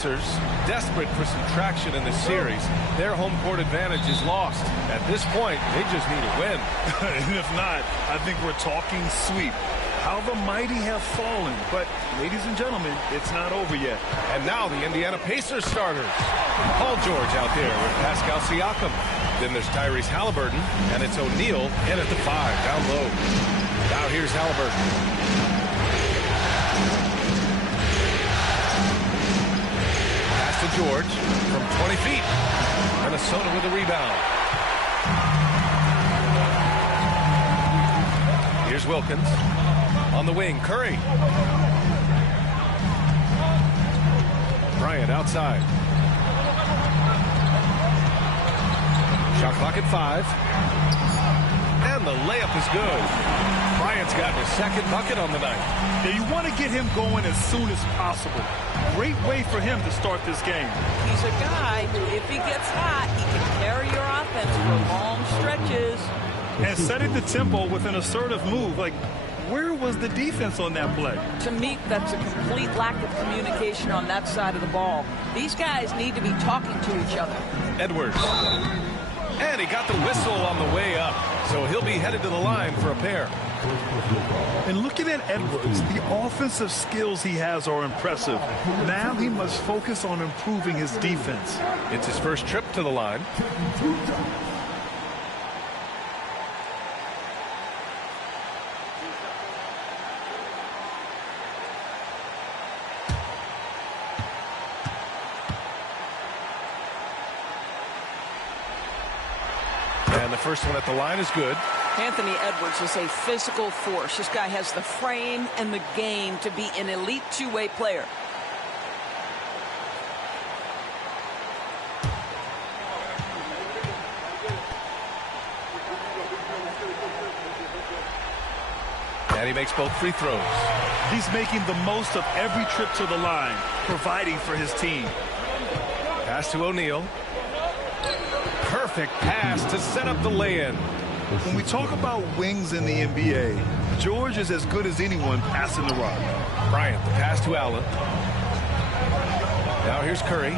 Desperate for some traction in this series. Their home court advantage is lost. At this point, they just need a win. And if not, I think we're talking sweep. How the mighty have fallen. But, ladies and gentlemen, it's not over yet. And now the Indiana Pacers starters. Paul George out there with Pascal Siakam. Then there's Tyrese Halliburton, and it's O'Neal in at the 5, down low. Now here's Halliburton. To George from 20 feet. Minnesota with a rebound. Here's Wilkins. On the wing, Curry. Bryant outside. Shot clock at 5. And the layup is good. Bryant's gotten his second bucket on the night. Yeah, you want to get him going as soon as possible. Great way for him to start this game. He's a guy who, if he gets hot, he can carry your offense for long stretches. And setting the tempo with an assertive move. Like, where was the defense on that play? To me, that's a complete lack of communication on that side of the ball. These guys need to be talking to each other. Edwards. And he got the whistle on the way up. So he'll be headed to the line for a pair. And looking at Edwards, the offensive skills he has are impressive. Now he must focus on improving his defense. It's his first trip to the line. And the first one at the line is good. Anthony Edwards is a physical force. This guy has the frame and the game to be an elite two-way player. And he makes both free throws. He's making the most of every trip to the line, providing for his team. Pass to O'Neal. Perfect pass to set up the lay-in. When we talk about wings in the NBA, George is as good as anyone passing the rock. Bryant, the pass to Allen. Now here's Curry.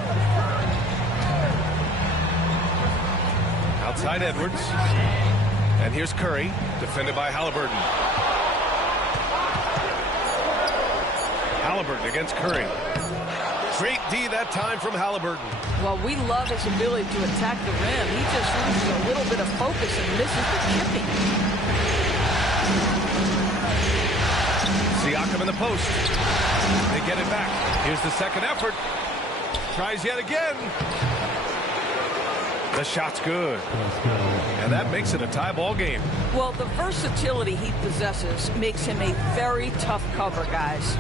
Outside Edwards. And here's Curry, defended by Halliburton. Halliburton against Curry. Great D that time from Halliburton. Well, we love his ability to attack the rim. He just loses a little bit of focus and misses the chipping. Siakam in the post. They get it back. Here's the second effort. Tries yet again. The shot's good. And that makes it a tie ball game. Well, the versatility he possesses makes him a very tough cover, guys.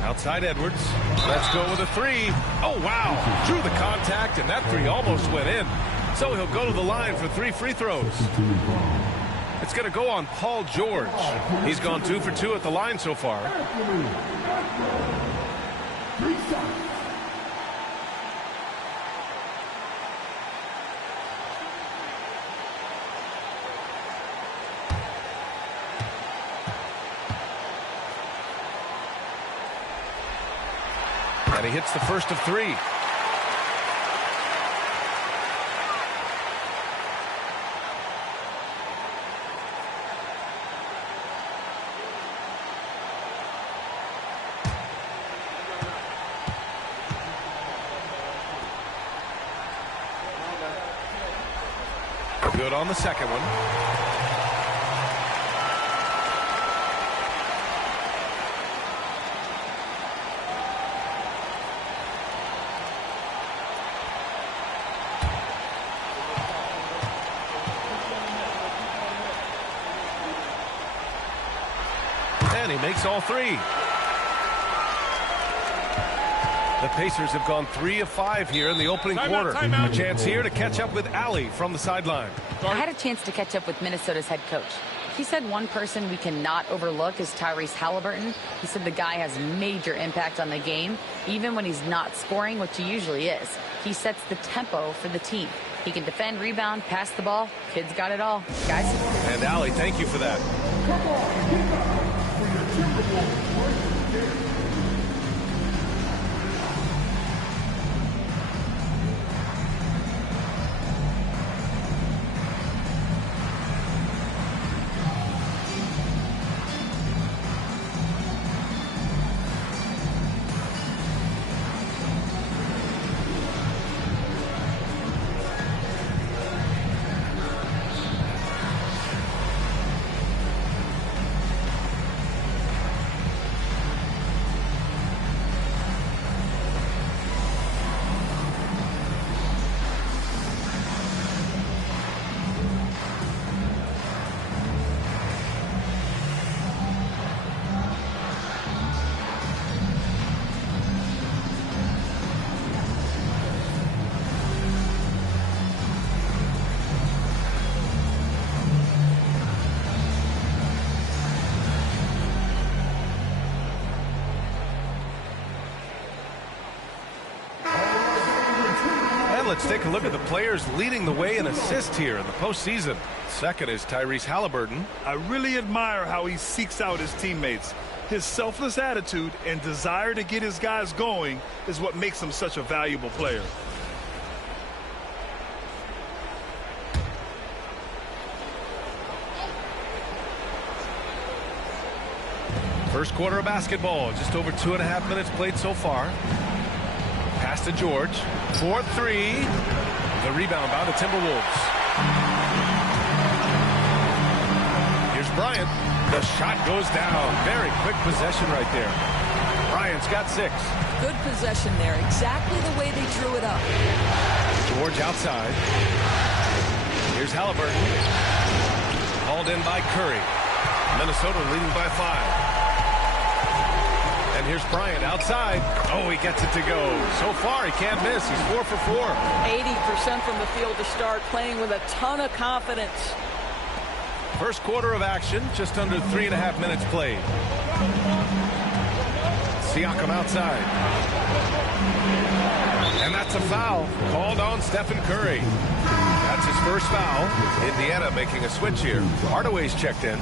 Outside Edwards. Let's go with a 3. Oh, wow. Drew the contact, and that 3 almost went in. So he'll go to the line for 3 free throws. It's going to go on Paul George. He's gone 2 for 2 at the line so far. And he hits the first of 3. Good on the second one. And he makes all 3. The Pacers have gone 3 of 5 here in the opening quarter. A chance here to catch up with Allie from the sideline. I had a chance to catch up with Minnesota's head coach. He said one person we cannot overlook is Tyrese Halliburton. He said the guy has major impact on the game, even when he's not scoring, which he usually is. He sets the tempo for the team. He can defend, rebound, pass the ball. Kid's got it all. Guys. And Allie, thank you for that. let's take a look at the players leading the way in assists here in the postseason. Second is Tyrese Halliburton. I really admire how he seeks out his teammates. His selfless attitude and desire to get his guys going is what makes him such a valuable player. First quarter of basketball, just over 2.5 minutes played so far. Pass to George. 4-3. The rebound by the Timberwolves. Here's Bryant. The shot goes down. Very quick possession right there. Bryant's got 6. Good possession there. Exactly the way they drew it up. George outside. Here's Halliburton. Hauled in by Curry. Minnesota leading by 5. And here's Bryant outside. Oh, he gets it to go. So far, he can't miss. He's 4 for 4. 80% from the field to start, playing with a ton of confidence. First quarter of action, just under 3.5 minutes played. Siakam outside. And that's a foul called on Stephen Curry. That's his first foul. Indiana making a switch here. Hardaway's checked in.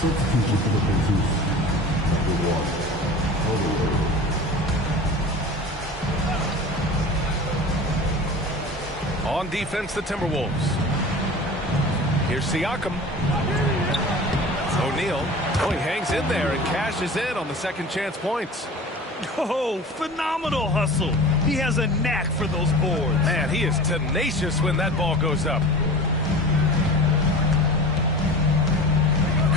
Substitution for the Pacers. Number 1. On defense, the Timberwolves. Here's Siakam. O'Neal. Oh, he hangs in there and cashes in on the second chance points. Oh, phenomenal hustle. He has a knack for those boards. Man, he is tenacious when that ball goes up.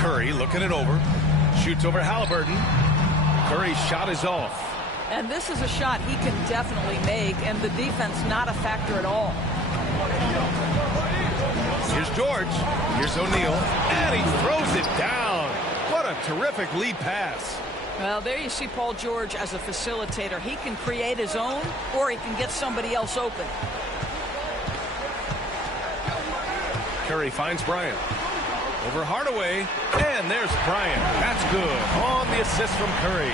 Curry looking it over. Shoots over Halliburton. Curry's shot is off. And this is a shot he can definitely make, and the defense not a factor at all. Here's George. Here's O'Neal. And he throws it down. What a terrific lead pass. Well, there you see Paul George as a facilitator. He can create his own, or he can get somebody else open. Curry finds Bryant. Over Hardaway. And there's Bryant. That's good. On the assist from Curry.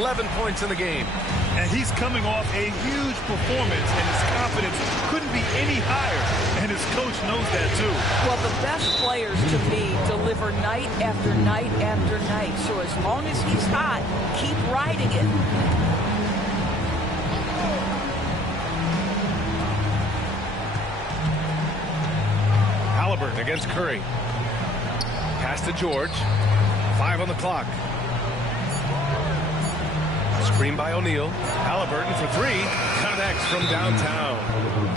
11 points in the game. And he's coming off a huge performance, and his confidence couldn't be any higher. And his coach knows that, too. Well, the best players, to me, deliver night after night after night. So as long as he's hot, keep riding it. Halliburton against Curry. Pass to George. 5 on the clock. Screen by O'Neal. Halliburton for 3. Connects from downtown.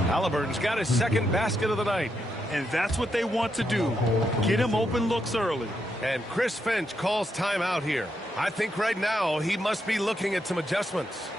Halliburton's got his second basket of the night. And that's what they want to do. Get him open looks early. And Chris Finch calls timeout here. I think right now he must be looking at some adjustments.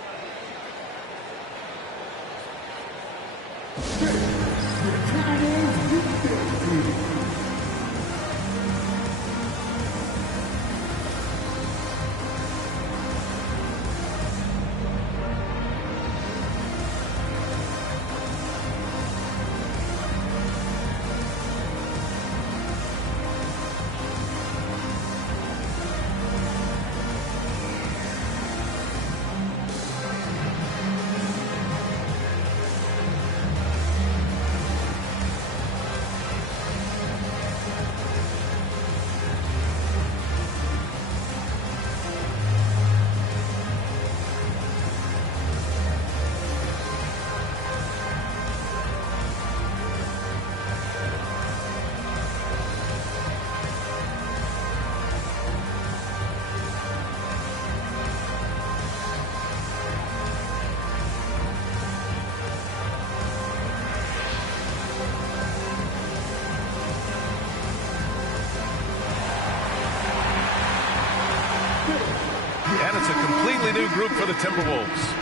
And it's a completely new group for the Timberwolves.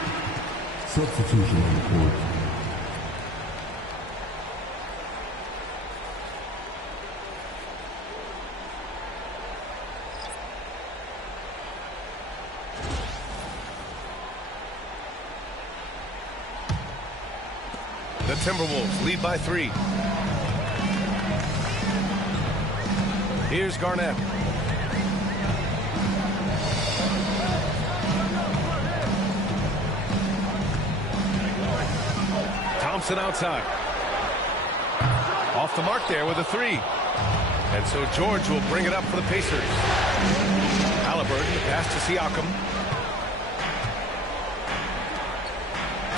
Substitution on the court. The Timberwolves lead by 3. Here's Garnett. Thompson outside. Off the mark there with a three. And so George will bring it up for the Pacers. Halliburton, the pass to Siakam.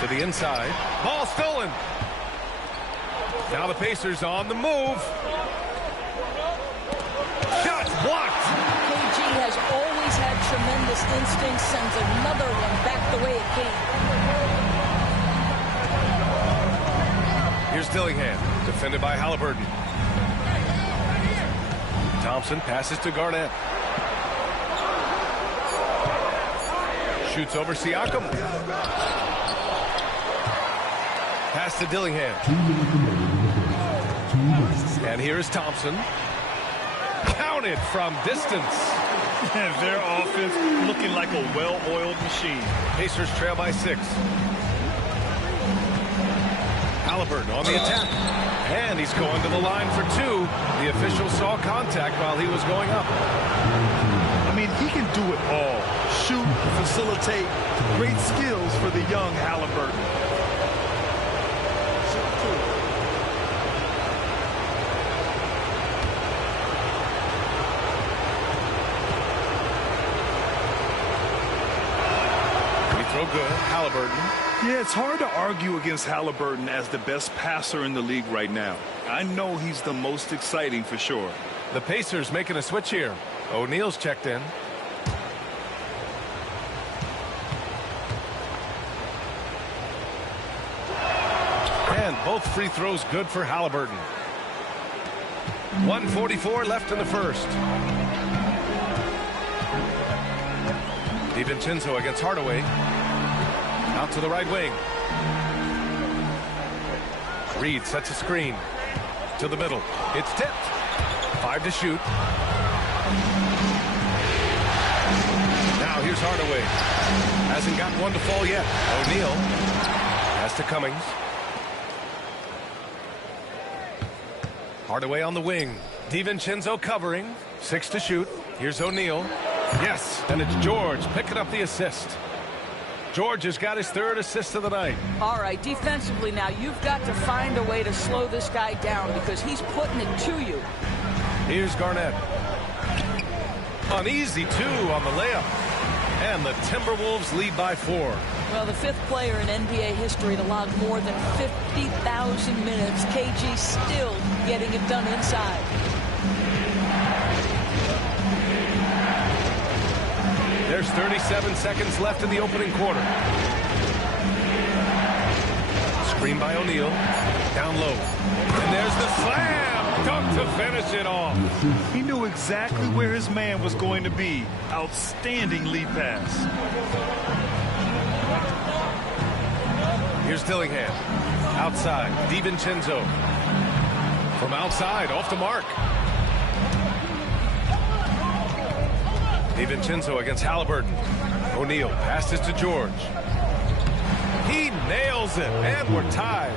To the inside. Ball stolen. Now the Pacers on the move. Shots blocked. KG has always had tremendous instincts. Sends another one back the way it came. Here's Dillingham, defended by Halliburton. Thompson passes to Garnett. Shoots over Siakam. Pass to Dillingham. And here is Thompson. Counted from distance. Their offense looking like a well-oiled machine. Pacers trail by 6. Halliburton on the attack. And he's going to the line for 2. The official saw contact while he was going up. I mean, he can do it all. Shoot, facilitate. Great skills for the young Halliburton. Good. Halliburton. Yeah, it's hard to argue against Halliburton as the best passer in the league right now. I know he's the most exciting for sure. The Pacers making a switch here. O'Neal's checked in. And both free throws good for Halliburton. 1:44 left in the first. DiVincenzo against Hardaway. Out to the right wing. Reed sets a screen. To the middle. It's tipped. 5 to shoot. Now here's Hardaway. Hasn't got one to fall yet. O'Neal. Pass to Cummings. Hardaway on the wing. DiVincenzo covering. 6 to shoot. Here's O'Neal. Yes, and it's George picking up the assist. George has got his 3rd assist of the night. All right, defensively now, you've got to find a way to slow this guy down because he's putting it to you. Here's Garnett. An easy 2 on the layup. And the Timberwolves lead by 4. Well, the 5th player in NBA history to log more than 50,000 minutes. KG still getting it done inside. There's 37 seconds left in the opening quarter. Screen by O'Neal. Down low. And there's the slam. Dunk to finish it off. He knew exactly where his man was going to be. Outstanding lead pass. Here's Dillingham. Outside. DiVincenzo. From outside. Off the mark. DiVincenzo against Halliburton. O'Neal passes to George. He nails it, and we're tied.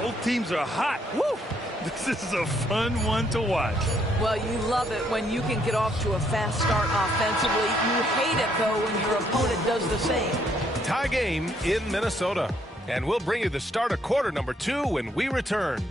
Both teams are hot. Woo! This is a fun one to watch. Well, you love it when you can get off to a fast start offensively. You hate it, though, when your opponent does the same. Tie game in Minnesota. And we'll bring you the start of quarter number 2 when we return.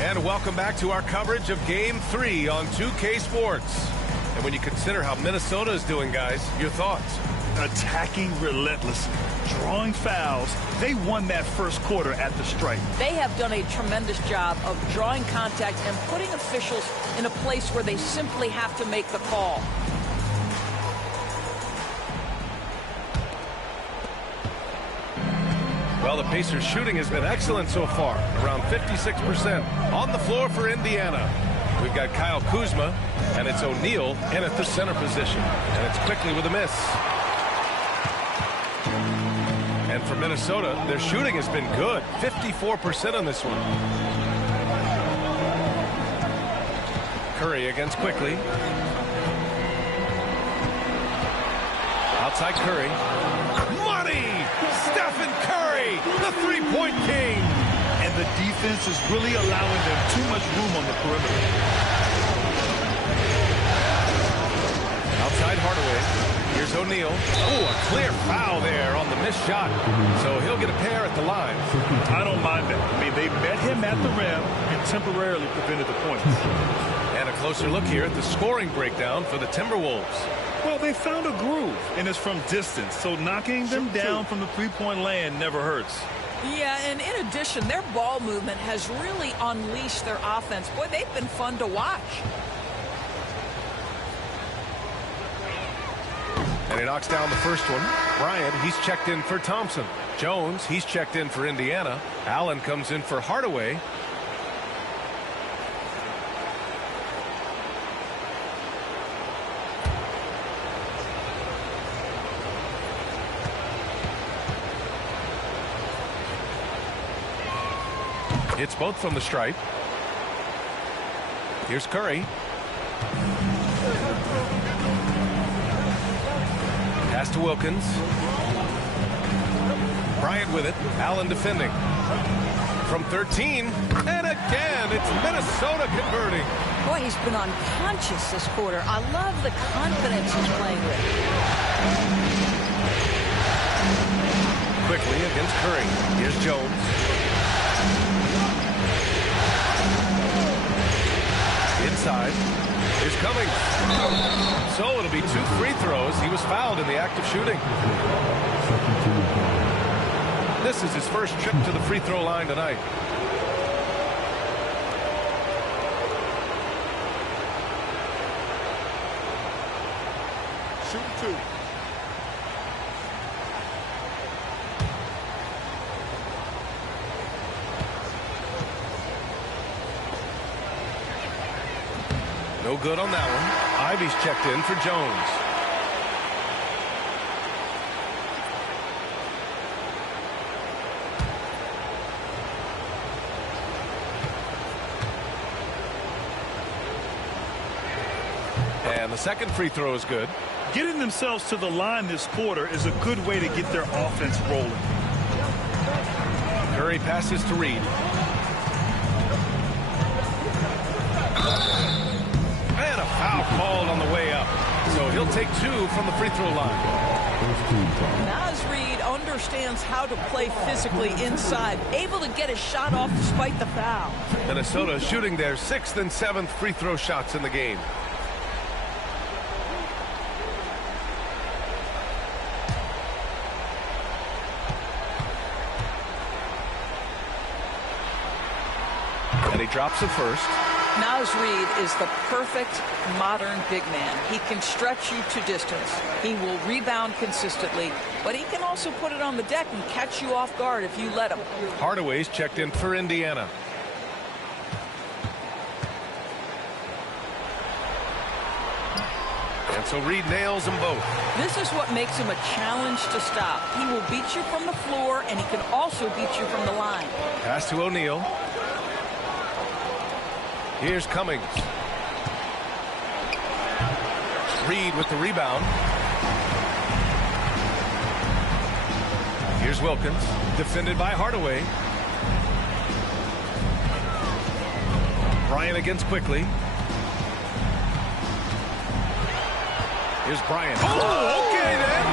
And welcome back to our coverage of Game 3 on 2K Sports. And when you consider how Minnesota is doing, guys, your thoughts? Attacking relentlessly, drawing fouls. They won that first quarter at the stripe. They have done a tremendous job of drawing contact and putting officials in a place where they simply have to make the call. Well, the Pacers' shooting has been excellent so far, around 56% on the floor for Indiana. We've got Kyle Kuzma, and it's O'Neal in at the center position. And it's quickly with a miss. And for Minnesota, their shooting has been good, 54% on this one. Curry against Quickly. Outside Curry. Money! Stephen Curry, the three-point king. And the defense is really allowing them too much room on the perimeter. Outside Hardaway. Here's O'Neal. Oh, a clear foul there on the missed shot. So he'll get a pair at the line. I don't mind that. I mean, they met him at the rim and temporarily prevented the points. And a closer look here at the scoring breakdown for the Timberwolves. Well, they found a groove, and it's from distance. So knocking them down from the three-point land never hurts. Yeah, and in addition, their ball movement has really unleashed their offense. Boy, they've been fun to watch. And he knocks down the first one. Bryant, he's checked in for Thompson. Jones, he's checked in for Indiana. Allen comes in for Hardaway. It's both from the stripe. Here's Curry. Pass to Wilkins. Bryant with it. Allen defending. From 13. And again, it's Minnesota converting. Boy, he's been unconscious this quarter. I love the confidence he's playing with. Quickly against Curry. Here's Jones. Inside. Here's Cummings. So it'll be 2 free throws. He was fouled in the act of shooting. This is his first trip to the free throw line tonight. Shoot 2. No good on that one. Ivy's checked in for Jones. And the second free throw is good. Getting themselves to the line this quarter is a good way to get their offense rolling. Curry passes to Reed. And a foul called on the way up. So he'll take 2 from the free throw line. Naz Reid understands how to play physically inside, able to get his shot off despite the foul. Minnesota shooting their 6th and 7th free throw shots in the game. And he drops it first. Naz Reid is the perfect modern big man. He can stretch you to distance. He will rebound consistently, but he can also put it on the deck and catch you off guard if you let him. Hardaway's checked in for Indiana. And so Reed nails them both. This is what makes him a challenge to stop. He will beat you from the floor, and he can also beat you from the line. Pass to O'Neal. Here's Cummings. Reed with the rebound. Here's Wilkins, defended by Hardaway. Bryant against Quickly. Here's Bryant. Oh, okay then.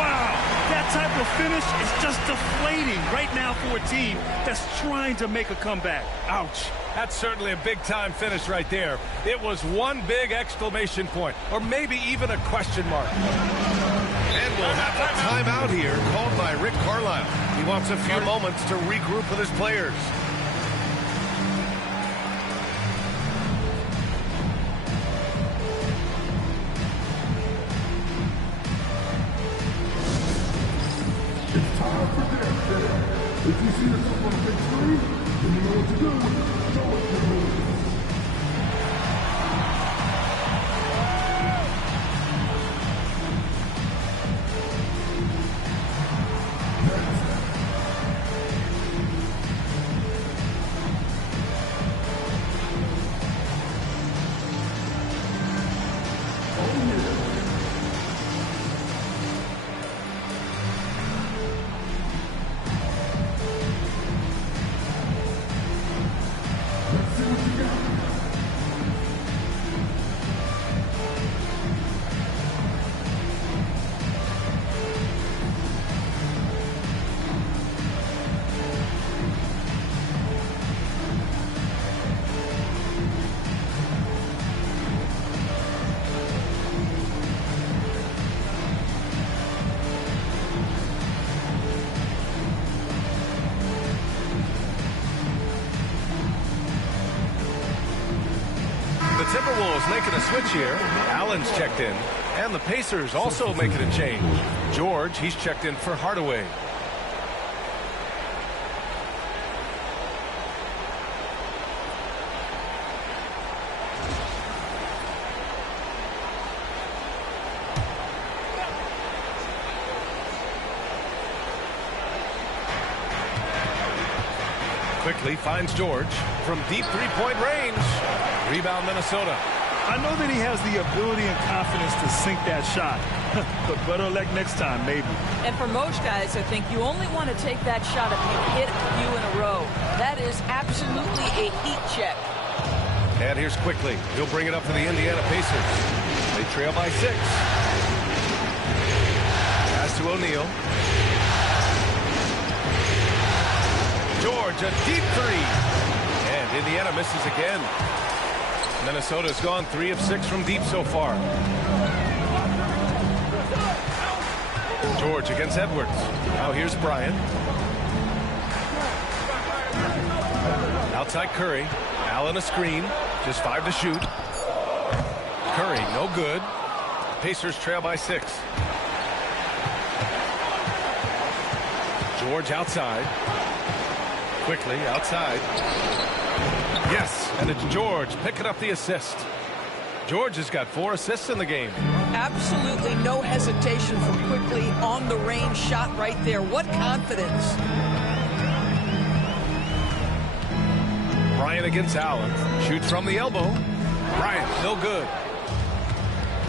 Wow, that type of finish is just deflating right now for a team that's trying to make a comeback. Ouch. That's certainly a big-time finish right there. It was one big exclamation point, or maybe even a question mark. And we'll have a timeout here called by Rick Carlisle. He wants a few moments to regroup with his players. It's time for them. If you see yourself on a big screen, then you know what to do. Show us your moves. is making a switch here. Allen's checked in. And the Pacers also making a change. George, he's checked in for Hardaway. Quickly finds George from deep three-point range. Rebound Minnesota. I know that he has the ability and confidence to sink that shot, but better luck next time, maybe. And for most guys, I think you only want to take that shot if you hit a few in a row. That is absolutely a heat check. And here's Quickly. He'll bring it up to the Indiana Pacers. They trail by 6. Pass to O'Neal. George, a deep three. And Indiana misses again. Minnesota's gone 3 of 6 from deep so far. George against Edwards. Now here's Bryant. Outside Curry. Allen a screen. Just 5 to shoot. Curry, no good. Pacers trail by 6. George outside. Quickly outside. Yes, and it's George picking up the assist. George has got 4 assists in the game. Absolutely no hesitation from Quickly on the range shot right there. What confidence. Bryant against Allen. Shoots from the elbow. Bryant, no good.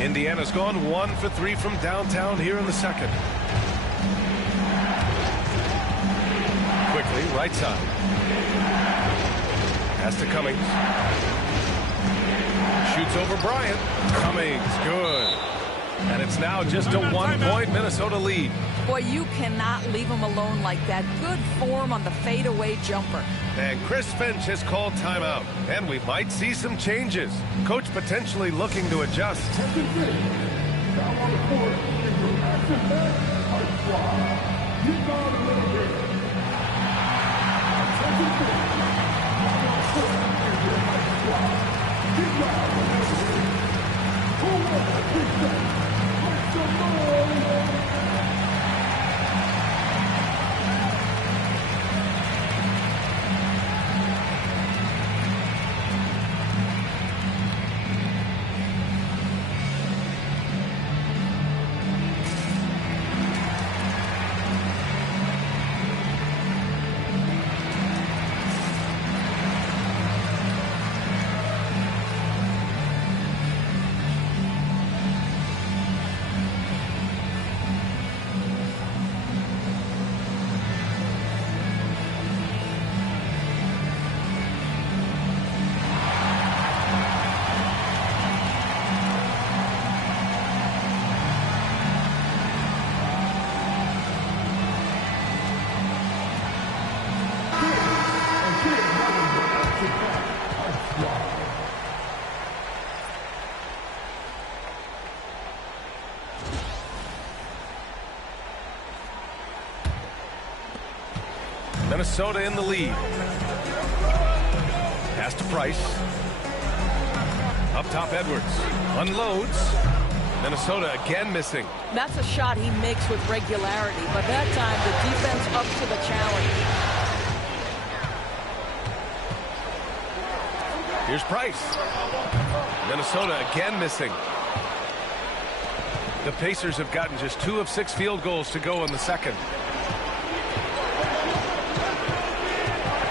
Indiana's gone 1 for 3 from downtown here in the second. Quickly, right side. Pass to Cummings. Shoots over Bryant. Cummings, good. And it's now just a 1-point Minnesota lead. Boy, you cannot leave him alone like that. Good form on the fadeaway jumper. And Chris Finch has called timeout. And we might see some changes. Coach potentially looking to adjust. Now on the court is your back-to-back high squad. Get down a little bit. Attention, please. Now on the court is your high squad. Get down a little bit. Who wants to keep that? Make some noise. Minnesota in the lead. Pass to Price. Up top, Edwards. Unloads. Minnesota again missing. That's a shot he makes with regularity, but that time the defense up to the challenge. Here's Price. Minnesota again missing. The Pacers have gotten just 2 of 6 field goals to go in the second.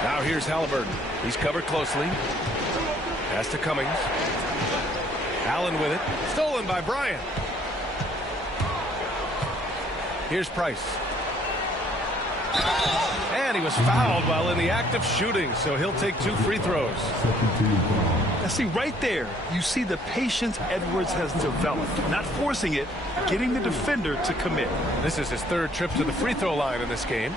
Now here's Halliburton. He's covered closely. Pass to Cummings. Allen with it. Stolen by Bryant. Here's Price. And he was fouled while in the act of shooting, so he'll take 2 free throws. Now see, right there, you see the patience Edwards has developed. Not forcing it, getting the defender to commit. This is his 3rd trip to the free throw line in this game.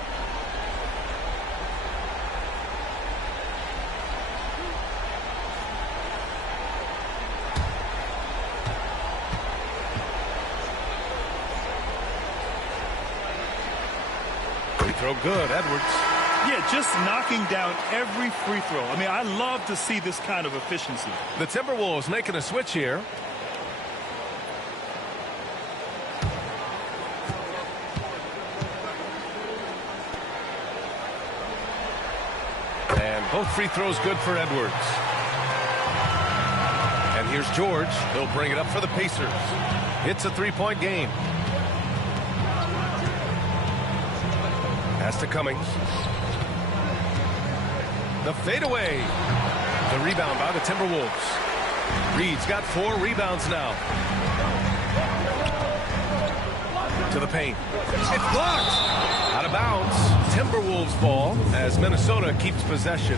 Free throw good, Edwards. Yeah, just knocking down every free throw. I mean, I love to see this kind of efficiency. The Timberwolves making a switch here. And both free throws good for Edwards. And here's George. He'll bring it up for the Pacers. It's a three-point game. Pass to Cummings. The fadeaway. The rebound by the Timberwolves. Reed's got 4 rebounds now. To the paint. It's blocked. Out of bounds. Timberwolves ball as Minnesota keeps possession.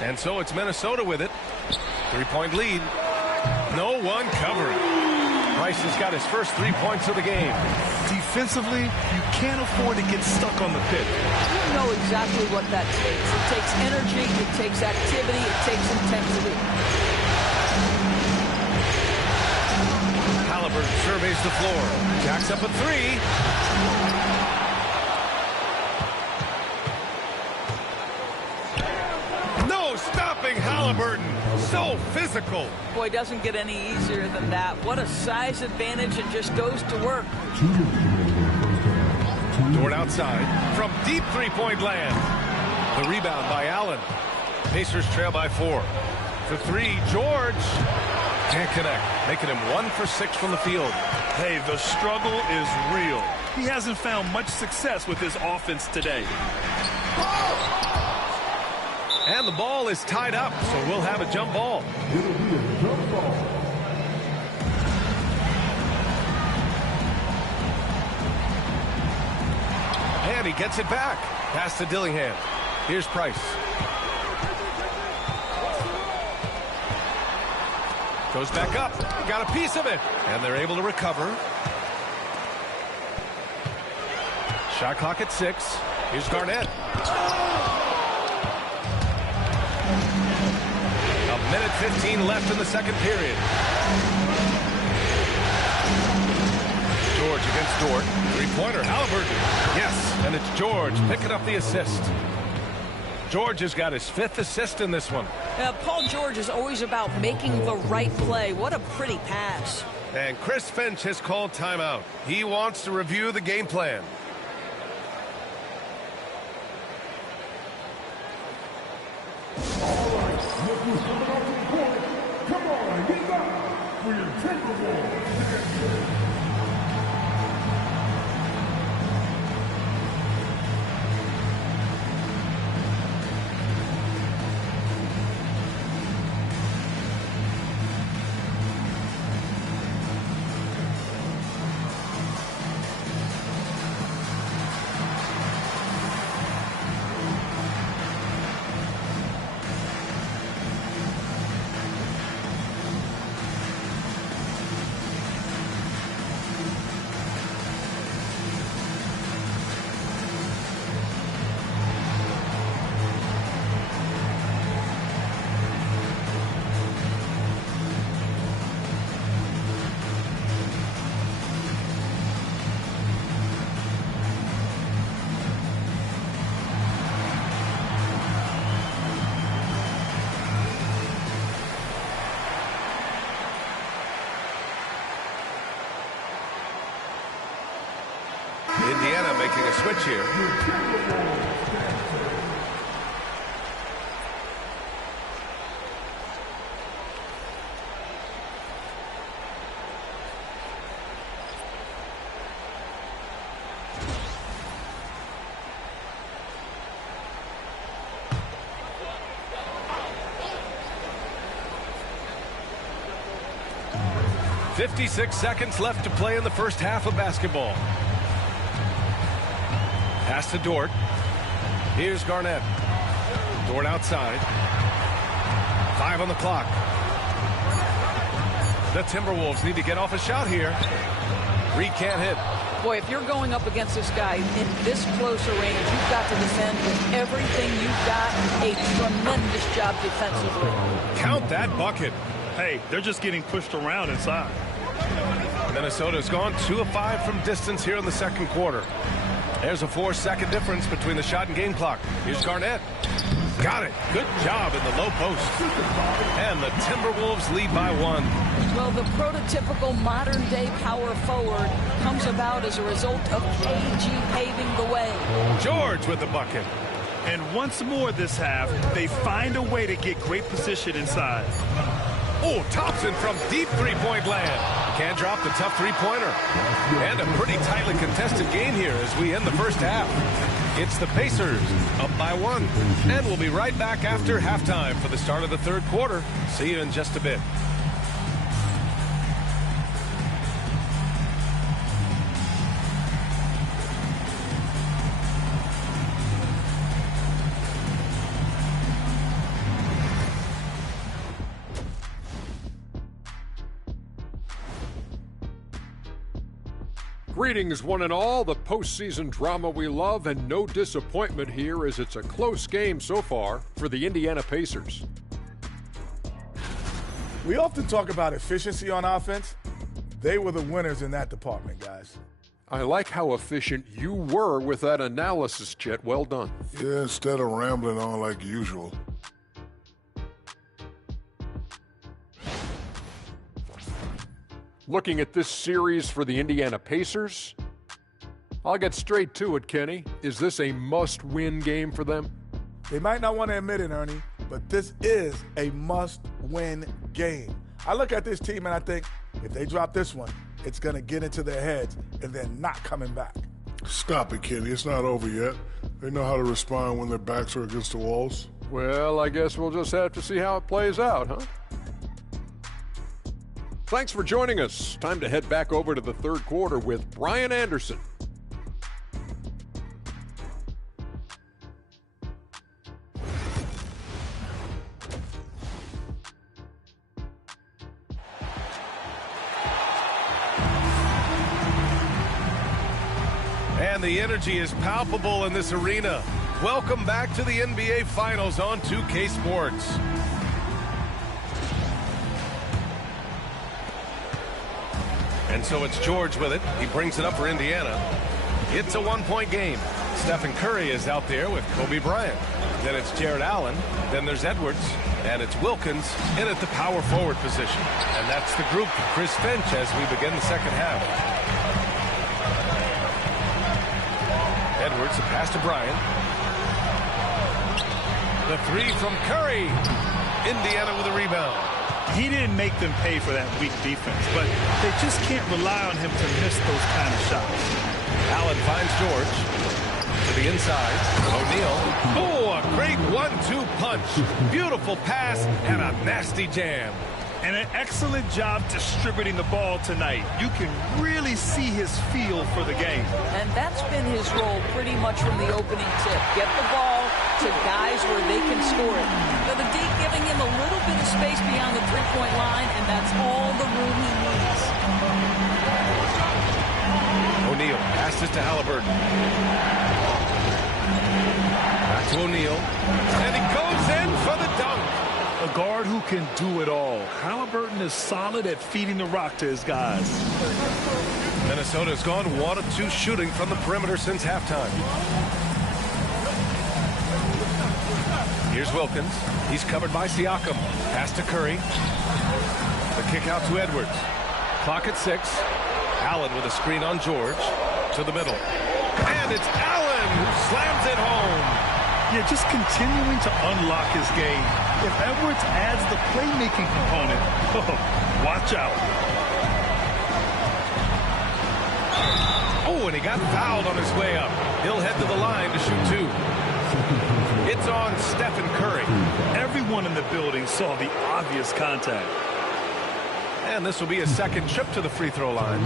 And so it's Minnesota with it. 3-point lead. No one covering. Price has got his first 3 points of the game. Defensively, you can't afford to get stuck on the pick. You know exactly what that takes. It takes energy, it takes activity, it takes intensity. Halliburton surveys the floor. Jacks up a 3. Stopping Halliburton. So physical. Boy, doesn't get any easier than that. What a size advantage, and just goes to work. Dort outside from deep three-point land. The rebound by Allen. Pacers trail by 4. The 3, George. Can't connect. Making him 1 for 6 from the field. Hey, the struggle is real. He hasn't found much success with his offense today. And the ball is tied up, so we'll have a jump ball. It'll be a jump ball. And he gets it back. Pass to Dillingham. Here's Price. Goes back up. Got a piece of it. And they're able to recover. Shot clock at 6. Here's Garnett. Minute 15 left in the second period. George against Dort. Three-pointer, Halliburton. Yes, and it's George picking up the assist. George has got his 5th assist in this one. Paul George is always about making the right play. What a pretty pass. And Chris Finch has called timeout. He wants to review the game plan. Come on, get up for your Timberwolves. Indiana making a switch here. "56 seconds left to play in the first half of basketball." Pass to Dort. Here's Garnett. Dort outside. 5 on the clock. The Timberwolves need to get off a shot here. Reed can't hit. Boy, if you're going up against this guy in this close a range, you've got to defend with everything you've got. A tremendous job defensively. Count that bucket. Hey, they're just getting pushed around inside. Minnesota's gone 2 of 5 from distance here in the second quarter. There's a 4-second difference between the shot and game clock. Here's Garnett. Got it. Good job in the low post. And the Timberwolves lead by 1. Well, the prototypical modern-day power forward comes about as a result of KG paving the way. George with the bucket. And once more this half, they find a way to get great position inside. Oh, Thompson from deep three-point land. Can't drop the tough three-pointer. And a pretty tightly contested game here as we end the first half. It's the Pacers up by 1. And we'll be right back after halftime for the start of the third quarter. See you in just a bit. Greetings, one and all. The postseason drama we love, and no disappointment here as it's a close game so far for the Indiana Pacers. We often talk about efficiency on offense. They were the winners in that department, guys. I like how efficient you were with that analysis, Chet. Well done. Yeah, instead of rambling on like usual. Looking at this series for the Indiana Pacers, I'll get straight to it, Kenny. Is this a must-win game for them? They might not want to admit it, Ernie, but this is a must-win game. I look at this team and I think if they drop this one, it's going to get into their heads and then not coming back. Stop it, Kenny. It's not over yet. They know how to respond when their backs are against the walls. Well, I guess we'll just have to see how it plays out, huh? Thanks for joining us. Time to head back over to the third quarter with Brian Anderson. And the energy is palpable in this arena. Welcome back to the NBA Finals on 2K Sports. And so it's George with it. He brings it up for Indiana. It's a one-point game. Stephen Curry is out there with Kobe Bryant. Then it's Jared Allen. Then there's Edwards. And it's Wilkins in at the power forward position. And that's the group for Chris Finch as we begin the second half. Edwards, a pass to Bryant. The three from Curry. Indiana with a rebound. He didn't make them pay for that weak defense, but they just can't rely on him to miss those kind of shots. Allen finds George to the inside. O'Neal. Oh, a great 1-2 punch. Beautiful pass and a nasty jam. And an excellent job distributing the ball tonight. You can really see his feel for the game. And that's been his role pretty much from the opening tip. Get the ball to guys where they can score it. But the D giving him a little bit of space beyond the three-point line, and that's all the room he needs. O'Neal passes to Halliburton. Back to O'Neal. And he goes in for the dunk. A guard who can do it all. Halliburton is solid at feeding the rock to his guys. Minnesota's gone 1 of 2 shooting from the perimeter since halftime. Here's Wilkins. He's covered by Siakam. Pass to Curry. The kick out to Edwards. Clock at 6. Allen with a screen on George. To the middle. And it's Allen who slams it home. Yeah, just continuing to unlock his game. If Edwards adds the playmaking component, watch out. Oh, and he got fouled on his way up. He'll head to the line to shoot 2. It's on Stephen Curry. Everyone in the building saw the obvious contact. And this will be a second trip to the free throw line.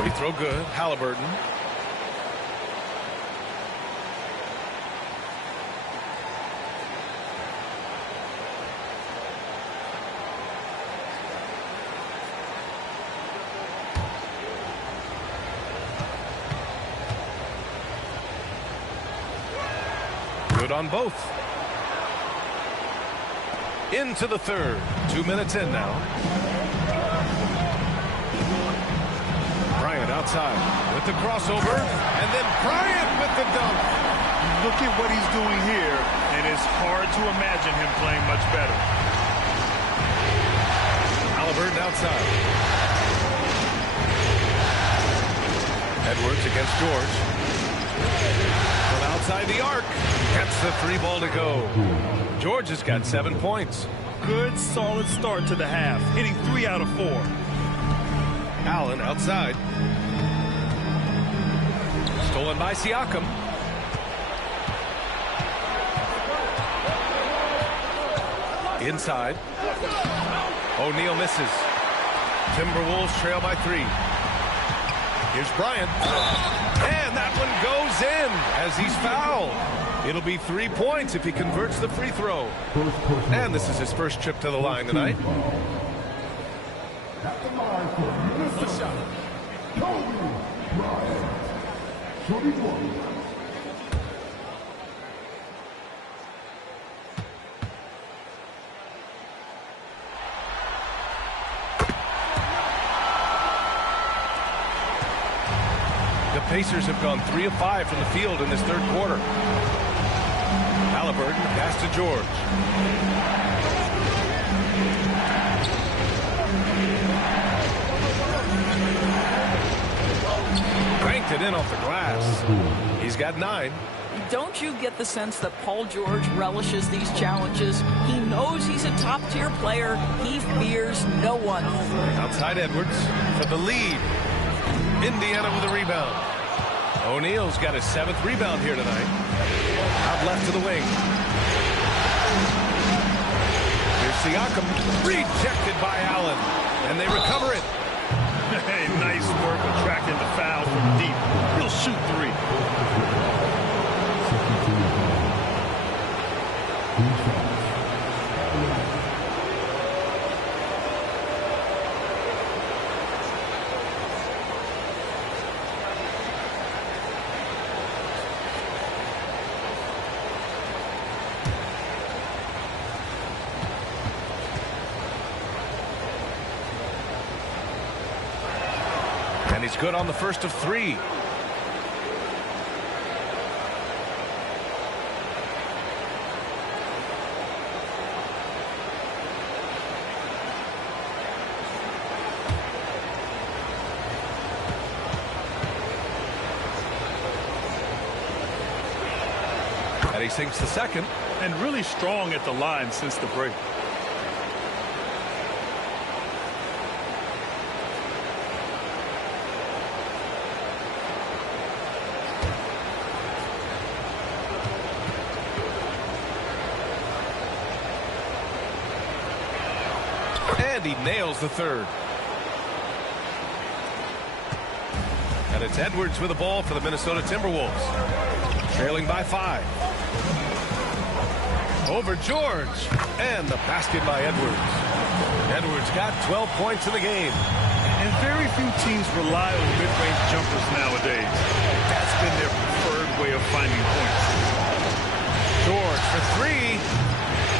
Free throw good. Halliburton. Good on both. Into the third. 2 minutes in now. Bryant outside with the crossover, and then Bryant with the dunk. Look at what he's doing here, and it's hard to imagine him playing much better. Halliburton outside. Edwards against George. From outside the arc. Gets the 3 ball to go. George has got 7 points. Good, solid start to the half, hitting 3 out of 4. Allen outside. Stolen by Siakam. Inside. O'Neal misses. Timberwolves trail by 3. Here's Bryant. And that one goes in as he's fouled. It'll be 3 points if he converts the free throw. And this is his first trip to the line tonight. At the line for Minnesota, Kobe Bryant. 21. The Pacers have gone 3 of 5 from the field in this third quarter. Halliburton pass to George. Cranked it in off the glass. He's got 9. Don't you get the sense that Paul George relishes these challenges? He knows he's a top-tier player. He fears no one. Outside Edwards for the lead. Indiana with a rebound. O'Neal's got his 7th rebound here tonight. Out left to the wing. Here's Siakam. Rejected by Allen. And they recover it. Hey, nice work attracting the foul from deep. He'll shoot 3. And he's good on the first of 3. And he sinks the second. And really strong at the line since the break. And he nails the third. And it's Edwards with the ball for the Minnesota Timberwolves. Trailing by 5. Over George. And the basket by Edwards. Edwards got 12 points in the game. And very few teams rely on mid-range jumpers nowadays. That's been their preferred way of finding points. George for 3.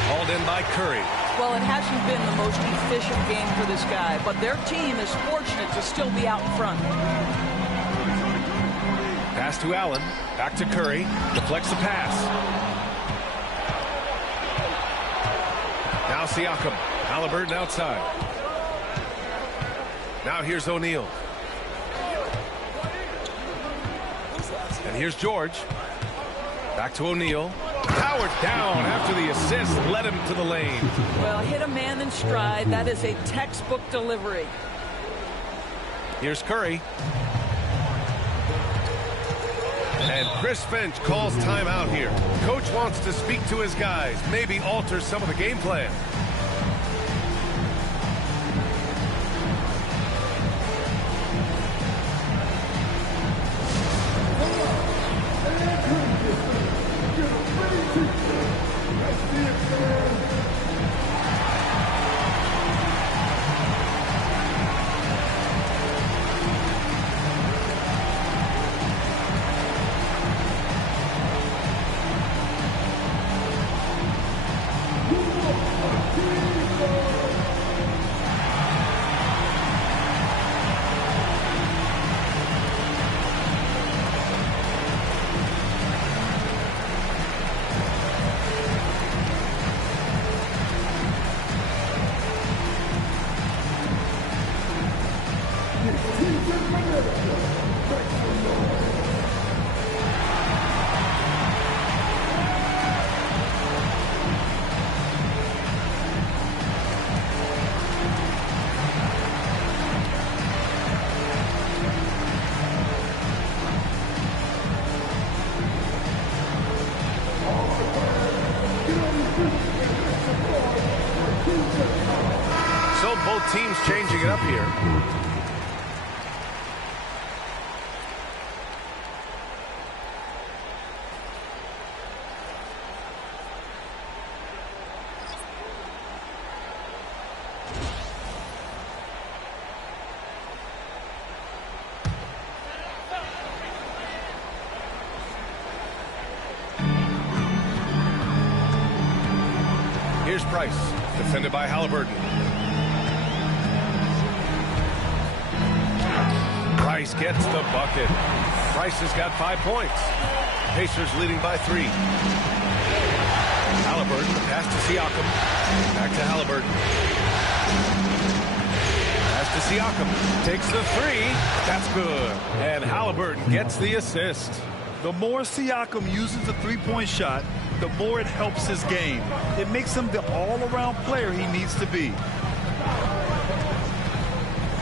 Hauled in by Curry. Well, it hasn't been the most efficient game for this guy, but their team is fortunate to still be out in front. Pass to Allen. Back to Curry. Deflects the pass. Now Siakam. Halliburton outside. Now here's O'Neal. And here's George. Back to O'Neal. Powered down after the assist led him to the lane. Well, hit a man in stride. That is a textbook delivery. Here's Curry. And Chris Finch calls timeout here. Coach wants to speak to his guys, maybe alter some of the game plan. both teams changing it up here. Here's Price, defended by Halliburton. Price gets the bucket. Price has got 5 points. Pacers leading by 3. Halliburton, pass to Siakam. Back to Halliburton. Pass to Siakam. Takes the 3. That's good. And Halliburton gets the assist. The more Siakam uses the three-point shot, the more it helps his game. It makes him the all-around player he needs to be.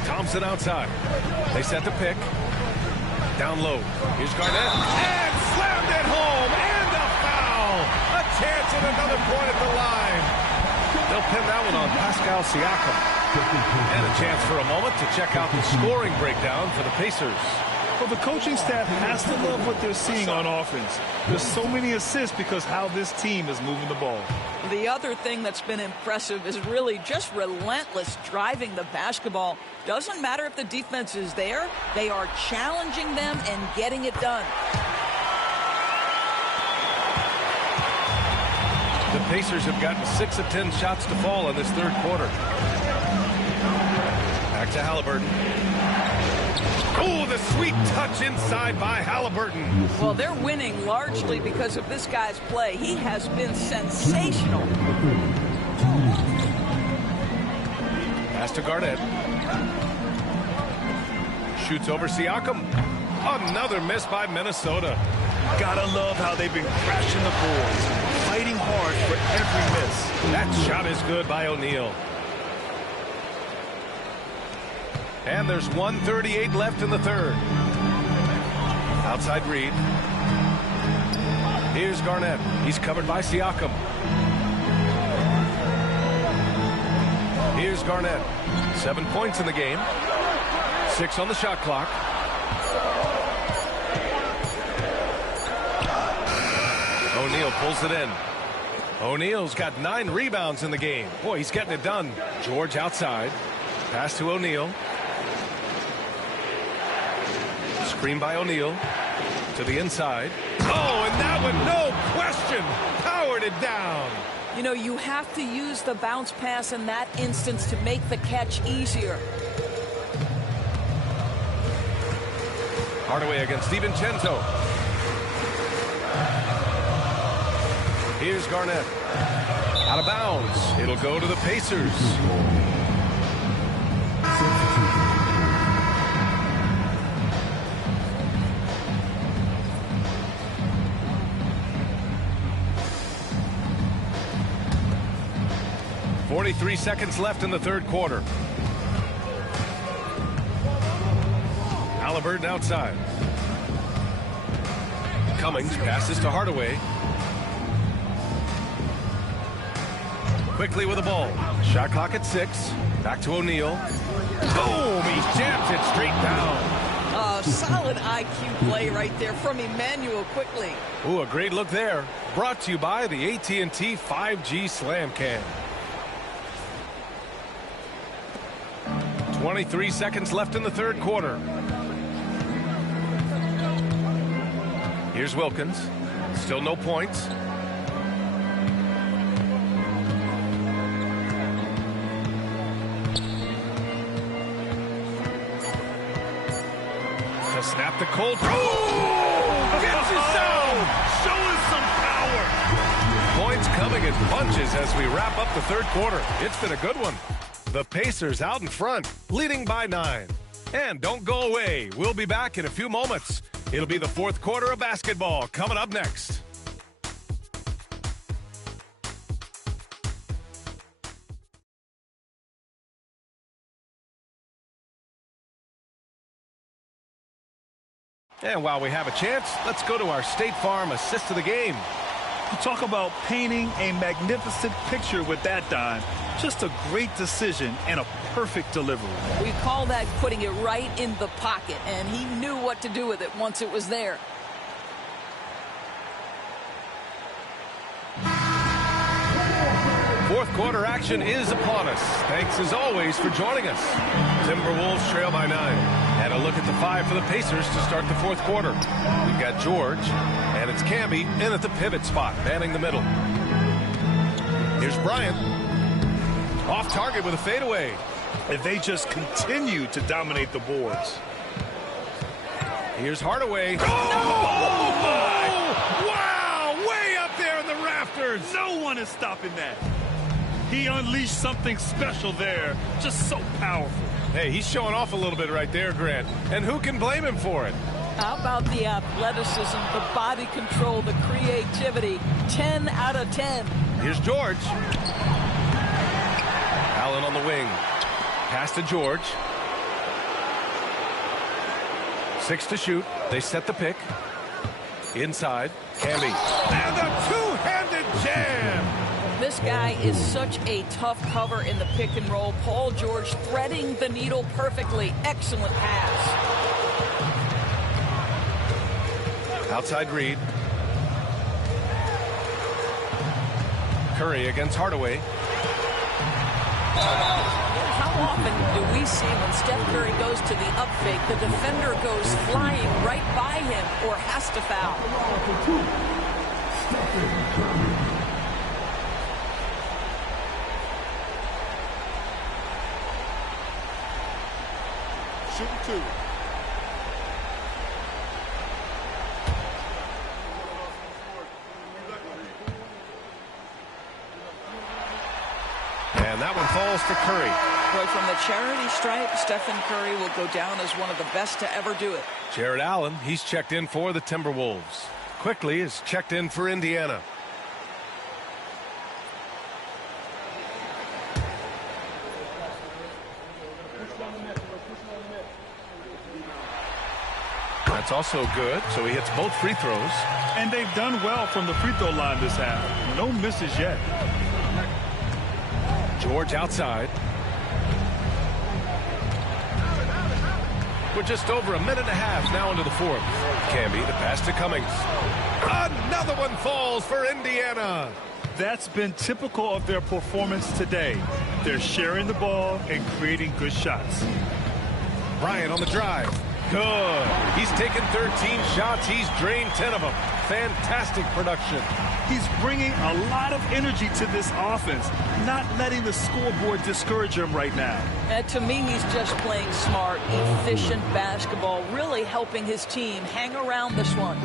Thompson outside. They set the pick. Down low. Here's Garnett. And slammed it home. And a foul. A chance at another point at the line. They'll pin that one on Pascal Siakam. And a chance for a moment to check out the scoring breakdown for the Pacers. Well, the coaching staff has to love what they're seeing on offense. There's so many assists because how this team is moving the ball. The other thing that's been impressive is really just relentless driving the basketball. Doesn't matter if the defense is there. They are challenging them and getting it done. The Pacers have gotten 6 of 10 shots to fall in this third quarter. Back to Halliburton. Oh, the sweet touch inside by Halliburton. Well, they're winning largely because of this guy's play. He has been sensational. Pass to Garnett. Shoots over Siakam. Another miss by Minnesota. Gotta love how they've been crashing the boards, fighting hard for every miss. That shot is good by O'Neal. And there's 1:38 left in the third. Outside Reed. Here's Garnett. He's covered by Siakam. Here's Garnett. 7 points in the game. 6 on the shot clock. O'Neal pulls it in. O'Neal's got 9 rebounds in the game. Boy, he's getting it done. George outside. Pass to O'Neal. Screen by O'Neal to the inside. Oh, and that one, no question, powered it down. You know, you have to use the bounce pass in that instance to make the catch easier. Hardaway against DiVincenzo. Here's Garnett. Out of bounds. It'll go to the Pacers. .43 seconds left in the third quarter. Halliburton outside. Cummings passes to Hardaway. Quickly with the ball. Shot clock at 6. Back to O'Neal. Boom! He jams it straight down. Solid IQ play right there from Emmanuel Quickly. Ooh, a great look there. Brought to you by the AT&T 5G Slam Cam. 23 seconds left in the third quarter. Here's Wilkins. Still no points. To snap the cold. Oh! Gets it down! Showing some power. Points coming in bunches as we wrap up the third quarter. It's been a good one. The Pacers out in front, leading by 9. And don't go away. We'll be back in a few moments. It'll be the fourth quarter of basketball coming up next. And while we have a chance, let's go to our State Farm assist of the game. You talk about painting a magnificent picture with that dime. Just a great decision and a perfect delivery. We call that putting it right in the pocket, and he knew what to do with it once it was there. Fourth quarter action is upon us. Thanks as always for joining us. Timberwolves trail by 9. And a look at the 5 for the Pacers to start the fourth quarter. We've got George, and it's Camby in at the pivot spot, manning the middle. Here's Bryant. Off target with a fadeaway. And they just continue to dominate the boards. Here's Hardaway. Oh, my! Wow! Way up there in the rafters. No one is stopping that. He unleashed something special there. Just so powerful. Hey, he's showing off a little bit right there, Grant. And who can blame him for it? How about the athleticism, the body control, the creativity? 10 out of 10. Here's George. Allen on the wing. Pass to George. 6 to shoot. They set the pick. Inside. Camby. And a two-handed jam. This guy is such a tough cover in the pick and roll. Paul George threading the needle perfectly. Excellent pass. Outside Reed. Curry against Hardaway. How often do we see when Steph Curry goes to the up fake, the defender goes flying right by him or has to foul? Shooting 2. And that one falls to Curry. Boy, from the charity stripe, Stephen Curry will go down as one of the best to ever do it. Jared Allen, he's checked in for the Timberwolves. Quickly is checked in for Indiana. That's also good, so he hits both free throws. And they've done well from the free throw line this half. No misses yet. George outside. We're just over a minute and a half now into the fourth. Camby, the pass to Cummings. Another one falls for Indiana. That's been typical of their performance today. They're sharing the ball and creating good shots. Bryant on the drive. Good. He's taken 13 shots. He's drained 10 of them. Fantastic production. He's bringing a lot of energy to this offense, not letting the scoreboard discourage him right now. And to me, he's just playing smart, efficient basketball, really helping his team hang around this one.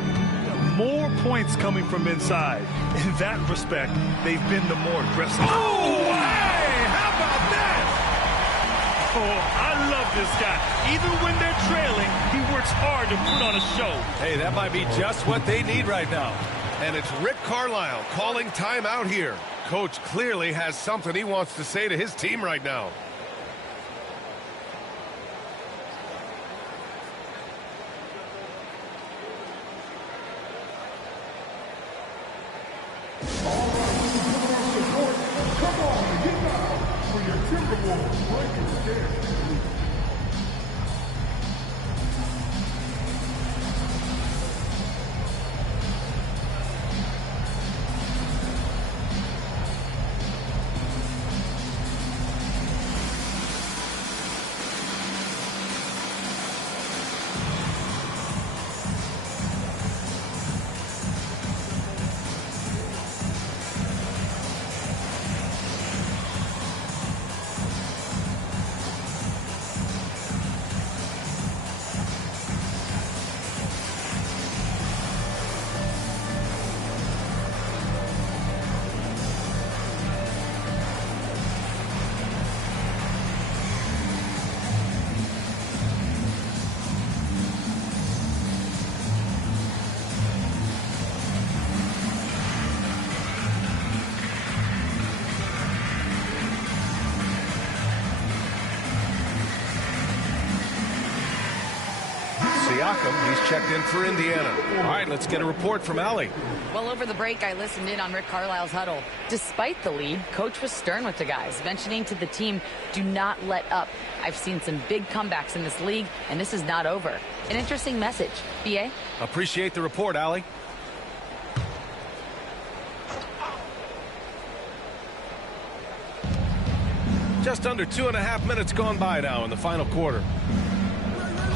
More points coming from inside. In that respect, they've been the more aggressive. Oh, hey! How about that? Oh, I love this guy. Even when they're trailing, he works hard to put on a show. Hey, that might be just what they need right now. And it's Rick Carlisle calling timeout here. Coach clearly has something he wants to say to his team right now. Come on, get down for your Timberwolves breaking the game. Siakam, he's checked in for Indiana. All right, let's get a report from Allie. Well, over the break, I listened in on Rick Carlisle's huddle. Despite the lead, Coach was stern with the guys, mentioning to the team, do not let up. I've seen some big comebacks in this league, and this is not over. An interesting message. B.A.? Appreciate the report, Allie. Just under 2.5 minutes gone by now in the final quarter.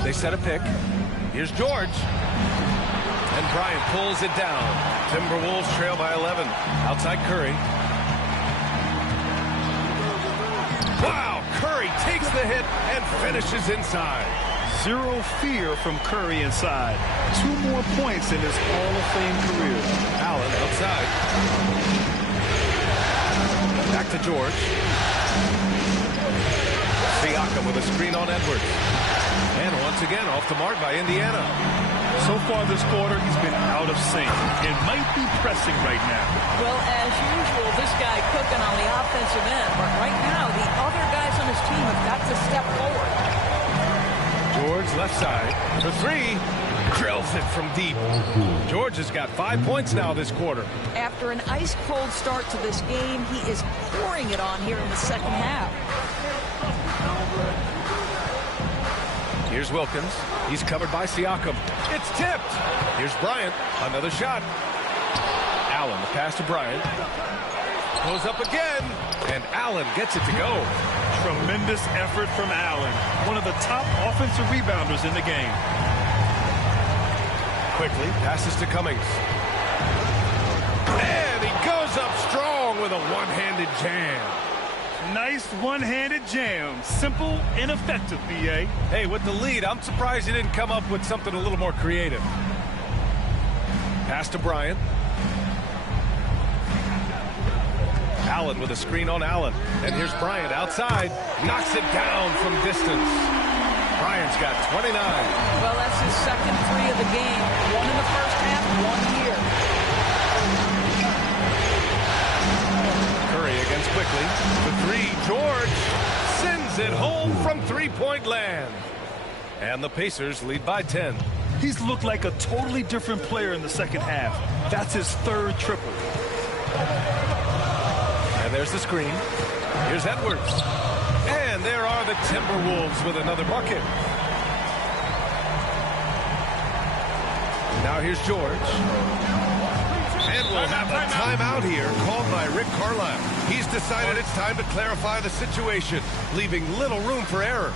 They set a pick. Here's George. And Bryant pulls it down. Timberwolves trail by 11. Outside Curry. Wow, Curry takes the hit and finishes inside. Zero fear from Curry inside. 2 more points in his Hall of Fame career. Allen outside. Back to George. Siakam with a screen on Edwards. And once again off the mark by Indiana. So far this quarter, he's been out of sync and might be pressing right now. Well, as usual, this guy cooking on the offensive end. But right now, the other guys on his team have got to step forward. George left side for 3. Drills it from deep. George has got 5 points now this quarter. After an ice-cold start to this game, he is pouring it on here in the second half. Here's Wilkins. He's covered by Siakam. It's tipped. Here's Bryant. Another shot. Allen, the pass to Bryant. Goes up again. And Allen gets it to go. Tremendous effort from Allen. One of the top offensive rebounders in the game. Quickly passes to Cummings. And he goes up strong with a one-handed jam. Nice one-handed jam. Simple and effective, B.A. Hey, with the lead, I'm surprised he didn't come up with something a little more creative. Pass to Bryant. Allen with a screen on Allen. And here's Bryant outside. Knocks it down from distance. Bryant's got 29. Well, that's his second 3 of the game. 1 in the first half, 1 here. Curry against Quickly. For 3, George sends it home from three-point land. And the Pacers lead by 10. He's looked like a totally different player in the second half. That's his 3rd triple. And there's the screen. Here's Edwards. And there are the Timberwolves with another bucket. Now here's George. And we'll have a timeout here called by Rick Carlisle. He's decided it's time to clarify the situation, leaving little room for error.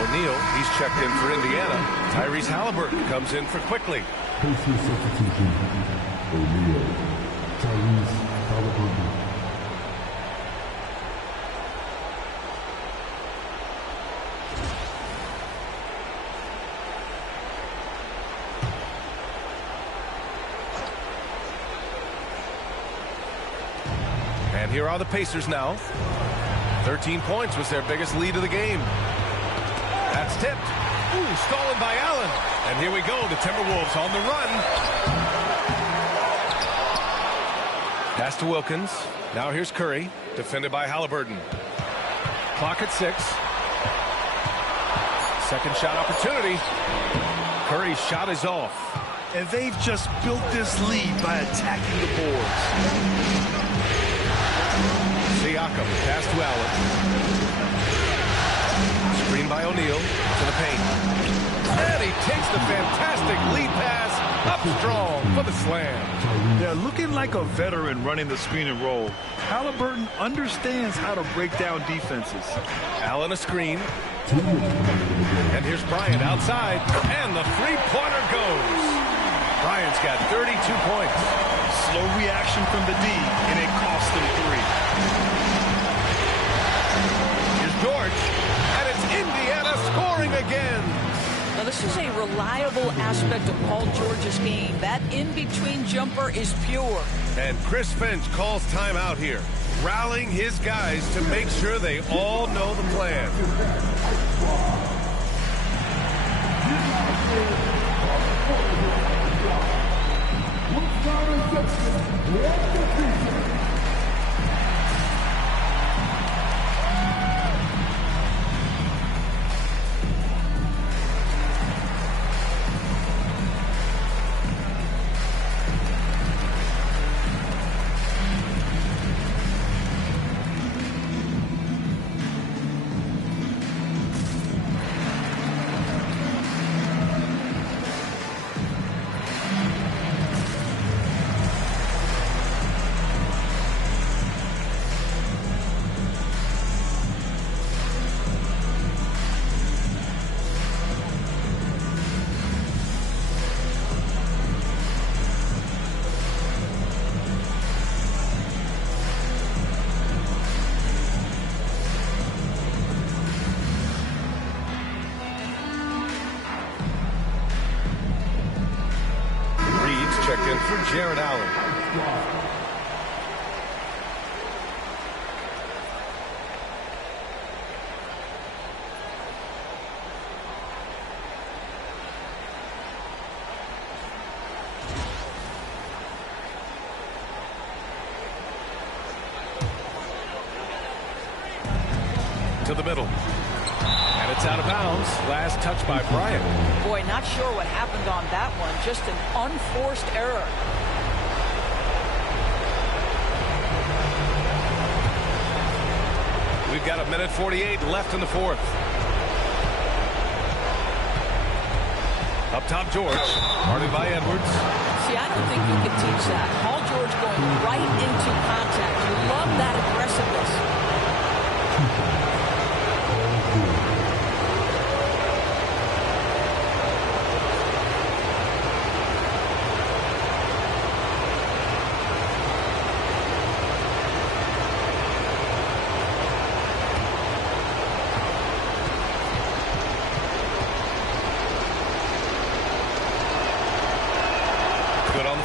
O'Neal, he's checked in for Indiana. Tyrese Halliburton comes in for Quickly. Pacers substitution. O'Neal. Tyrese Halliburton. And here are the Pacers now. 13 points was their biggest lead of the game. That's tipped. Ooh, stolen by Allen. And here we go, the Timberwolves on the run. Pass to Wilkins. Now here's Curry, defended by Halliburton. Clock at 6. Second shot opportunity. Curry's shot is off. And they've just built this lead by attacking the boards. Siakam, pass to Allen. Screen by O'Neal to the paint. And he takes the fantastic lead pass up strong for the slam. They're looking like a veteran running the screen and roll. Halliburton understands how to break down defenses. Allen a screen. And here's Bryant outside. And the three-pointer goes. Bryant's got 32 points. Slow reaction from the D, and it cost them 3. Here's George. And it's Indiana scoring again. Now, this is a reliable aspect of Paul George's game. That in-between jumper is pure. And Chris Finch calls timeout here, rallying his guys to make sure they all know the plan. Checked in for Jared Allen. To the middle. And it's out of bounds. Last touch by Bryant. Boy, not sure what happened on that one. Just an unforced error. We've got 1:48 left in the fourth. Up top, George. Guarded by Edwards. See, I don't think you can teach that. Paul George going right into contact. You love that aggressiveness.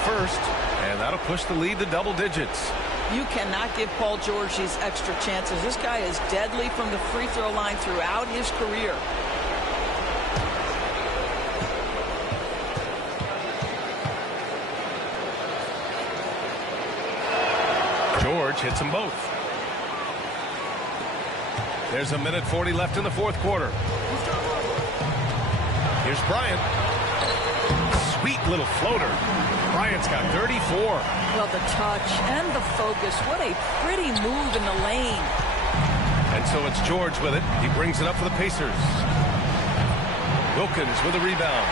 First, and that'll push the lead to double digits. You cannot give Paul George these extra chances. This guy is deadly from the free throw line throughout his career. George hits them both. There's 1:40 left in the fourth quarter. Here's Bryant. Sweet little floater. Bryant's got 34. Well, the touch and the focus. What a pretty move in the lane. And so it's George with it. He brings it up for the Pacers. Wilkins with a rebound.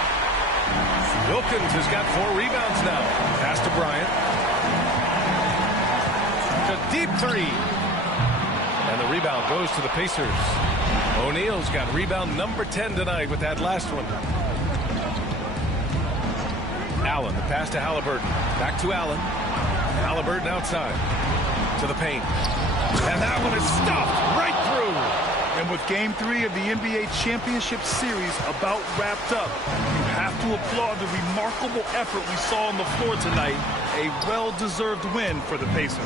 Wilkins has got 4 rebounds now. Pass to Bryant. A deep three. And the rebound goes to the Pacers. O'Neal's got rebound number 10 tonight with that last one. Allen, the pass to Halliburton. Back to Allen. Halliburton outside. To the paint. And that one is stuffed right through. And with Game 3 of the NBA Championship Series about wrapped up, you have to applaud the remarkable effort we saw on the floor tonight A well-deserved win for the Pacers.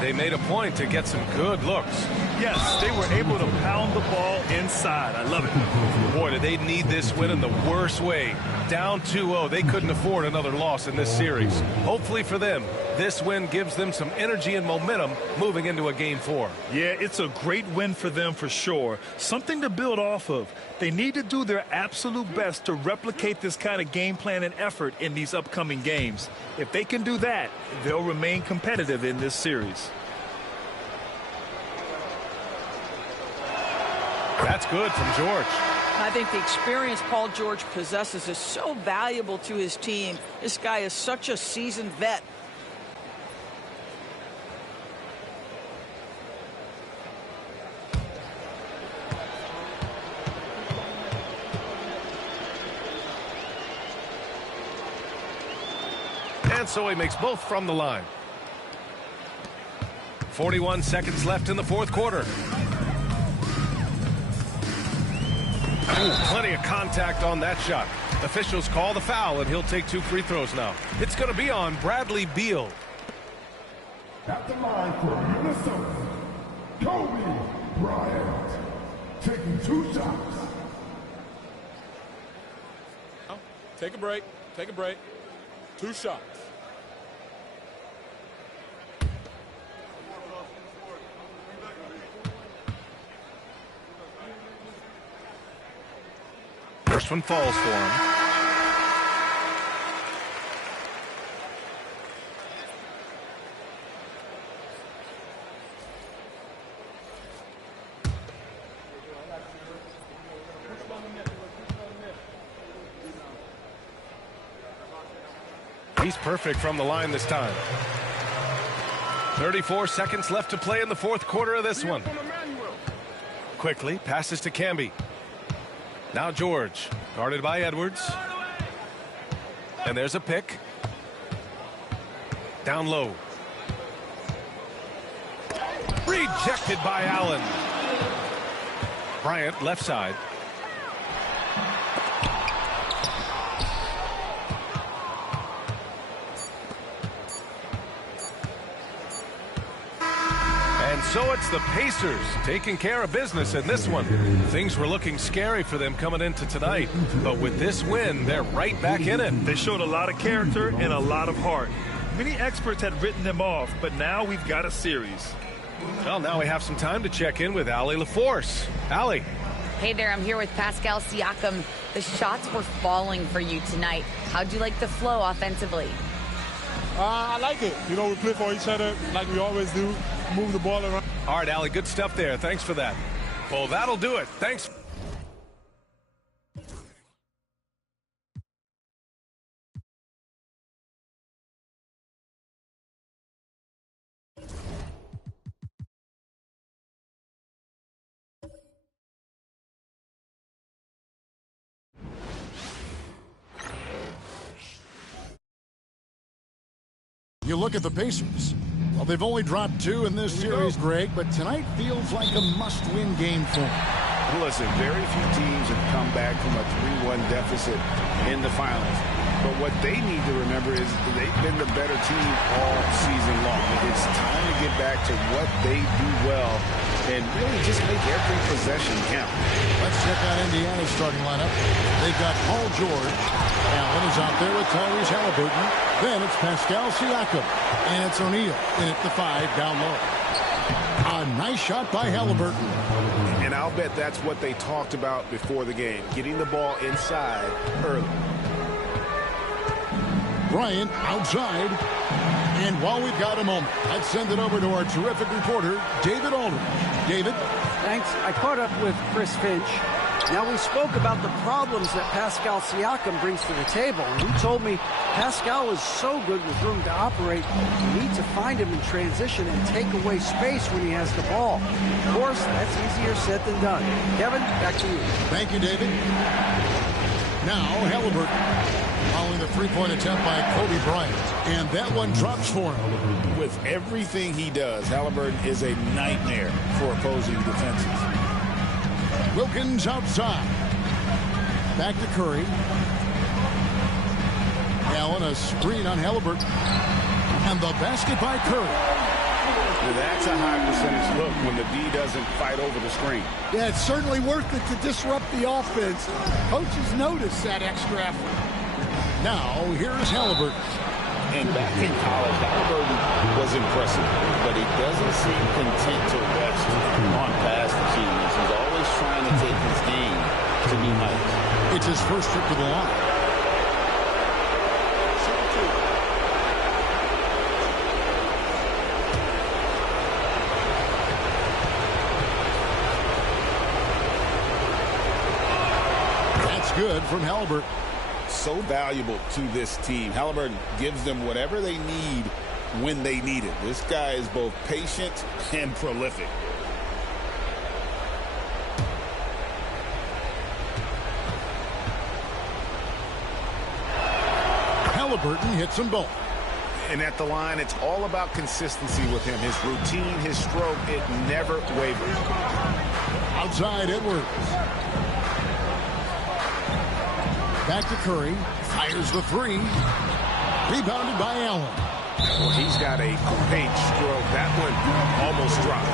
They made a point to get some good looks. Yes, they were able to pound the ball inside. I love it. Boy, did they need this win in the worst way. Down 2-0, they couldn't afford another loss in this series. Hopefully for them, this win gives them some energy and momentum moving into a Game 4. Yeah, it's a great win for them for sure. Something to build off of. They need to do their absolute best to replicate this kind of game plan and effort in these upcoming games. If they can do that, they'll remain competitive in this series. That's good from George. I think the experience Paul George possesses is so valuable to his team. This guy is such a seasoned vet. And so he makes both from the line. 41 seconds left in the fourth quarter. Ooh, plenty of contact on that shot. Officials call the foul, and he'll take 2 free throws now. It's going to be on Bradley Beal. At the line for Minnesota, Kobe Bryant, taking 2 shots. Take a break. Take a break. 2 shots. First one falls for him. He's perfect from the line this time. 34 seconds left to play in the fourth quarter of this one. Quickly passes to Camby. Now George, guarded by Edwards. And there's a pick. Down low. Rejected by Allen. Bryant, left side. So it's the Pacers taking care of business in this one. Things were looking scary for them coming into tonight, but with this win, they're right back in it. They showed a lot of character and a lot of heart. Many experts had written them off, but now we've got a series. Well, now we have some time to check in with Allie LaForce. Allie. Hey there, I'm here with Pascal Siakam. The shots were falling for you tonight. How'd you like the flow offensively? I like it. You know, we play for each other like we always do. Move the ball around. All right, Allie, good stuff there. Thanks for that. Well, that'll do it. Thanks. You look at the Pacers. Well, they've only dropped 2 in this series, Greg, but tonight feels like a must-win game for them. Listen, very few teams have come back from a 3-1 deficit in the finals. But what they need to remember is they've been the better team all season long. It's time to get back to what they do well and really just make every possession count. Let's check out Indiana's starting lineup. They've got Paul George. Allen is out there with Tyrese Halliburton. Then it's Pascal Siakam. And it's O'Neal in at the 5 down low. A nice shot by Halliburton. And I'll bet that's what they talked about before the game, getting the ball inside early. Bryant outside. And while we've got a moment, let's send it over to our terrific reporter, David Aldridge. David? Thanks. I caught up with Chris Finch. Now, we spoke about the problems that Pascal Siakam brings to the table. And he told me Pascal is so good with room to operate, you need to find him in transition and take away space when he has the ball. Of course, that's easier said than done. Kevin, back to you. Thank you, David. Now, Halliburton. Following the three-point attempt by Kobe Bryant. And that one drops for him. With everything he does, Halliburton is a nightmare for opposing defenses. Wilkins outside. Back to Curry. Allen, a screen on Halliburton. And the basket by Curry. Now that's a high percentage look when the D doesn't fight over the screen. Yeah, it's certainly worth it to disrupt the offense. Coaches notice that extra effort. Now, here's Halliburton. And back in college, Halliburton was impressive, but he doesn't seem content to rest on past achievements. He's always trying to take his game to new heights. It's his first trip to the line. That's good from Halliburton. So valuable to this team. Halliburton gives them whatever they need when they need it. This guy is both patient and prolific. Halliburton hits them both. And at the line, it's all about consistency with him. His routine, his stroke, it never wavers. Outside Edwards. Back to Curry. Fires the three. Rebounded by Allen. Well, he's got a great stroke. That one almost dropped.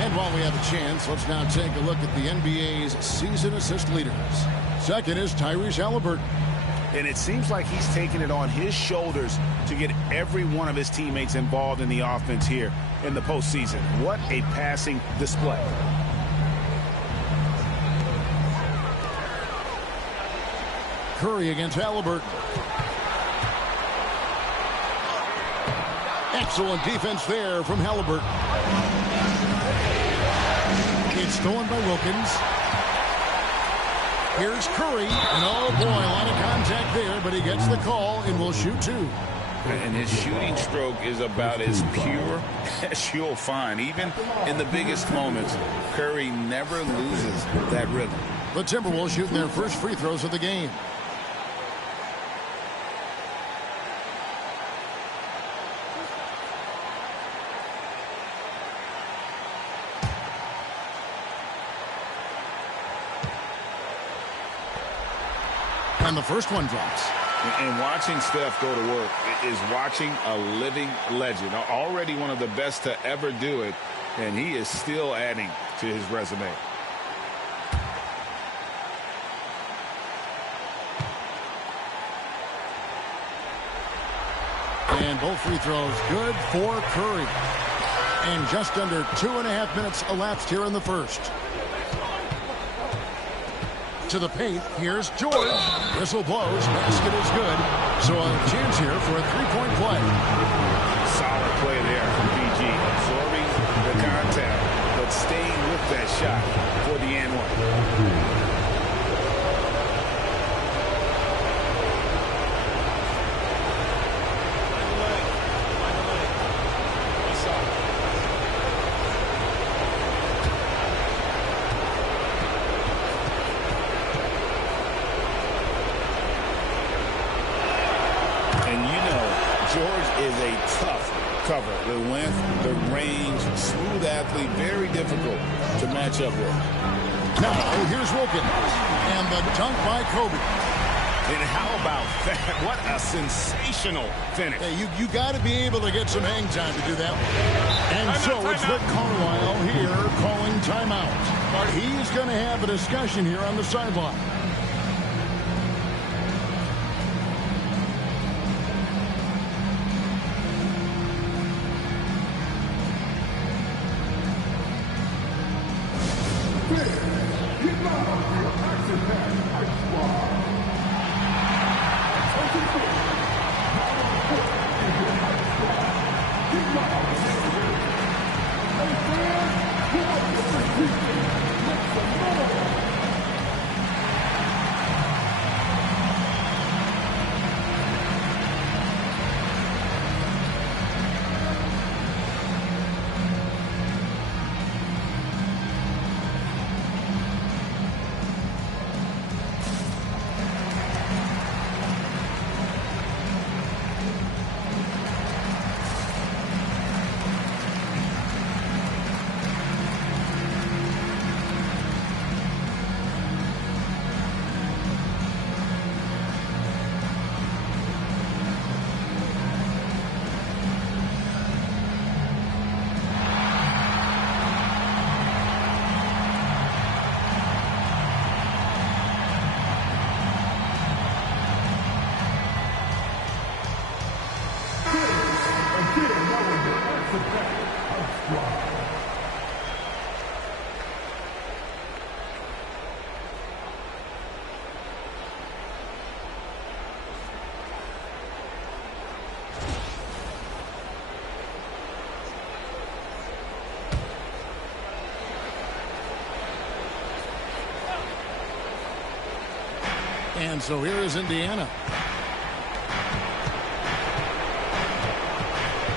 And while we have a chance, let's now take a look at the NBA's season assist leaders. Second is Tyrese Halliburton. And it seems like he's taking it on his shoulders to get every one of his teammates involved in the offense here in the postseason. What a passing display. Curry against Halliburton. Excellent defense there from Halliburton. It's stolen by Wilkins. Here's Curry. And oh boy, a lot of contact there, but he gets the call and will shoot two. And his shooting stroke is about as pure as you'll find. Even in the biggest moments, Curry never loses that rhythm. The Timberwolves shooting their first free throws of the game. And the first one drops. And watching Steph go to work is watching a living legend. Already one of the best to ever do it, and he is still adding to his resume. And both free throws good for Curry. And just under 2.5 minutes elapsed here in the first. To the paint, here's George. Whistle blows, basket is good. So a chance here for a three-point play. Solid play there from PG. Absorbing the contact, but staying with that shot for the and one. Cover, the length, the range, smooth athlete, very difficult to match up with. Now, here's Wilkins, and the dunk by Kobe. And how about that? What a sensational finish. Hey, you got to be able to get some hang time to do that one. And so it's Rick Carlisle here calling timeout. But he's going to have a discussion here on the sideline. And so here is Indiana.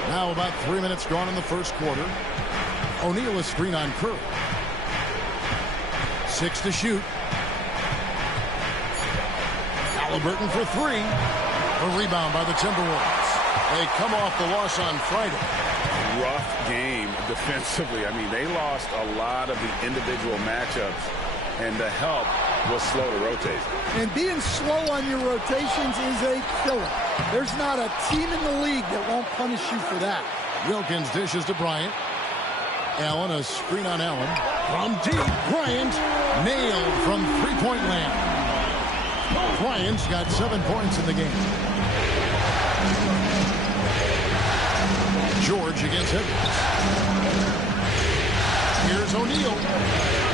Now about 3 minutes gone in the first quarter. O'Neal a screen on Curry. 6 to shoot. Halliburton for 3. A rebound by the Timberwolves. They come off the loss on Friday. Rough game defensively. I mean, they lost a lot of the individual matchups, and the help was slow to rotate. And being slow on your rotations is a killer. There's not a team in the league that won't punish you for that. Wilkins dishes to Bryant. Allen, a screen on Allen. From deep, Bryant nailed from three-point land. Bryant's got 7 points in the game. George against Edwards. Here's O'Neal.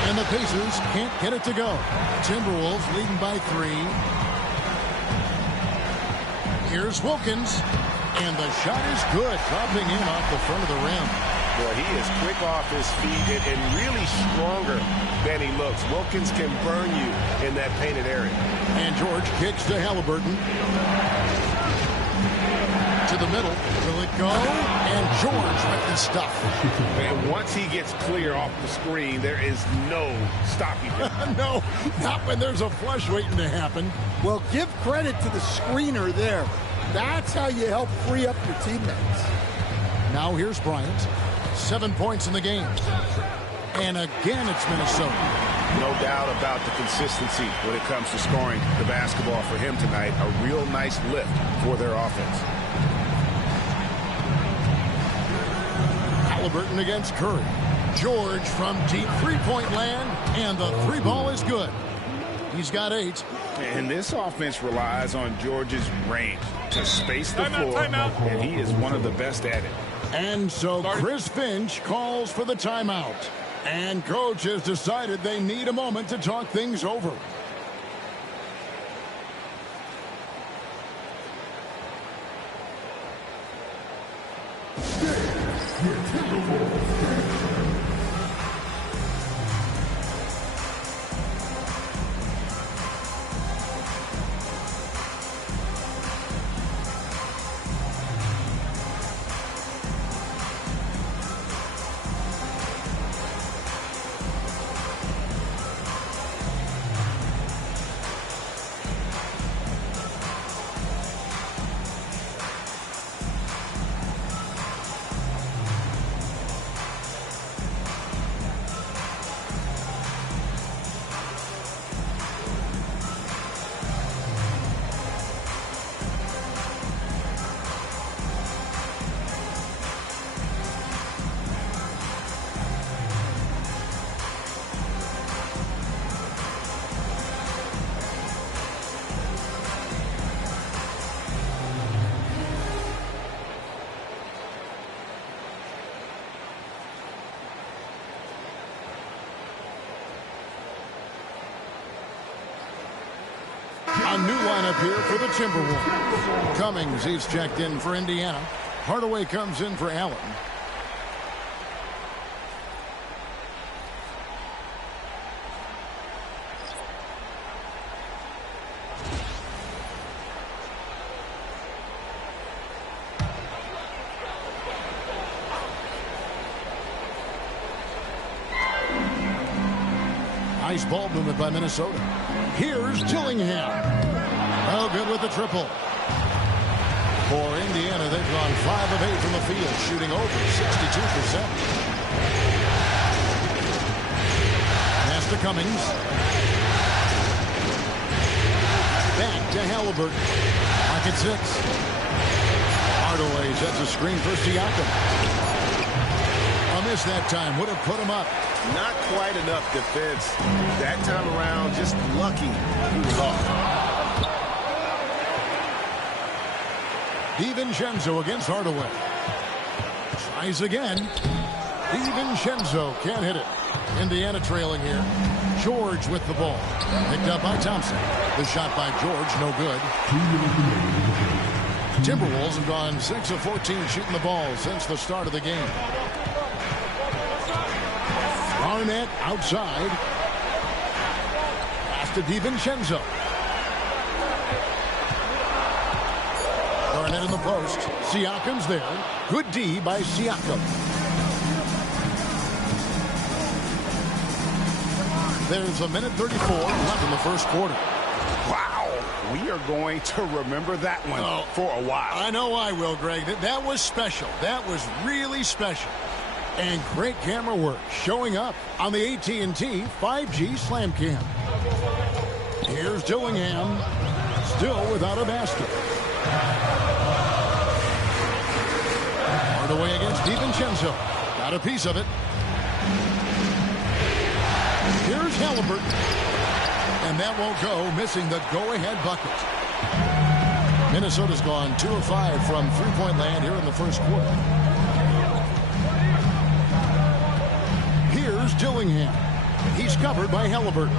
And the Pacers can't get it to go. Timberwolves leading by 3. Here's Wilkins. And the shot is good. Dropping in off the front of the rim. Boy, he is quick off his feet and really stronger than he looks. Wilkins can burn you in that painted area. And George kicks to Halliburton. To the middle. Will it go? And George with the stuff. And once he gets clear off the screen, there is no stopping him. No, not when there's a flush waiting to happen. Well, give credit to the screener there. That's how you help free up your teammates. Now here's Bryant. 7 points in the game. And again, it's Minnesota. No doubt about the consistency when it comes to scoring the basketball for him tonight. A real nice lift for their offense. Halliburton against Curry. George from deep three-point land. And the three ball is good. He's got 8. And this offense relies on George's range to space the floor. And he is one of the best at it. And so Chris Finch calls for the timeout. And coach has decided they need a moment to talk things over. A new lineup here for the Timberwolves. Cummings, he's checked in for Indiana. Hardaway comes in for Allen. Nice ball movement by Minnesota. Here's Dillingham. Oh, good with the triple. For Indiana, they've gone 5 of 8 from the field, shooting over 62%. Pass to Cummings. Back to Halliburton. Pocket 6. Hardaway sets a screen for Siakam. A miss that time would have put him up. Not quite enough defense that time around. Just lucky he was off. DiVincenzo against Hardaway. Tries again. DiVincenzo can't hit it. Indiana trailing here. George with the ball. Picked up by Thompson. The shot by George, no good. Timberwolves have gone 6 of 14 shooting the ball since the start of the game. Garnett outside. Pass to DiVincenzo. Garnett in the post. Siakam's there. Good D by Siakam. There's a minute 34 left in the first quarter. Wow. We are going to remember that one for a while. I know I will, Greg. That was special. That was really special. And great camera work showing up on the AT&T 5G Slam Cam. Here's Dillingham, still without a basket. Hardaway against DiVincenzo. Got a piece of it. Here's Halliburton. And that won't go, missing the go-ahead bucket. Minnesota's gone 2 of 5 from three-point land here in the first quarter. Here's Dillingham. He's covered by Halliburton.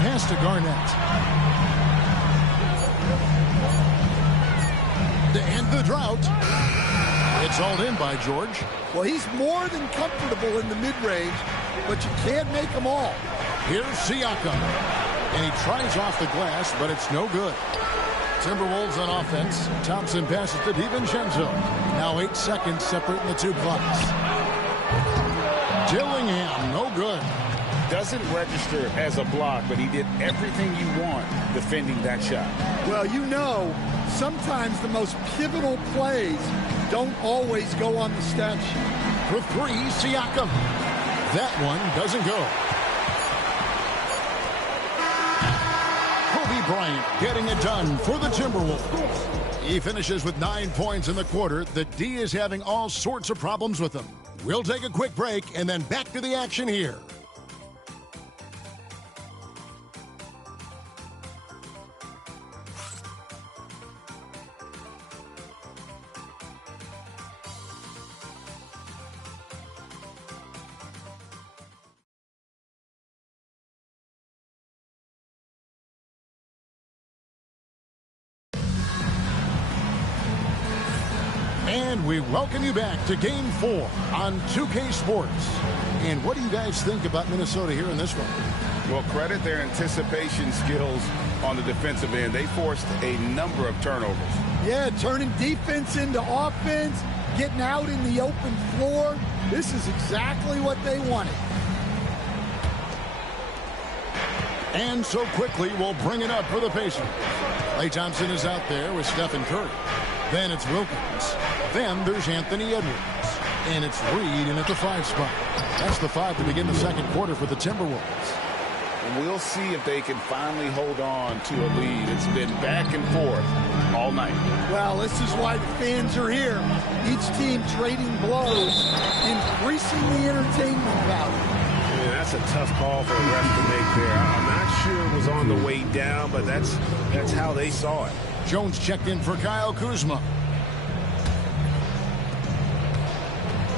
Pass to Garnett. To end the drought. It's hauled in by George. Well, he's more than comfortable in the mid-range, but you can't make them all. Here's Siakam. And he tries off the glass, but it's no good. Timberwolves on offense. Thompson passes to DiVincenzo. Now 8 seconds separating the two clocks. Dillingham, no good. Doesn't register as a block, but he did everything you want defending that shot. Well, you know, sometimes the most pivotal plays don't always go on the stat sheet. For 3, Siakam. That one doesn't go. Kobe Bryant getting it done for the Timberwolves. He finishes with 9 points in the quarter. The D is having all sorts of problems with him. We'll take a quick break and then back to the action here. And we welcome you back to Game 4 on 2K Sports. And what do you guys think about Minnesota here in this one? Well, credit their anticipation skills on the defensive end. They forced a number of turnovers. Yeah, turning defense into offense, getting out in the open floor. This is exactly what they wanted. And so quickly, we'll bring it up for the Pacers. Klay Thompson is out there with Stephen Curry. Then it's Wilkins. Then there's Anthony Edwards. And it's Reed in at the 5 spot. That's the 5 to begin the second quarter for the Timberwolves. We'll see if they can finally hold on to a lead. It's been back and forth all night. Well, this is why the fans are here. Each team trading blows, increasing the entertainment value. Yeah, that's a tough call for the ref to make there. I'm not sure it was on the way down, but that's how they saw it. Jones checked in for Kyle Kuzma.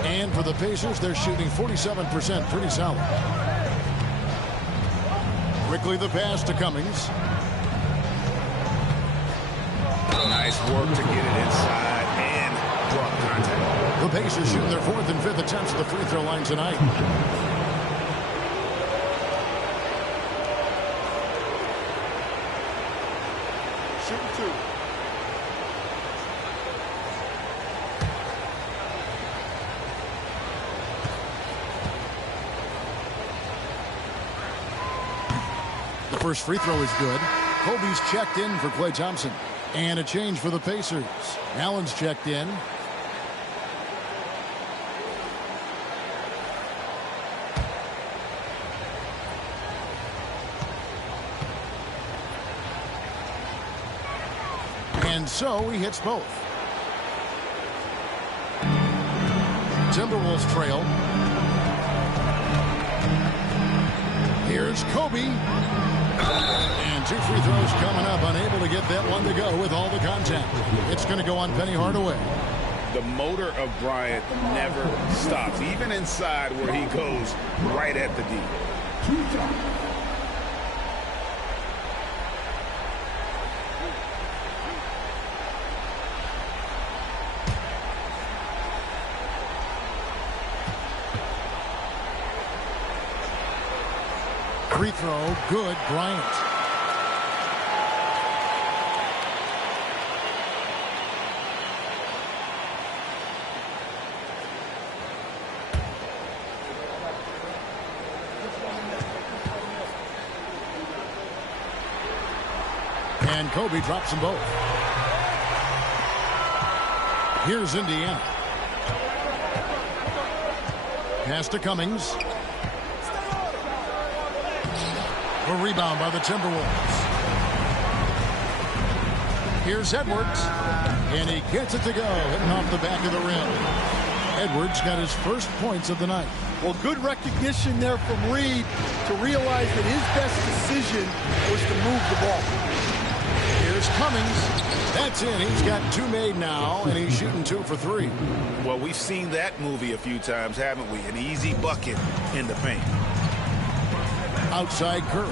And for the Pacers, they're shooting 47%, pretty solid. Quickly the pass to Cummings. Nice work to get it inside and drop contact. The Pacers shooting their 4th and 5th attempts at the free throw line tonight. Shooting 2. The first free throw is good. Kobe's checked in for Klay Thompson. And a change for the Pacers. Allen's checked in. And so he hits both. Timberwolves trail. Here's Kobe. And 2 free throws coming up. Unable to get that one to go with all the contact. It's going to go on Penny Hardaway. the motor of Bryant never stops, even inside where he goes right at the D. Free throw, good, Bryant. And Kobe drops them both. Here's Indiana. Pass to Cummings. A rebound by the Timberwolves. Here's Edwards. And he gets it to go, hitting off the back of the rim. Edwards got his first points of the night. Well, good recognition there from Reed to realize that his best decision was to move the ball. Here's Cummings. That's in. He's got 2 made now, and he's shooting 2 for 3. Well, we've seen that movie a few times, haven't we? An easy bucket in the paint. Outside Curry.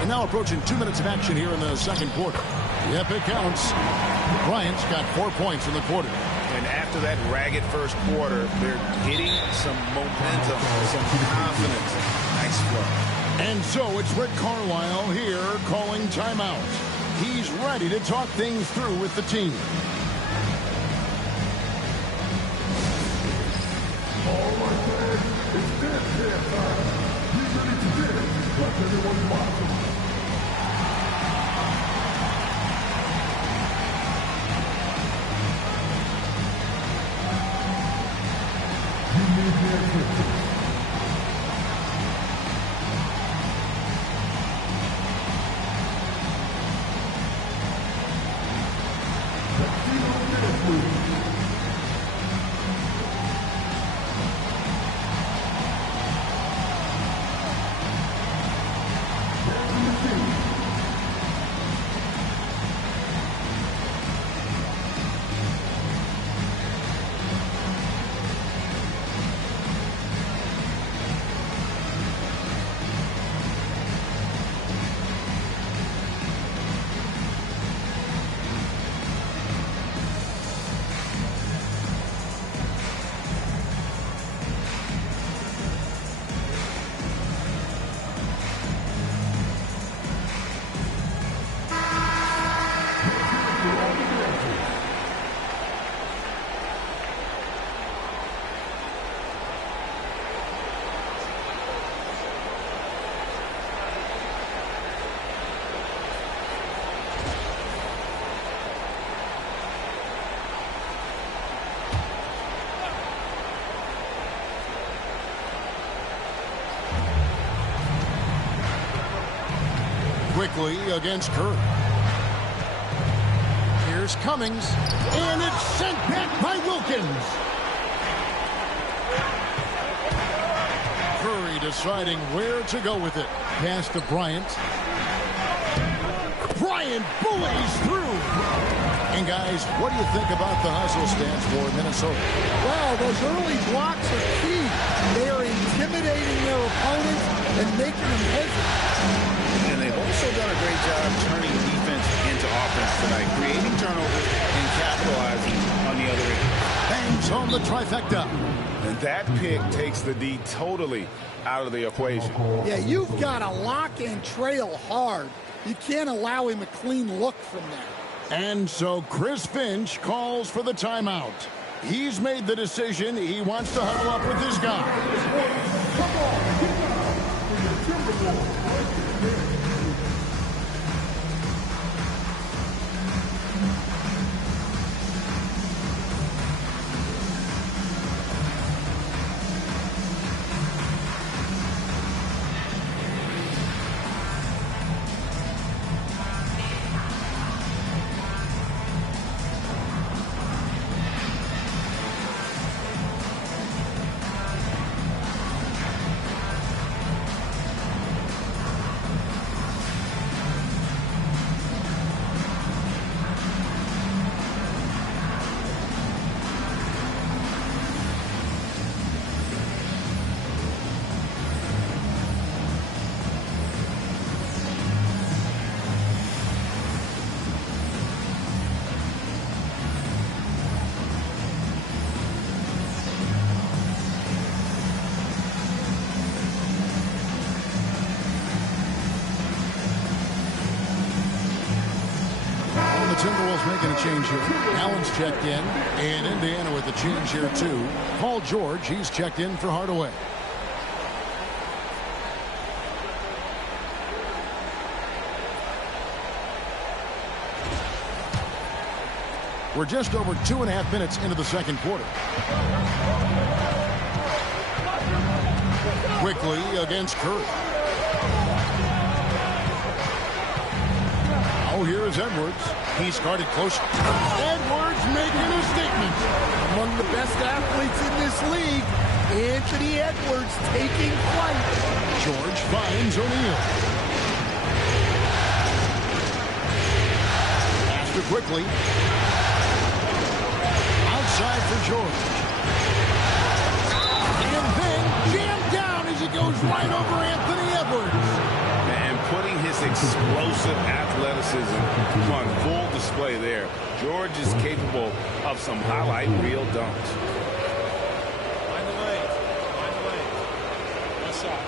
And now approaching 2 minutes of action here in the second quarter. Yep, it counts. Bryant's got 4 points in the quarter. And after that ragged first quarter, they're getting some momentum, some confidence. Nice flow. And so it's Rick Carlisle here calling timeout. He's ready to talk things through with the team. All right, man. It's dance time. Get ready to dance like everyone's watching. You need dancing. Quickly against Curry. Here's Cummings. And it's sent back by Wilkins. Curry deciding where to go with it. Pass to Bryant. Bryant bullies through. And guys, what do you think about the hustle stance for Minnesota? Well, those early blocks are key. They are intimidating their opponents and making them hesitate. And they've also done a great job turning defense into offense tonight, creating turnovers and capitalizing on the other end. Bangs home the trifecta. And that pick takes the D totally out of the equation. Yeah, you've got to lock and trail hard. You can't allow him a clean look from that. And so Chris Finch calls for the timeout. He's made the decision. He wants to huddle up with his guys. Come on, get down for your Timberwolves. making a change here. Allen's checked in, and Indiana with the change here too. Paul George, he's checked in for Hardaway. We're just over 2.5 minutes into the second quarter. Quickly against Curry. Oh, here is Edwards. He's guarded close. Edwards making a statement. Among the best athletes in this league, Anthony Edwards taking flight. George finds O'Neal. After quickly. Outside for George. And then jammed down as he goes right over Anthony Edwards. And putting his explosive athleticism on full display there. George is capable of some highlight reel dunks. Find the lane. Find the lane. One shot.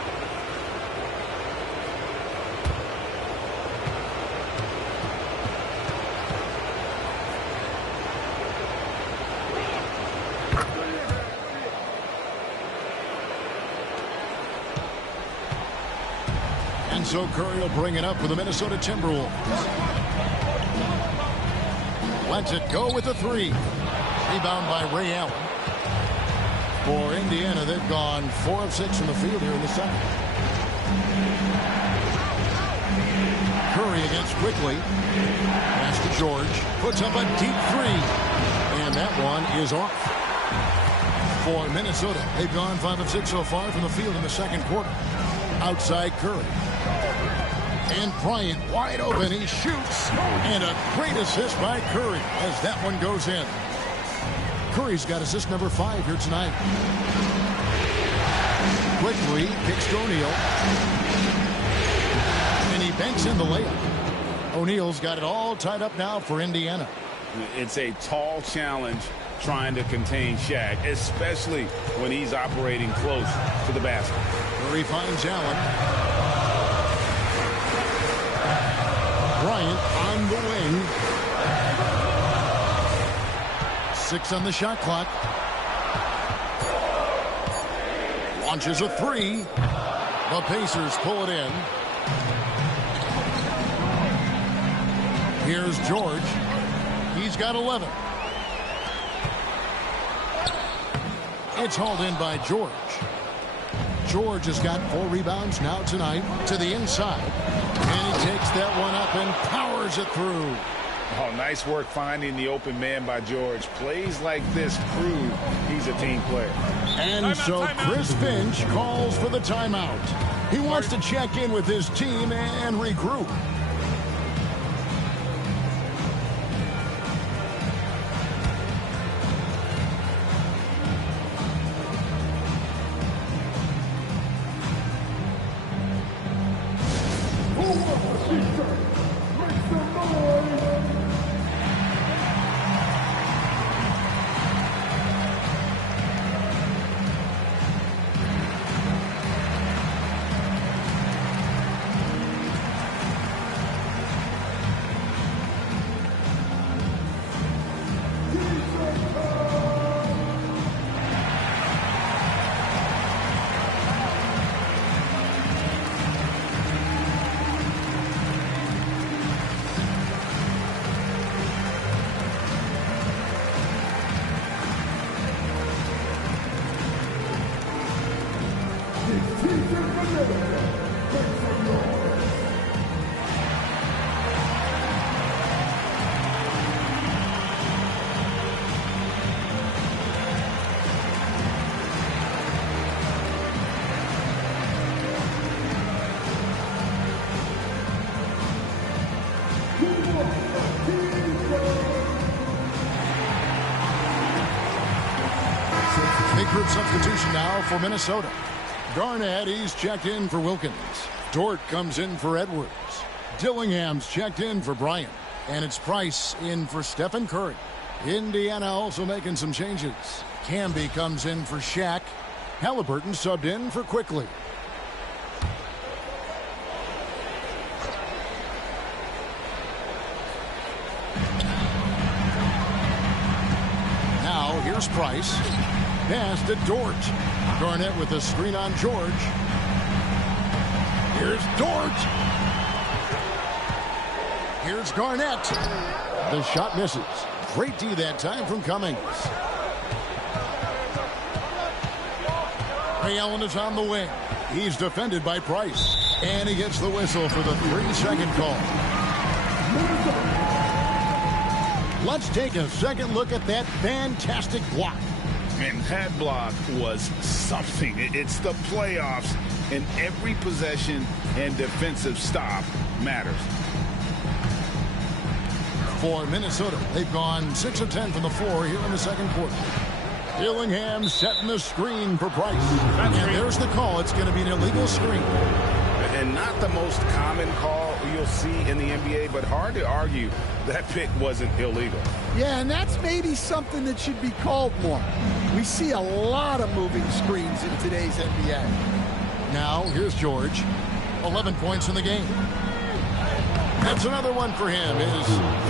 And so Curry will bring it up for the Minnesota Timberwolves. Lets it go with a three. Rebound by Ray Allen. For Indiana, they've gone 4 of 6 from the field here in the second. Curry against Quickly. Pass to George. Puts up a deep three. And that one is off. For Minnesota, they've gone 5 of 6 so far from the field in the second quarter. Outside Curry. And Bryant wide open. He shoots. And a great assist by Curry as that one goes in. Curry's got assist number 5 here tonight. Quickly kicks to O'Neal. And he banks in the layup. O'Neal's got it all tied up now for Indiana. It's a tall challenge trying to contain Shaq, especially when he's operating close to the basket. Curry finds Allen. Bryant on the wing. 6 on the shot clock. Launches a three. The Pacers pull it in. Here's George. He's got 11. It's hauled in by George. George has got 4 rebounds now tonight to the inside. And he takes that one up and powers it through. Oh, nice work finding the open man by George. Plays like this prove he's a team player. And so Chris Finch calls for the timeout. He wants to check in with his team and regroup. Big group substitution now for Minnesota. Garnett, he's checked in for Wilkins. Dort comes in for Edwards. Dillingham's checked in for Bryant. And it's Price in for Stephen Curry. Indiana also making some changes. Camby comes in for Shaq. Halliburton subbed in for Quickly. Here's Price. Pass to Dort. Garnett with a screen on George. Here's Dort. Here's Garnett. The shot misses. Great D that time from Cummings. Ray Allen is on the wing. He's defended by Price. And he gets the whistle for the 3-second call. Let's take a second look at that fantastic block. Man, that block was something. It's the playoffs, and every possession and defensive stop matters. For Minnesota, they've gone 6 of 10 from the floor here in the second quarter. Dillingham setting the screen for Price. And there's the call. It's going to be an illegal screen. And not the most common call you'll see in the NBA, but hard to argue that pick wasn't illegal. Yeah, and that's maybe something that should be called more. We see a lot of moving screens in today's NBA. Now, here's George. 11 points in the game. That's another one for him. His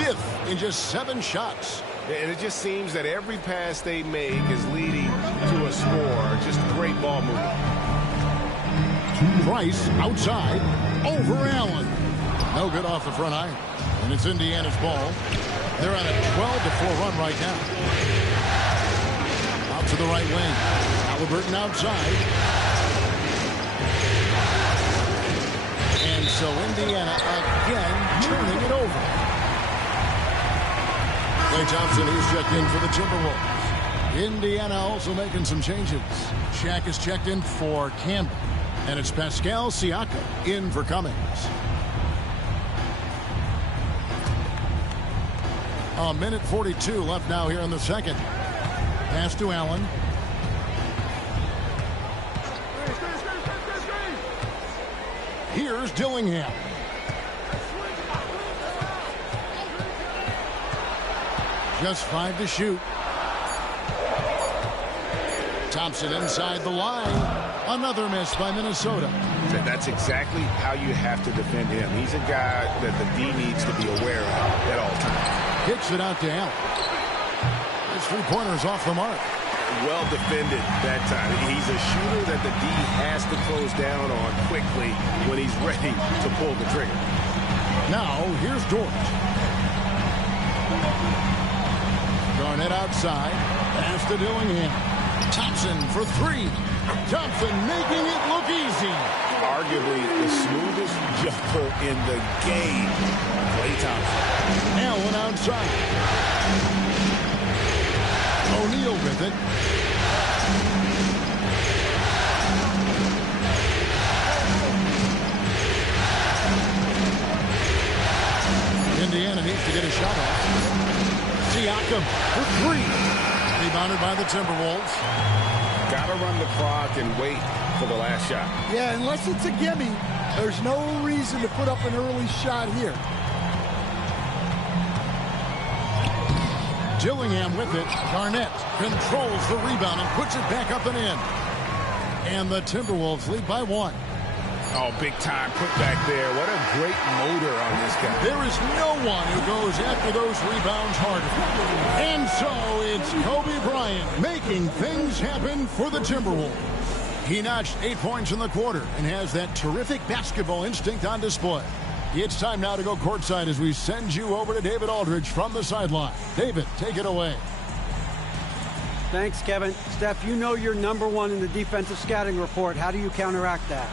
5th in just 7 shots. And it just seems that every pass they make is leading to a score. Just great ball movement. Price outside. Over Allen. No good off the front iron. And it's Indiana's ball. They're on a 12-4 run right now. Out to the right wing. Halliburton outside. And so Indiana again turning it over. Klay Thompson, he's checked in for the Timberwolves. Indiana also making some changes. Shaq is checked in for Campbell. And it's Pascal Siakam in for Cummings. A minute 42 left now here in the second. Pass to Allen. Here's Dillingham. Just 5 to shoot. Thompson inside the line. Another miss by Minnesota. That's exactly how you have to defend him. He's a guy that the D needs to be aware of at all times. Kicks it out to Allen. His 3-pointer's off the mark. Well defended that time. He's a shooter that the D has to close down on quickly when he's ready to pull the trigger. Now, here's Dort. Garnett outside. Pass to Dillingham. Thompson for 3. Thompson making it look easy. Arguably the smoothest jumper in the game. Klay Thompson. Allen outside. O'Neal with it. Indiana needs to get a shot off. Siakam for 3. Rebounded by the Timberwolves. Got to run the clock and wait for the last shot. Yeah, unless it's a gimme, there's no reason to put up an early shot here. Dillingham with it. Garnett controls the rebound and puts it back up and in. And the Timberwolves lead by 1. Oh, big time put back there. What a great motor on this guy. There is no one who goes after those rebounds harder. And so it's Kobe Bryant making things happen for the Timberwolves. He notched 8 points in the quarter and has that terrific basketball instinct on display. It's time now to go courtside as we send you over to David Aldridge from the sideline. David, take it away. Thanks, Kevin. Steph, you know you're #1 in the defensive scouting report. How do you counteract that?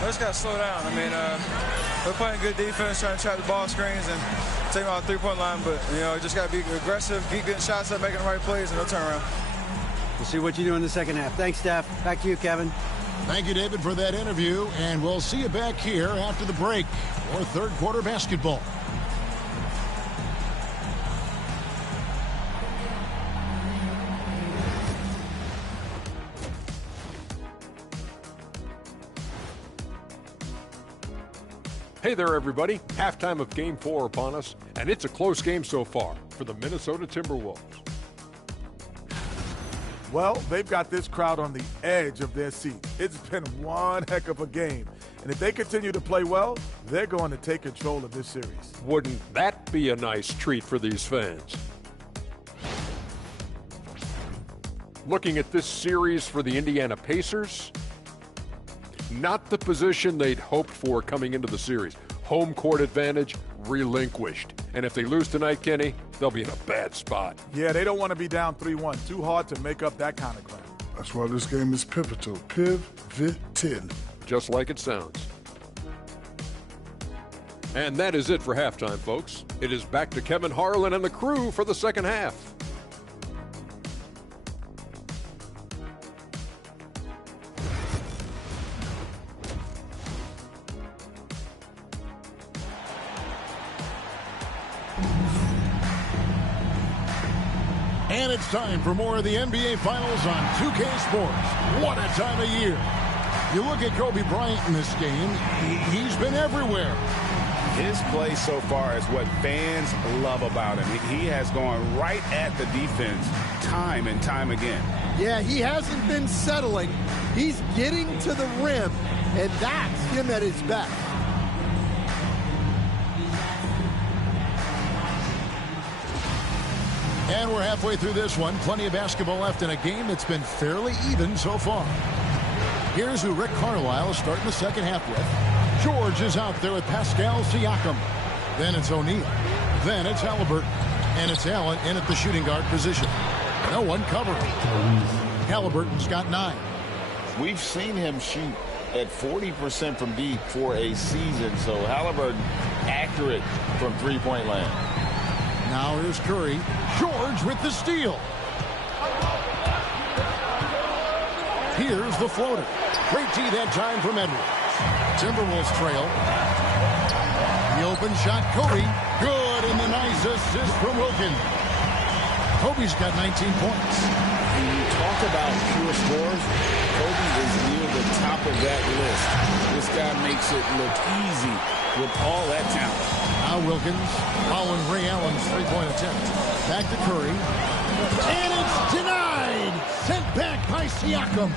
I just got to slow down. I mean, we're playing good defense, trying to trap the ball screens and take them out the 3-point line. But, you know, just got to be aggressive, keep getting shots up, making the right plays, and no turnaround. We'll see what you do in the second half. Thanks, Steph. Back to you, Kevin. Thank you, David, for that interview. And we'll see you back here after the break for third quarter basketball. Hey there, everybody. Halftime of Game 4 upon us, and it's a close game so far for the Minnesota Timberwolves. Well, they've got this crowd on the edge of their seat. It's been one heck of a game. And if they continue to play well, they're going to take control of this series. Wouldn't that be a nice treat for these fans? Looking at this series for the Indiana Pacers, not the position they'd hoped for coming into the series. Home court advantage relinquished. And if they lose tonight, Kenny, they'll be in a bad spot. Yeah, they don't want to be down 3-1. Too hard to make up that kind of ground. That's why this game is pivotal. Pivoted. Just like it sounds. And that is it for halftime, folks. It is back to Kevin Harlan and the crew for the second half. And it's time for more of the NBA Finals on 2K Sports. What a time of year. You look at Kobe Bryant in this game, he's been everywhere. His play so far is what fans love about him. He has gone right at the defense time and time again. Yeah, he hasn't been settling. He's getting to the rim, and that's him at his best. And we're halfway through this one. Plenty of basketball left in a game that's been fairly even so far. Here's who Rick Carlisle is starting the second half with. George is out there with Pascal Siakam. Then it's O'Neal. Then it's Halliburton. And it's Allen in at the shooting guard position. No one covering. Halliburton's got 9. We've seen him shoot at 40% from deep for a season. So Halliburton accurate from three-point land. Now here's Curry. George with the steal. Here's the floater. Great D that time from Edwards. Timberwolves trail. The open shot, Kobe. Good, and the nice assist from Wilkins. Kobe's got 19 points. When you talk about pure scores, Kobe is near the top of that list. This guy makes it look easy with all that talent. Now Wilkins following Ray Allen's three-point attempt. Back to Curry. And it's denied. Sent back by Siakam.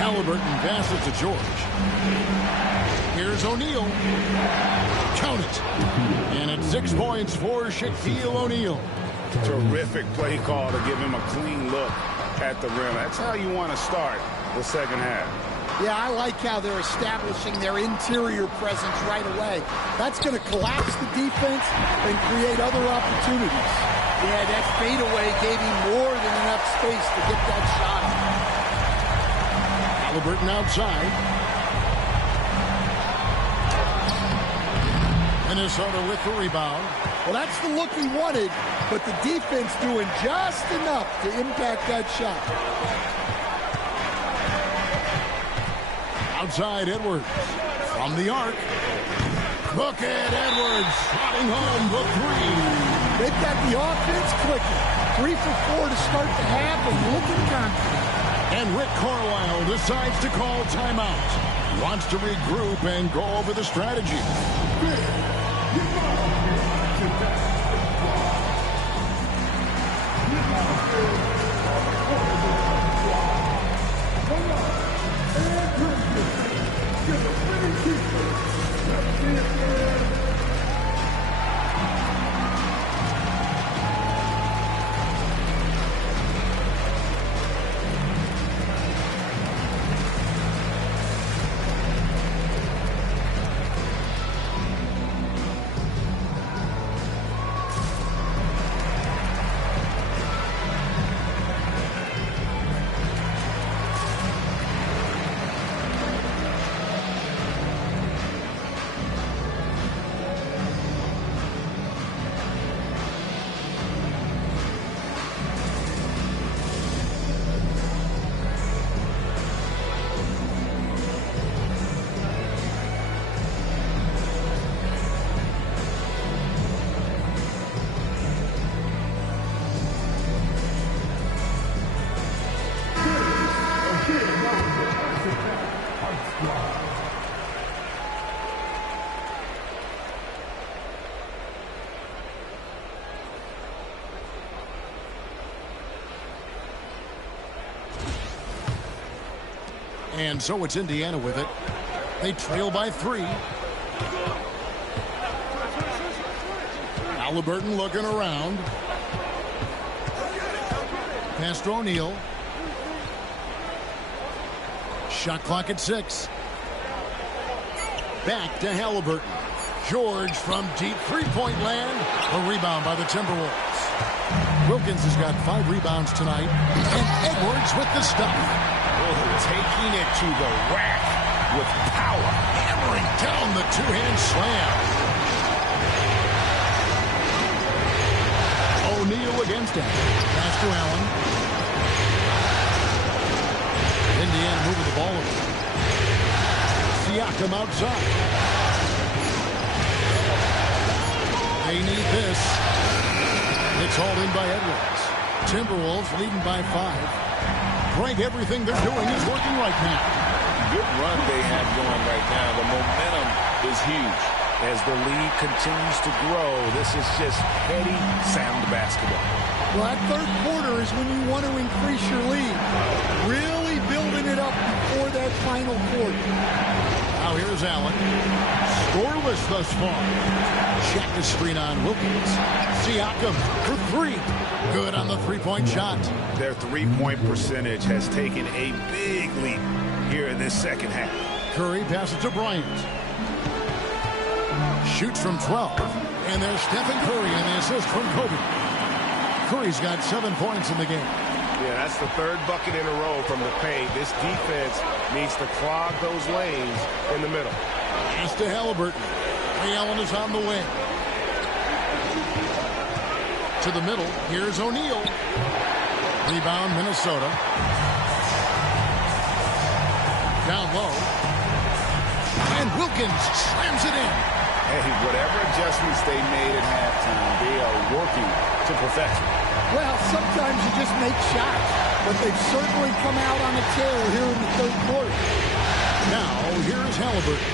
Halliburton passes to George. Here's O'Neal. Count it. And it's 6 points for Shaquille O'Neal. Terrific play call to give him a clean look at the rim. That's how you want to start the second half. Yeah, I like how they're establishing their interior presence right away. That's going to collapse the defense and create other opportunities. Yeah, that fadeaway gave him more than enough space to get that shot. Halliburton outside. Minnesota with the rebound. Well, that's the look he wanted, but the defense doing just enough to impact that shot. Outside Edwards. From the arc. Look at Edwards. Sliding home the three. They've got the offense clicking. 3 for 4 to start the half and looking confident. And Rick Carlisle decides to call timeout. Wants to regroup and go over the strategy. And so it's Indiana with it. They trail by 3. Halliburton looking around. Pass to O'Neal. Shot clock at 6. Back to Halliburton. George from deep three-point land. A rebound by the Timberwolves. Wilkins has got 5 rebounds tonight. And Edwards with the stuff. Taking it to the rack with power. Hammering down the two-hand slam. O'Neal against him. Pass to Allen. Indiana moving the ball over. Siakam outside. They need this. It's hauled in by Edwards. Timberwolves leading by 5. Greg, everything they're doing is working right now. Good run they have going right now. The momentum is huge. As the lead continues to grow, this is just heady, sound basketball. Well, that third quarter is when you want to increase your lead. Really building it up before that final quarter. Now here's Allen. Scoreless thus far. Check the screen on Wilkins. Siakam for 3. Good on the three-point shot. Their three-point percentage has taken a big leap here in this second half. Curry passes to Bryant. Shoots from 12. And there's Stephen Curry and the assist from Kobe. Curry's got 7 points in the game. Yeah, that's the 3rd bucket in a row from the paint. This defense needs to clog those lanes in the middle. Pass to Halliburton. Ray Allen is on the wing. To the middle. Here's O'Neal. Rebound, Minnesota. Down low. And Wilkins slams it in. Hey, whatever adjustments they made at halftime, they are working to perfection. Well, sometimes you just make shots, but they've certainly come out on a tear here in the third quarter. Now, here's Halliburton.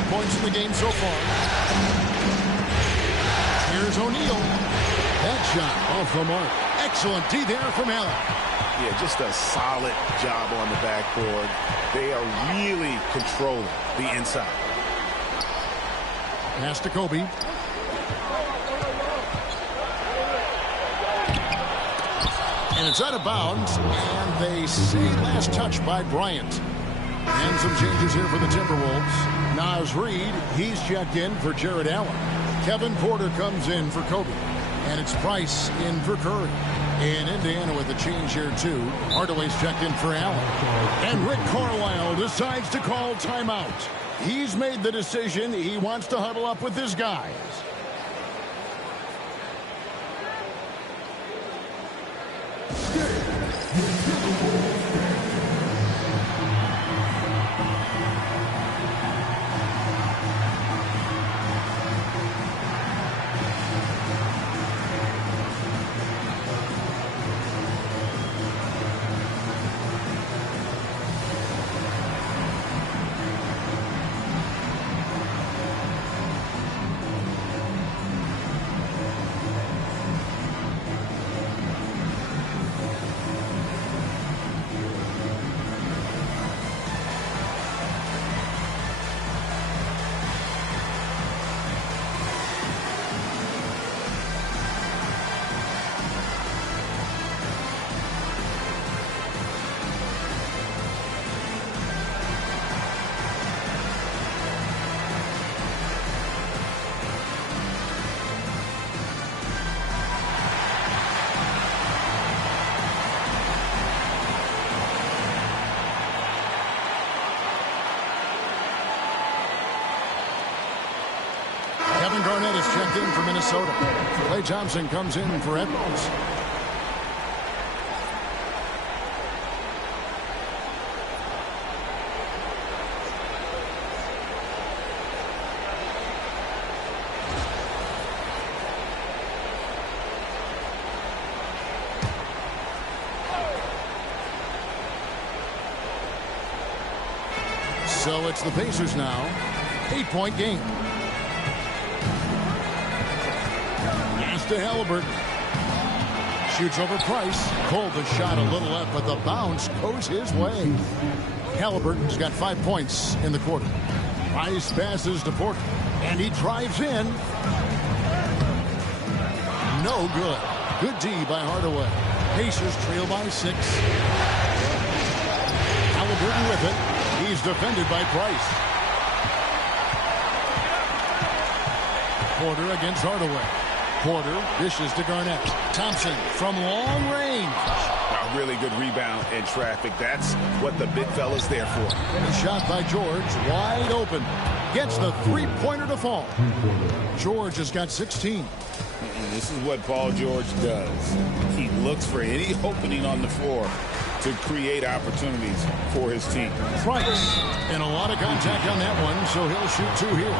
9 points in the game so far. Here's O'Neal. That shot off the mark. Excellent D there from Allen. Yeah, just a solid job on the backboard. They are really controlling the inside. Pass to Kobe. And it's out of bounds. And they say last touch by Bryant. And some changes here for the Timberwolves. Naz Reid, he's checked in for Jared Allen. Kevin Porter comes in for Kobe. And it's Price in for Curry. In Indiana with a change here, too. Hardaway's checked in for Allen. And Rick Carlisle decides to call timeout. He's made the decision. He wants to huddle up with his guys. Garnett is checked in for Minnesota. Klay Thompson comes in for Edwards. So it's the Pacers now. 8-point game. To Halliburton. Shoots over Price. Pulled the shot a little up, but the bounce goes his way. Halliburton's got 5 points in the quarter. Price passes to Porter. And he drives in. No good. Good D by Hardaway. Pacers trail by 6. Halliburton with it. He's defended by Price. Porter against Hardaway. Porter dishes to Garnett. Thompson from long range. A really good rebound in traffic. That's what the big fella's there for. A shot by George, wide open. Gets the three-pointer to fall. George has got 16. This is what Paul George does. He looks for any opening on the floor to create opportunities for his team. Price. And a lot of contact on that one, so he'll shoot 2 here.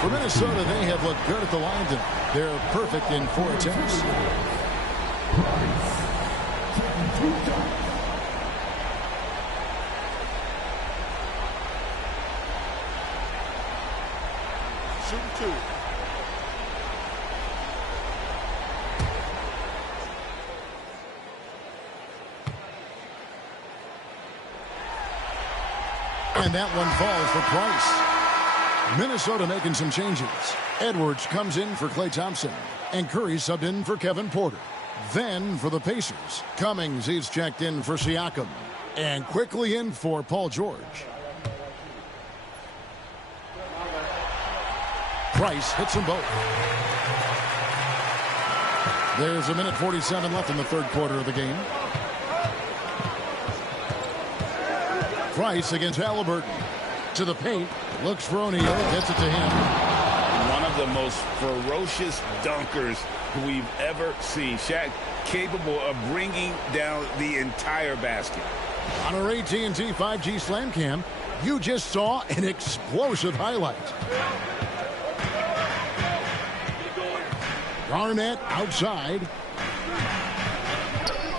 For Minnesota, they have looked good at the line tonight. They're perfect in 4 attempts. Shoot 2. And that one falls for Price. Minnesota making some changes. Edwards comes in for Klay Thompson. And Curry subbed in for Kevin Porter. Then for the Pacers, Cummings, he's checked in for Siakam. And quickly in for Paul George. Price hits them both. There's 1:47 left in the third quarter of the game. Price against Halliburton. To the paint. Looks for O'Neal. Gets it to him. One of the most ferocious dunkers we've ever seen. Shaq capable of bringing down the entire basket. On our AT&T 5G Slam Cam, you just saw an explosive highlight. Garnett outside.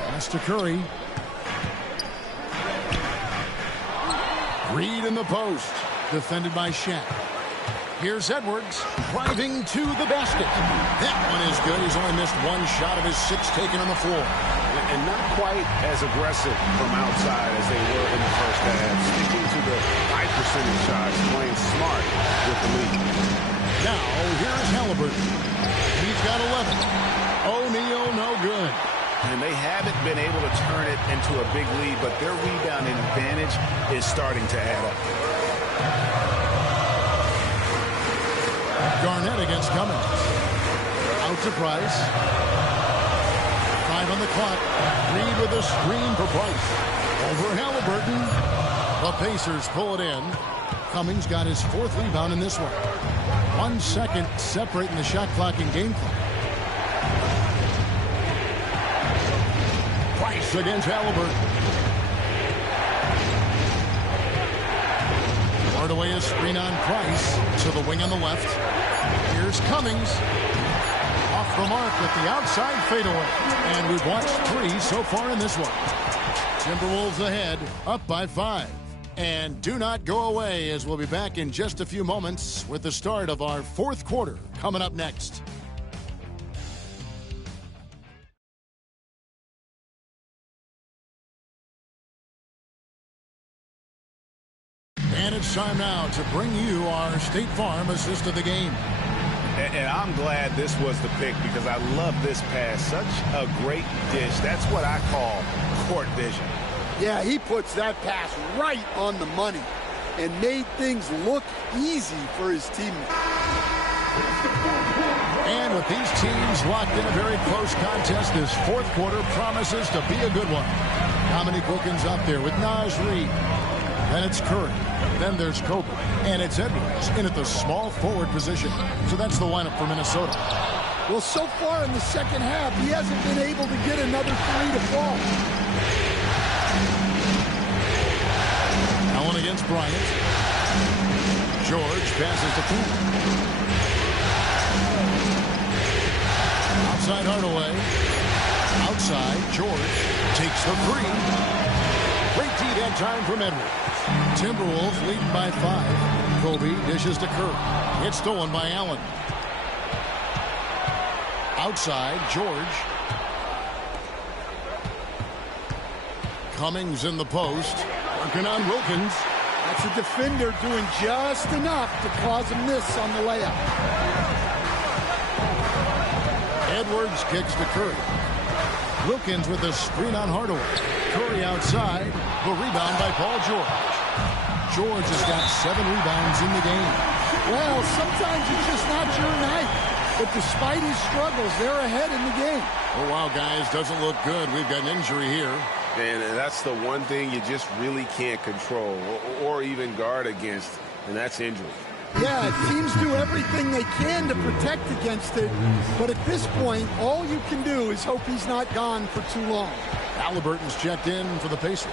Pass to Curry. Reed in the post. Defended by Shaq. Here's Edwards driving to the basket. That one is good. He's only missed 1 shot of his 6 taken on the floor. And not quite as aggressive from outside as they were in the first half. Sticking to the high percentage shots, playing smart with the lead. Now, here's Halliburton. He's got 11. O'Neal, no good. And they haven't been able to turn it into a big lead, but their rebounding advantage is starting to add up. Garnett against Cummings. Out to Price. 5 on the clock. Reed with a screen for Price. Over Halliburton. The Pacers pull it in. Cummings got his 4th rebound in this one. 1 second separating the shot clock and game clock. Price against Halliburton. Hardaway is screen on Price to the wing on the left. Here's Cummings. Off the mark with the outside fadeaway. And we've watched 3 so far in this one. Timberwolves ahead, up by 5. And do not go away, as we'll be back in just a few moments with the start of our 4th quarter coming up next. And it's time now to bring you our State Farm assist of the game. And I'm glad this was the pick because I love this pass. Such a great dish. That's what I call court vision. Yeah, he puts that pass right on the money and made things look easy for his teammates. And with these teams locked in a very close contest, this 4th quarter promises to be a good one. Dominique Wilkins out there with Naz Reid. Then it's Curry. Then there's Kobe. And it's Edwards in at the small forward position. So that's the lineup for Minnesota. Well, so far in the second half, he hasn't been able to get another 3 to fall. Allen against Bryant. George passes to Poole. Outside Hardaway. Outside, George takes the 3. Great D that time from Edwards. Timberwolves leading by 5. Kobe dishes to Curry. It's stolen by Allen. Outside, George. Cummings in the post. Working on Wilkins. That's a defender doing just enough to cause a miss on the layup. Edwards kicks to Curry. Wilkins with a screen on Hardaway. Curry outside. The rebound by Paul George. George has got 7 rebounds in the game. Well, sometimes it's just not your night. But despite his struggles, they're ahead in the game. Oh, wow, guys. Doesn't look good. We've got an injury here. And that's the one thing you just really can't control or even guard against, and that's injury. Yeah, teams do everything they can to protect against it. But at this point, all you can do is hope he's not gone for too long. Halliburton's checked in for the Pacers.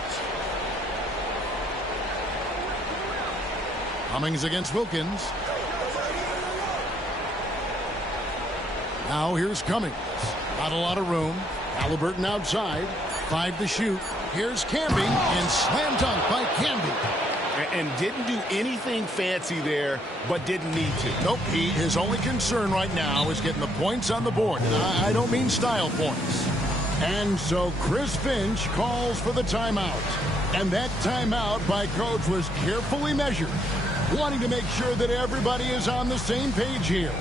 Cummings against Wilkins. Now here's Cummings. Not a lot of room. Halliburton outside. 5 to shoot. Here's Camby, and slam dunk by Camby. And didn't do anything fancy there, but didn't need to. Nope, his only concern right now is getting the points on the board. And I don't mean style points. And so Chris Finch calls for the timeout. And that timeout by Coach was carefully measured, wanting to make sure that everybody is on the same page here.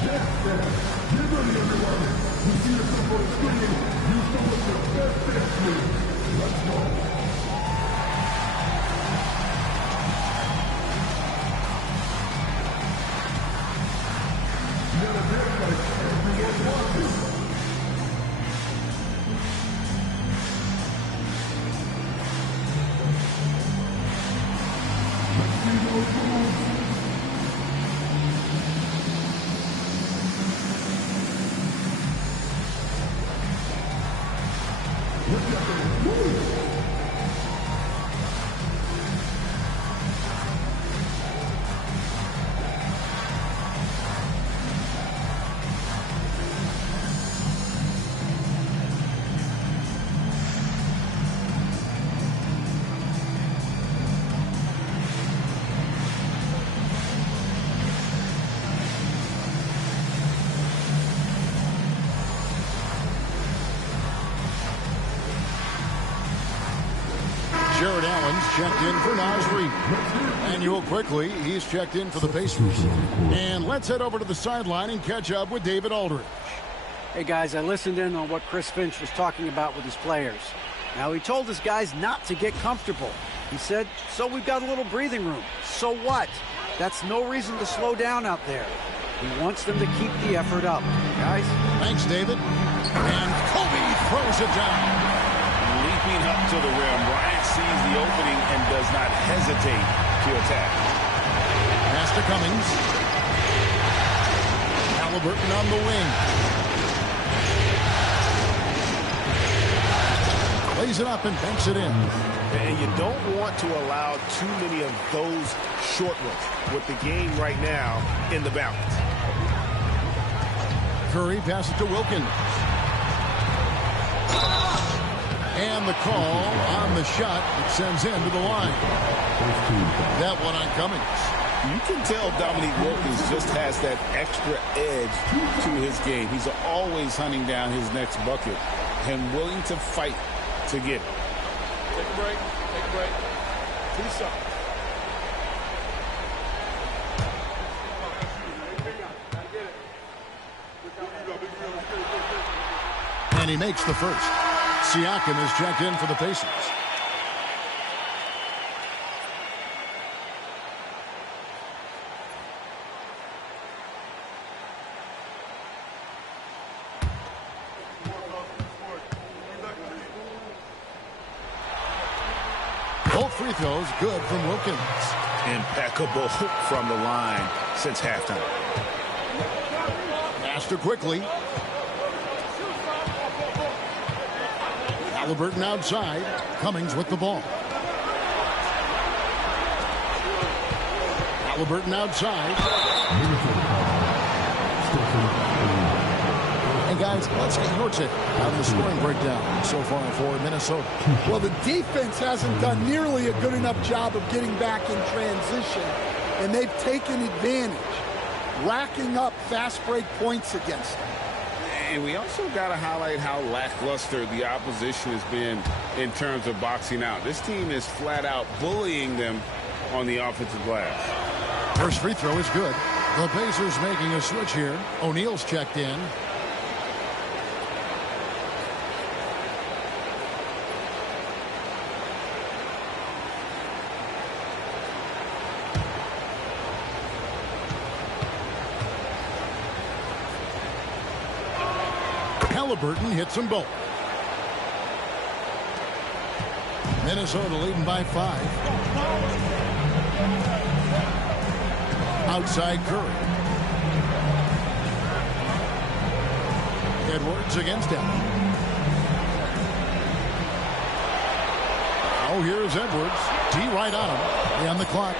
Get ready, everyone. You see yourself on the screen. You know what your best dance moves. Let's go. Get a dance like everyone wants it. Let's see those moves. Jared Allen's checked in for Naz Reid. And you'll quickly, he's checked in for the Pacers. And let's head over to the sideline and catch up with David Aldridge. Hey, guys, I listened in on what Chris Finch was talking about with his players. Now, he told his guys not to get comfortable. He said, so we've got a little breathing room. So what? That's no reason to slow down out there. He wants them to keep the effort up. Guys? Thanks, David. And Kobe throws it down. Leaping up to the rim, Bryant sees the opening and does not hesitate to attack. Pass to Cummings. Halliburton on the wing. Lays it up and banks it in. And you don't want to allow too many of those short ones with the game right now in the balance. Curry passes to Wilkins. And the call on the shot, it sends him to the line. That one on Cummings. You can tell Dominique Wilkins just has that extra edge to his game. He's always hunting down his next bucket and willing to fight to get it. Take a break. Take a break. 2 shots. And he makes the first. Siakam is checked in for the Pacers. Both free throws good from Wilkins. Impeccable from the line since halftime. Master quickly. Halliburton outside. Cummings with the ball. Halliburton outside. And guys, let's get your take on the scoring breakdown so far for Minnesota. Well, the defense hasn't done nearly a good enough job of getting back in transition, and they've taken advantage, racking up fast break points against them. And we also got to highlight how lackluster the opposition has been in terms of boxing out. This team is flat out bullying them on the offensive glass. First free throw is good. The Pacers making a switch here. O'Neal's checked in. Halliburton hits them both. Minnesota leading by 5. Outside Curry. Edwards against him. Oh, here's Edwards. D right on him. On the clock.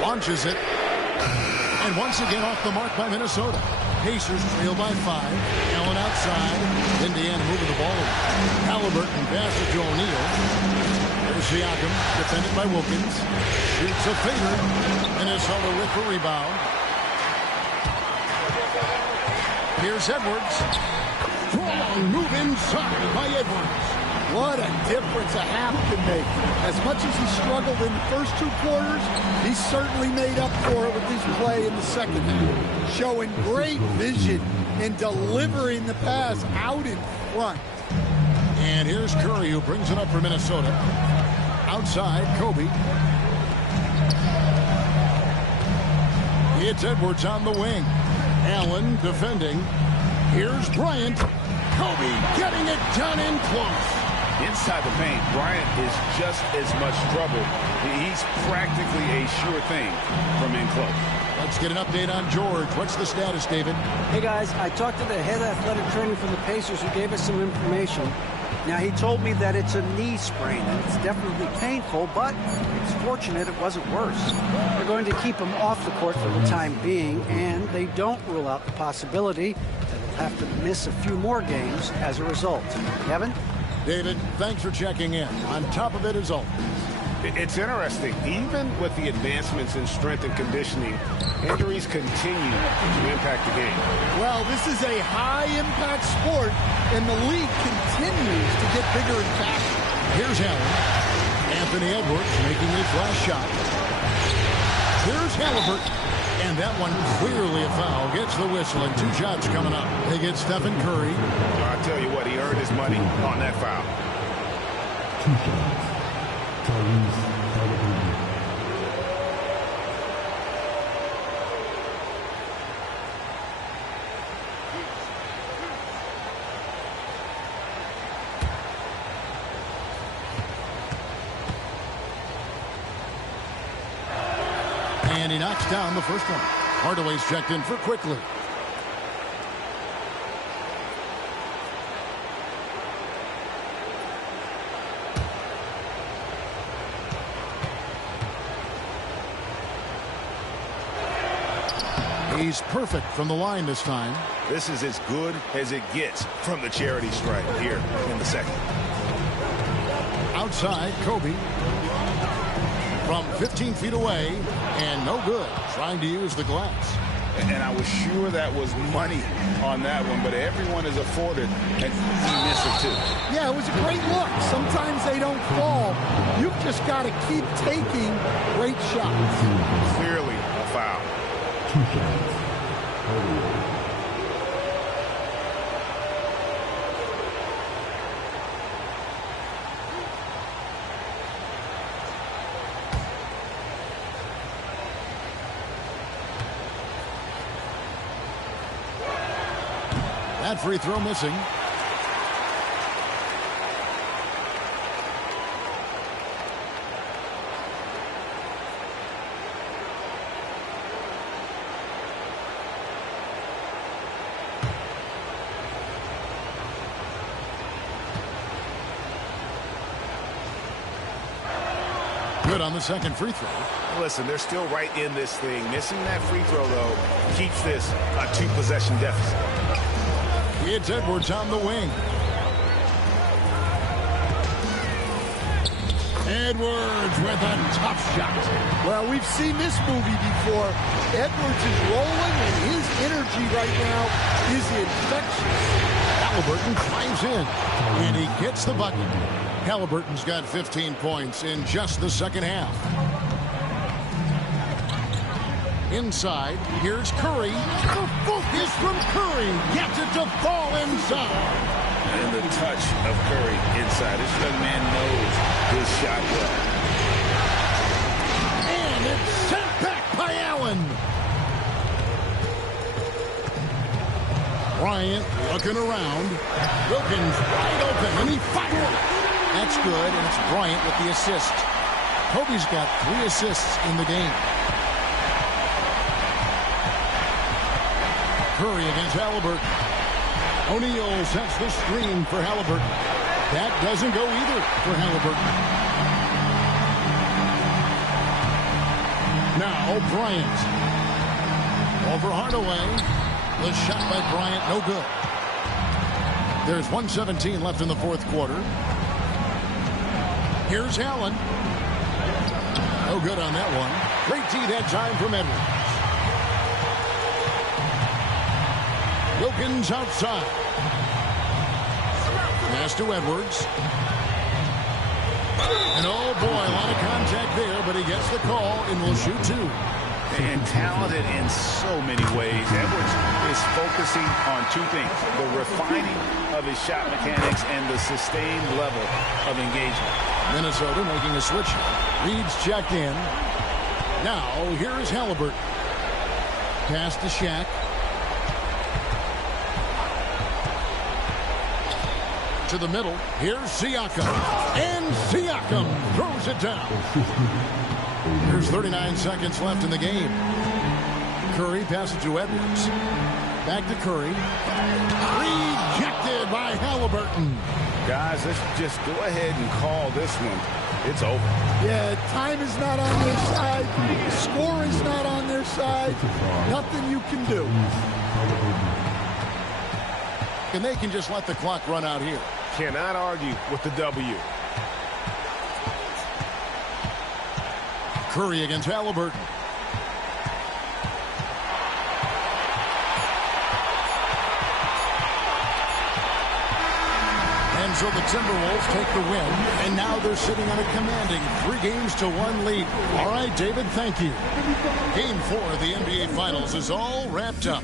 Launches it. And once again off the mark by Minnesota. Pacers trail by 5. Allen outside. Indiana moving the ball. Halliburton passes to O'Neal. There's Siakam, defended by Wilkins. Shoots a fader. Minnesota with the rebound. Here's Edwards. Strong move inside by Edwards. What a difference a half can make. As much as he struggled in the first 2 quarters, he certainly made up for it with his play in the second half. Showing great vision and delivering the pass out in front. And here's Curry, who brings it up for Minnesota. Outside, Kobe. It's Edwards on the wing. Allen defending. Here's Bryant. Kobe getting it done in close. Inside the paint, Bryant is just as much trouble. He's practically a sure thing from in close. Let's get an update on George. What's the status, David? Hey, guys, I talked to the head athletic trainer from the Pacers who gave us some information. Now, he told me that it's a knee sprain, and it's definitely painful, but it's fortunate it wasn't worse. They're going to keep him off the court for the time being, and they don't rule out the possibility that he'll have to miss a few more games as a result. Kevin? David, thanks for checking in. On top of it is always. It's interesting. Even with the advancements in strength and conditioning, injuries continue to impact the game. Well, this is a high-impact sport, and the league continues to get bigger and faster. Here's Allen. Anthony Edwards making his last shot. Here's Halliburton. And that one clearly a foul. Gets the whistle, and 2 shots coming up. They get Stephen Curry. I'll tell you what, he earned his money on that foul. 2 shots. Halliburton. And he knocks down the first one. Hardaway's checked in for Quickly. He's perfect from the line this time. This is as good as it gets from the charity stripe here in the second. Outside, Kobe. From 15 feet away, and no good. Trying to use the glass. And I was sure that was money on that one, but everyone is afforded, and he missed it too. Yeah, it was a great look. Sometimes they don't fall. You've just got to keep taking great shots. Clearly a foul. 2 shots. That free throw missing. Good on the second free throw. Listen, they're still right in this thing. Missing that free throw, though, keeps this a 2-possession deficit. It's Edwards on the wing. Edwards with a tough shot. Well, we've seen this movie before. Edwards is rolling, and his energy right now is infectious. Halliburton climbs in, and he gets the bucket. Halliburton's got 15 points in just the second half. Inside, here's Curry. The focus from Curry gets it to fall inside. And the touch of Curry inside. This young man knows his shot well. And it's sent back by Allen. Bryant looking around. Wilkins wide open, and he fires. That's good, and it's Bryant with the assist. Kobe's got 3 assists in the game. Curry against Halliburton. O'Neal sets the screen for Halliburton. That doesn't go either for Halliburton. Now Bryant. Over Hardaway. The shot by Bryant, no good. There's 1:17 left in the fourth quarter. Here's Allen. No good on that one. Great D that time from Edwards. Wilkins outside. Pass to Edwards. And oh boy, a lot of contact there, but he gets the call and will shoot 2. And talented in so many ways. Edwards is focusing on 2 things: the refining of his shot mechanics and the sustained level of engagement. Minnesota making a switch. Reed's checked in. Now here's Halliburton. Pass to Shaq. To the middle. Here's Siakam. And Siakam throws it down. There's 39 seconds left in the game. Curry passes to Edwards. Back to Curry. Rejected by Halliburton. Guys, let's just go ahead and call this one. It's over. Yeah, time is not on their side. The score is not on their side. Nothing you can do. And they can just let the clock run out here. Cannot argue with the W. Curry against Halliburton. And so the Timberwolves take the win, and now they're sitting on a commanding 3-1 lead. All right, David, thank you. Game 4 of the NBA Finals is all wrapped up.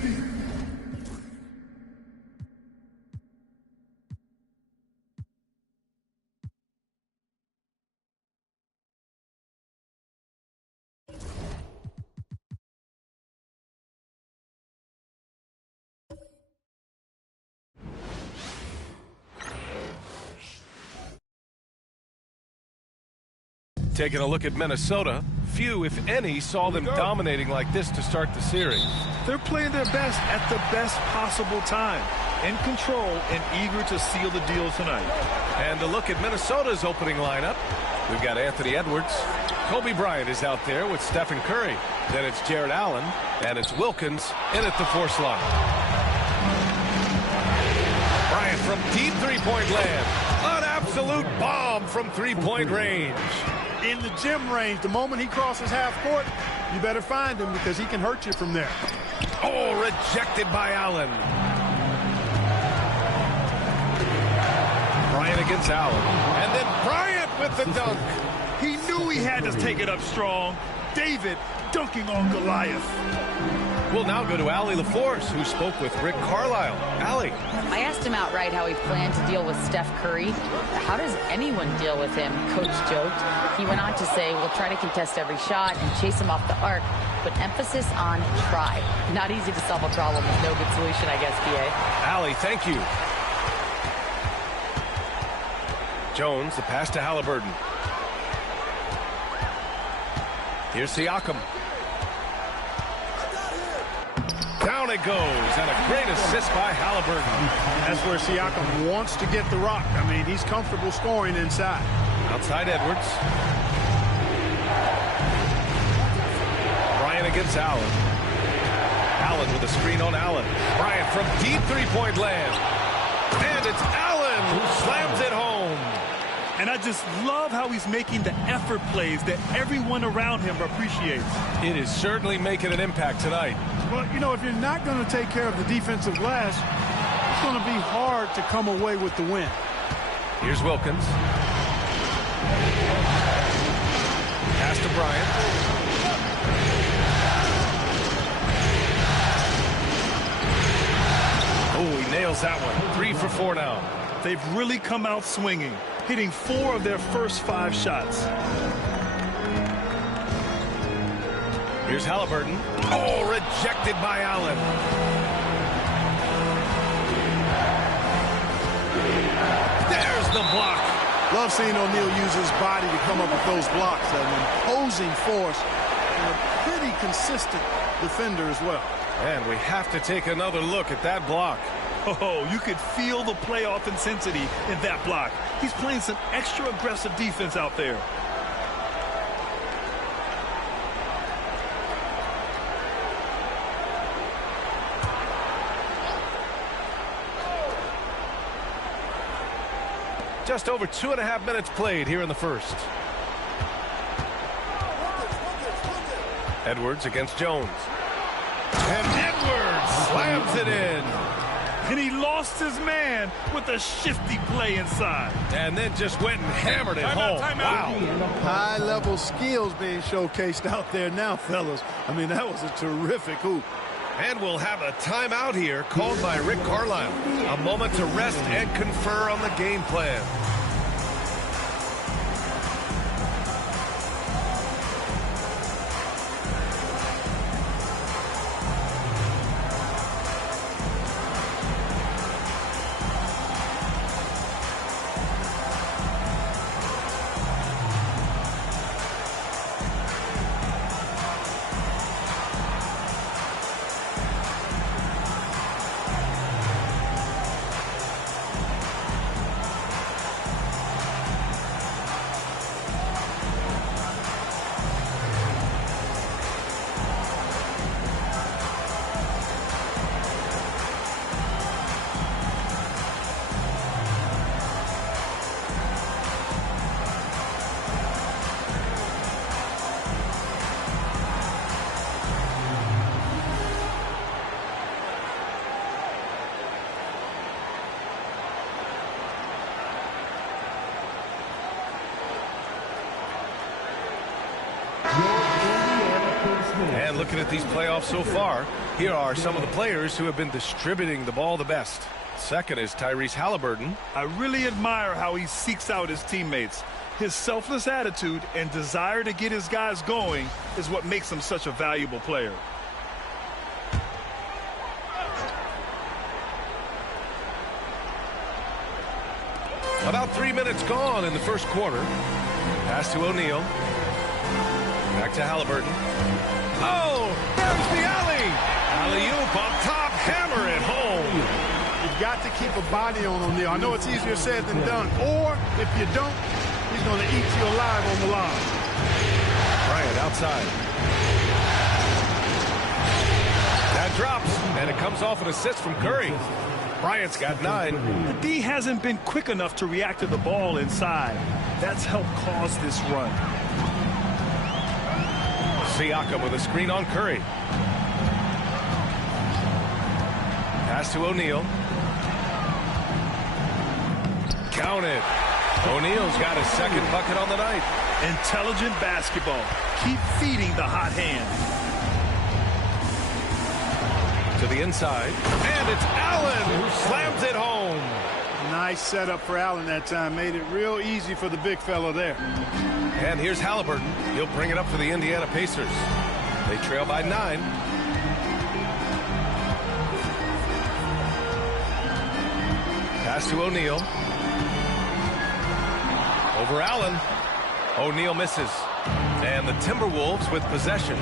Taking a look at Minnesota, few, if any, saw them dominating like this to start the series. They're playing their best at the best possible time, in control and eager to seal the deal tonight. And a look at Minnesota's opening lineup. We've got Anthony Edwards. Kobe Bryant is out there with Stephen Curry. Then it's Jared Allen, and it's Wilkins in at the 4 slot. Bryant from deep three-point land. An absolute bomb from three-point range. In the gym range, the moment he crosses half court, you better find him because he can hurt you from there. Oh, rejected by Allen. Bryant against Allen. And then Bryant with the dunk. He knew he had to take it up strong. David dunking on Goliath. We'll now go to Allie LaForce, who spoke with Rick Carlisle. Allie. I asked him outright how he planned to deal with Steph Curry. How does anyone deal with him? Coach joked. He went on to say, we'll try to contest every shot and chase him off the arc, but emphasis on try. Not easy to solve a problem with no good solution, I guess, BA. Allie, thank you. Jones, the pass to Halliburton. Here's Siakam. Down it goes, and a great assist by Halliburton. That's where Siakam wants to get the rock. I mean, he's comfortable scoring inside. Outside Edwards. Bryant against Allen. Allen with a screen on Allen. Bryant from deep three-point land. And it's Allen who slams it home. And I just love how he's making the effort plays that everyone around him appreciates. It is certainly making an impact tonight. Well, you know, if you're not going to take care of the defensive glass, it's going to be hard to come away with the win. Here's Wilkins. Pass to Bryant. nails that one. 3 for 4 now. They've really come out swinging, hitting 4 of their first 5 shots. Here's Halliburton. Oh, rejected by Allen. There's the block. Love seeing O'Neal use his body to come up with those blocks. An imposing force and a pretty consistent defender as well. And we have to take another look at that block. Oh, you could feel the playoff intensity in that block. He's playing some extra aggressive defense out there. Just over 2.5 minutes played here in the first. Edwards against Jones. And Edwards slams it in. And he lost his man with a shifty play inside. And then just went and hammered it home. Wow. High-level skills being showcased out there now, fellas. I mean, that was a terrific hoop. And we'll have a timeout here called by Rick Carlisle. A moment to rest and confer on the game plan. And looking at these playoffs so far, here are some of the players who have been distributing the ball the best. Second is Tyrese Halliburton. I really admire how he seeks out his teammates. His selfless attitude and desire to get his guys going is what makes him such a valuable player. About 3 minutes gone in the first quarter. Pass to O'Neal. Back to Halliburton. Oh, there's the alley. Alley-oop up top, hammer it home. You've got to keep a body on O'Neal. I know it's easier said than done. Or, if you don't, he's going to eat you alive on the line. Bryant outside. That drops, and it comes off an assist from Curry. Bryant's got 9. The D hasn't been quick enough to react to the ball inside. That's helped cause this run. Siakam with a screen on Curry. Pass to O'Neal. Count it. O'Neal's got his second bucket on the night. Intelligent basketball. Keep feeding the hot hand. To the inside. And it's Allen who slams it home. Nice setup for Allen that time. Made it real easy for the big fella there. And here's Halliburton. He'll bring it up for the Indiana Pacers. They trail by 9. Pass to O'Neal. Over Allen. O'Neal misses. And the Timberwolves with possession.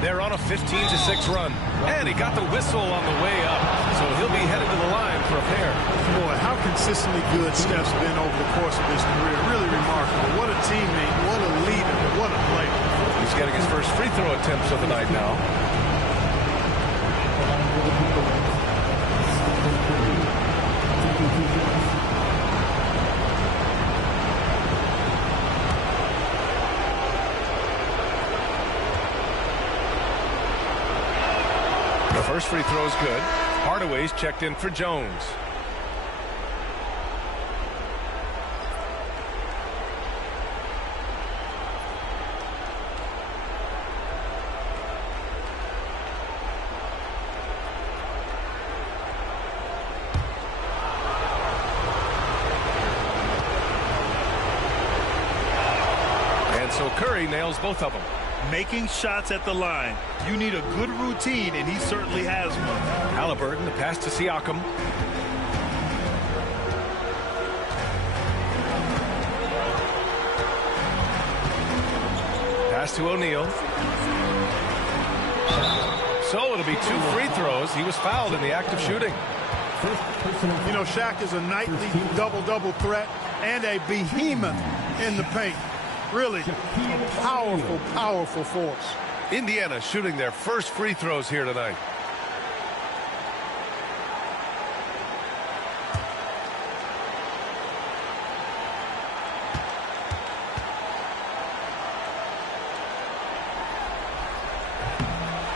They're on a 15-6 run. And he got the whistle on the way up. So he'll be headed to the line for a pair. Boy, how consistently good Steph's been over the course of his career. Really remarkable. What a teammate, what a leader, what a player. He's getting his first free throw attempts of the night now. The first free throw is good. Hardaway's checked in for Jones. Curry nails both of them. Making shots at the line. You need a good routine, and he certainly has one. Halliburton, the pass to Siakam. Pass to O'Neal. So it'll be 2 free throws. He was fouled in the act of shooting. You know, Shaq is a nightly double-double threat and a behemoth in the paint. Really a powerful, powerful force. Indiana shooting their first free throws here tonight.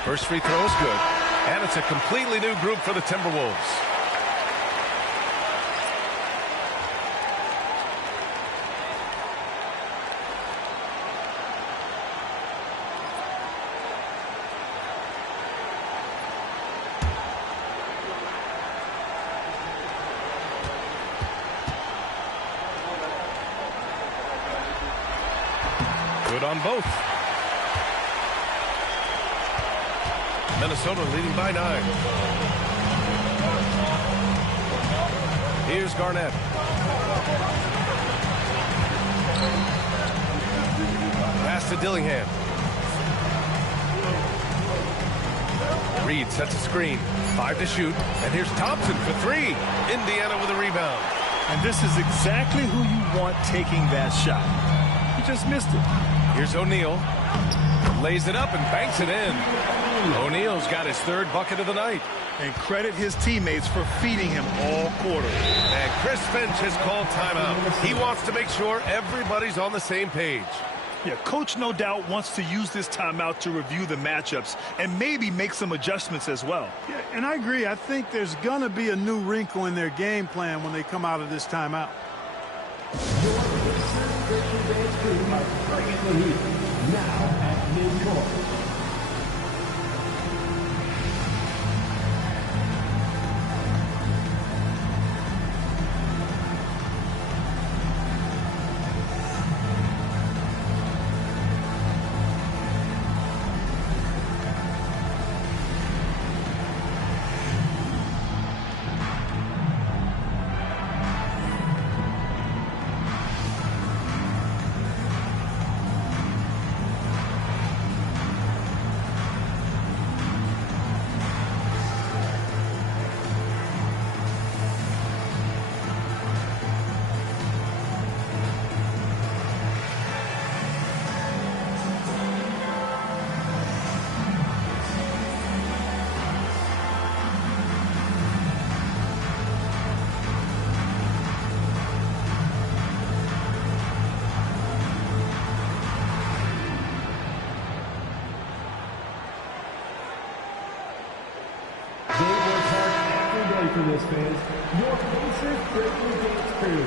First free throw is good. And it's a completely new group for the Timberwolves. Good on both. Minnesota leading by 9. Here's Garnett. Pass to Dillingham. Reed sets a screen. 5 to shoot. And here's Thompson for 3. Indiana with a rebound. And this is exactly who you want taking that shot. He just missed it. Here's O'Neal. Lays it up and banks it in. O'Neal's got his 3rd bucket of the night. And credit his teammates for feeding him all quarter. And Chris Finch has called timeout. He wants to make sure everybody's on the same page. Yeah, Coach no doubt wants to use this timeout to review the matchups and maybe make some adjustments as well. Yeah, and I agree. I think there's going to be a new wrinkle in their game plan when they come out of this timeout. Now at midcourt. For this, fans, your Pacers breaking dance crew.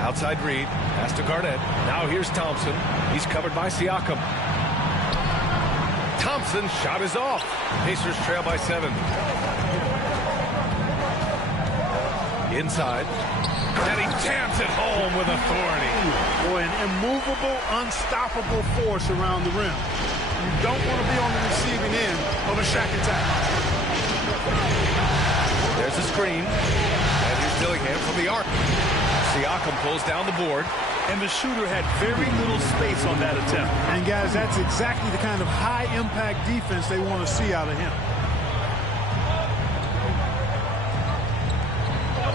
Outside Reed. Pass to Garnett. Now here's Thompson. He's covered by Siakam. Thompson's shot is off. Pacers trail by 7. Inside. And he jams it home with authority. Boy, an immovable, unstoppable force around the rim. You don't want to be on the receiving end of a Shaq attack. There's a screen. And here's Dillingham from the arc. Siakam pulls down the board. And the shooter had very little space on that attempt. And, guys, that's exactly the kind of high-impact defense they want to see out of him.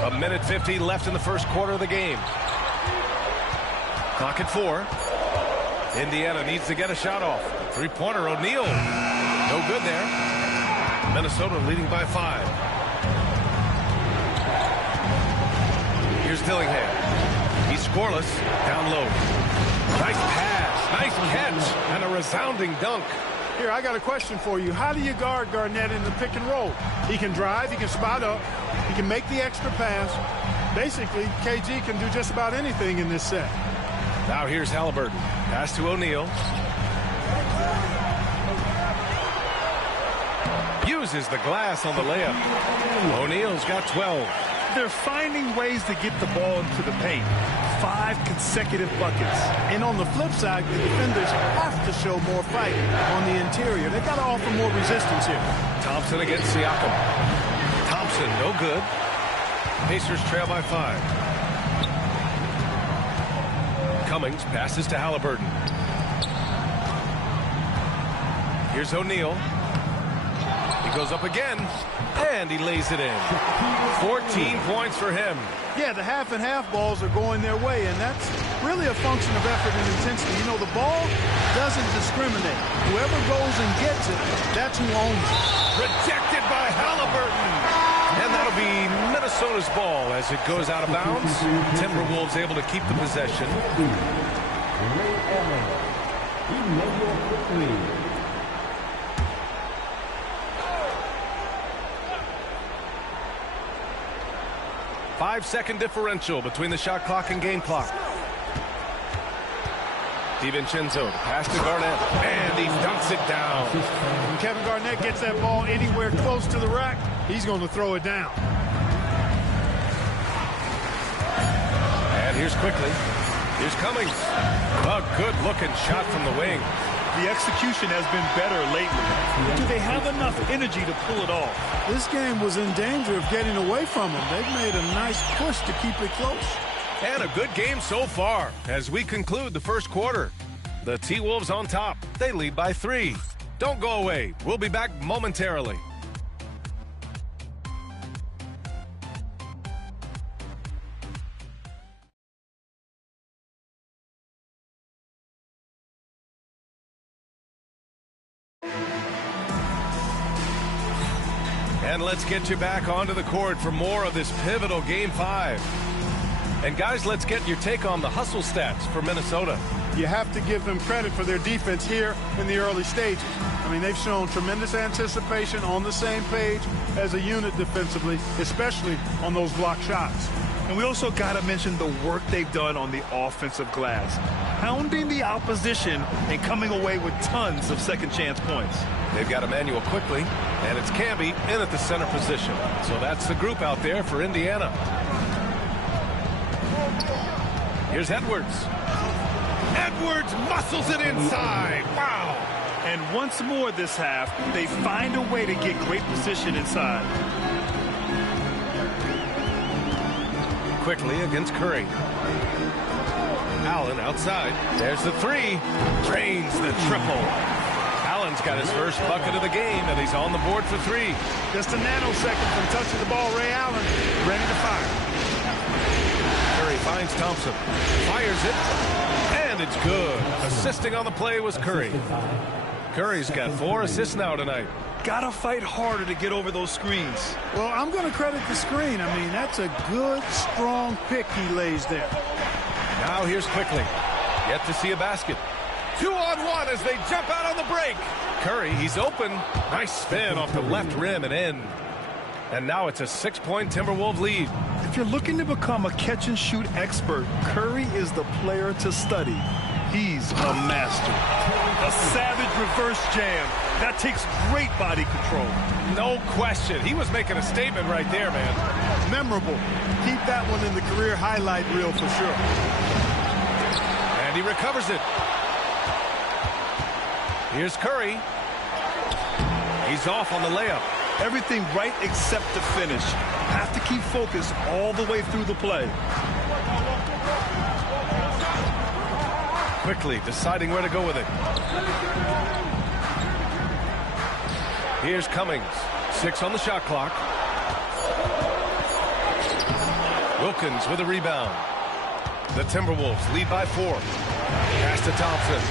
1:50 left in the first quarter of the game. Clock at 4. Indiana needs to get a shot off. Three-pointer, O'Neal. No good there. Minnesota leading by 5. Here's Dillingham. He's scoreless. Down low. Nice pass. Nice catch. And a resounding dunk. Here, I got a question for you. How do you guard Garnett in the pick and roll? He can drive, he can spot up, He can make the extra pass. Basically, KG can do just about anything in this set. Now here's Halliburton. Pass to O'Neal. Uses the glass on the layup. O'Neal's got 12. They're finding ways to get the ball into the paint. 5 consecutive buckets. And on the flip side, the defenders have to show more fight on the interior. They've got to offer more resistance here. Thompson against Siakam. Thompson, no good. Pacers trail by 5. Cummings passes to Halliburton. Here's O'Neal. He goes up again, and he lays it in. 14 points for him. Yeah, the half-and-half balls are going their way, and that's really a function of effort and intensity. You know, the ball doesn't discriminate. Whoever goes and gets it, that's who owns it. Rejected by Halliburton. And that'll be Minnesota's ball as it goes out of bounds. Timberwolves able to keep the possession. Ray Allen. Emmanuel Quickly. 5-second differential between the shot clock and game clock. DiVincenzo, pass to Garnett, and he dunks it down. When Kevin Garnett gets that ball anywhere close to the rack, he's going to throw it down. And here's Quickly. Here's Cummings. A good-looking shot from the wing. The execution has been better lately. Do they have enough energy to pull it off? This game was in danger of getting away from them. They've made a nice push to keep it close. And a good game so far as we conclude the first quarter. The T-Wolves on top. They lead by 3. Don't go away. We'll be back momentarily. And let's get you back onto the court for more of this pivotal Game 5. And guys, let's get your take on the hustle stats for Minnesota. You have to give them credit for their defense here in the early stages. I mean, they've shown tremendous anticipation, on the same page as a unit defensively, especially on those block shots. And we also got to mention the work they've done on the offensive glass, hounding the opposition and coming away with tons of second chance points. They've got Emmanuel Quickly, and it's Camby in at the center position. So that's the group out there for Indiana. Here's Edwards. Edwards muscles it inside. Wow. And once more this half, they find a way to get great position inside. Quickly against Curry. Allen outside. There's the 3. Drains the triple. Allen's got his first bucket of the game, and he's on the board for 3. Just a nanosecond from touching the ball. Ray Allen ready to fire. Curry finds Thompson. Fires it. And it's good. Assisting on the play was Curry. Curry's got 4 assists now tonight. Gotta fight harder to get over those screens. Well, I'm going to credit the screen. I mean, that's a good, strong pick he lays there. Now here's Quickly. Yet to see a basket. 2-on-1 as they jump out on the break. Curry, he's open. Nice spin off the left rim and in. And now it's a 6-point Timberwolves lead. If you're looking to become a catch-and-shoot expert, Curry is the player to study. He's a master. A savage reverse jam. That takes great body control. No question. He was making a statement right there, man. Memorable. Keep that one in the career highlight reel for sure. And he recovers it. Here's Curry. He's off on the layup. Everything right except the finish. Have to keep focused all the way through the play. Quickly deciding where to go with it. Here's Cummings. 6 on the shot clock. Wilkins with a rebound. The Timberwolves lead by 4. Pass to Thompson.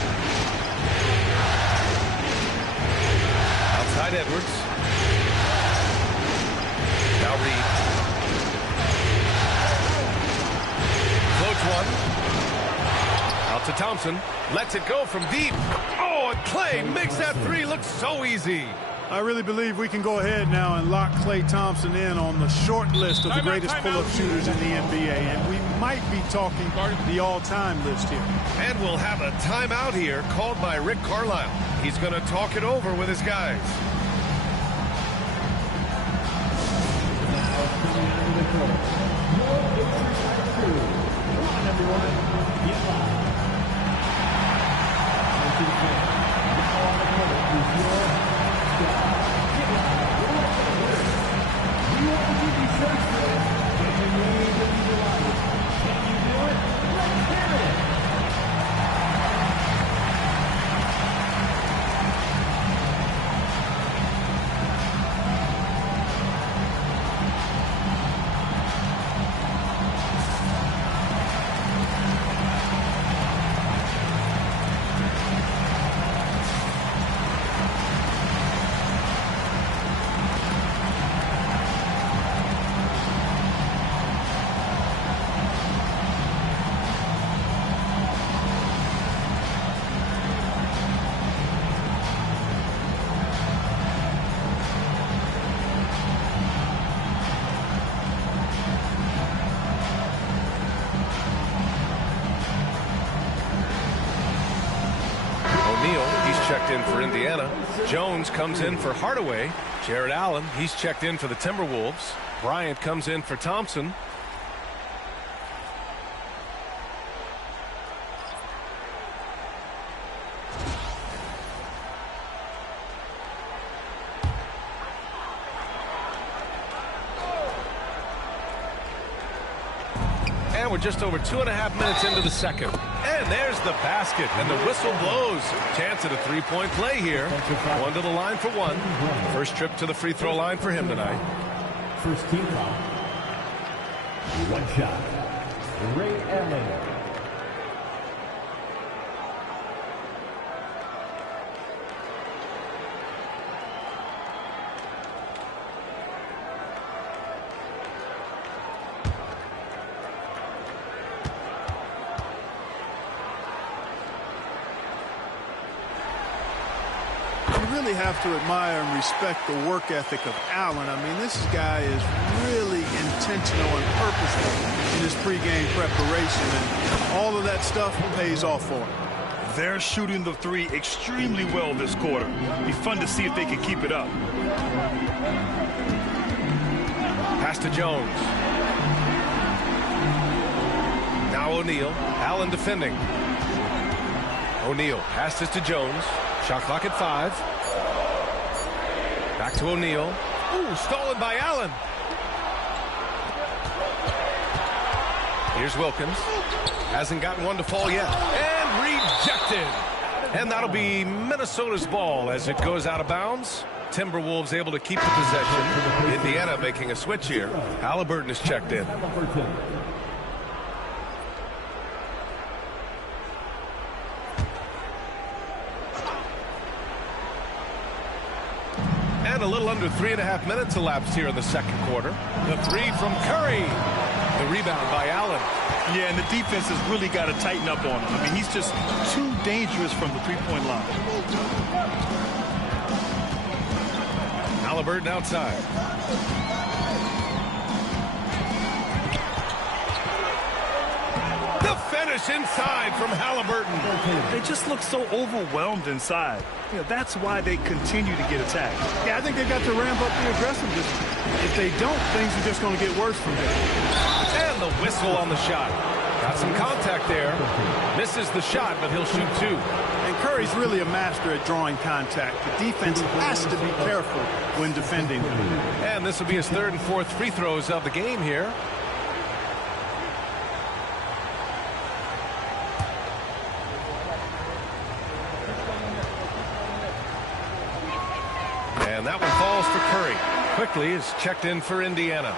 Outside Edwards. Now Reed. Floats one. Out to Thompson. Lets it go from deep. Oh, and Clay makes that 3 look so easy. I really believe we can go ahead now and lock Klay Thompson in on the short list of the greatest pull-up shooters in the NBA. And we might be talking the all-time list here. And we'll have a timeout here called by Rick Carlisle. He's going to talk it over with his guys. Now coming out of the court, your Pacers crew. Come on, everyone, get live. Now on the court is your star. Get live. You want to be successful? Get your name and your life. Can you do it? Let's hear it. Checked in for Indiana. Jones comes in for Hardaway. Jared Allen, he's checked in for the Timberwolves. Bryant comes in for Thompson. And we're just over 2.5 minutes into the second. And there's the basket, and the whistle blows. Chance at a three-point play here. One to the line for one. First trip to the free throw line for him tonight. First team foul. One shot. Ray Allen. Really have to admire and respect the work ethic of Allen. I mean, this guy is really intentional and purposeful in his pregame preparation, and all of that stuff pays off for him. They're shooting the three extremely well this quarter. Be fun to see if they can keep it up. Pass to Jones. Now O'Neal. Allen defending. O'Neal passes to Jones. Shot clock at 5. Back to O'Neal. Ooh, stolen by Allen. Here's Wilkins. Hasn't gotten one to fall yet. And rejected. And that'll be Minnesota's ball as it goes out of bounds. Timberwolves able to keep the possession. Indiana making a switch here. Halliburton is checked in. A little under 3.5 minutes elapsed here in the second quarter. The three from Curry. The rebound by Allen. Yeah, and the defense has really got to tighten up on him. I mean, he's just too dangerous from the three-point line. Halliburton outside. The finish inside from Halliburton. They just look so overwhelmed inside. You know, that's why they continue to get attacked. Yeah, I think they got to ramp up the aggressiveness. If they don't, things are just going to get worse from here. And the whistle on the shot. Got some contact there. Misses the shot, but he'll shoot two. And Curry's really a master at drawing contact. The defense has to be careful when defending. And this will be his third and fourth free throws of the game here. And that one falls for Curry. Quickly is checked in for Indiana.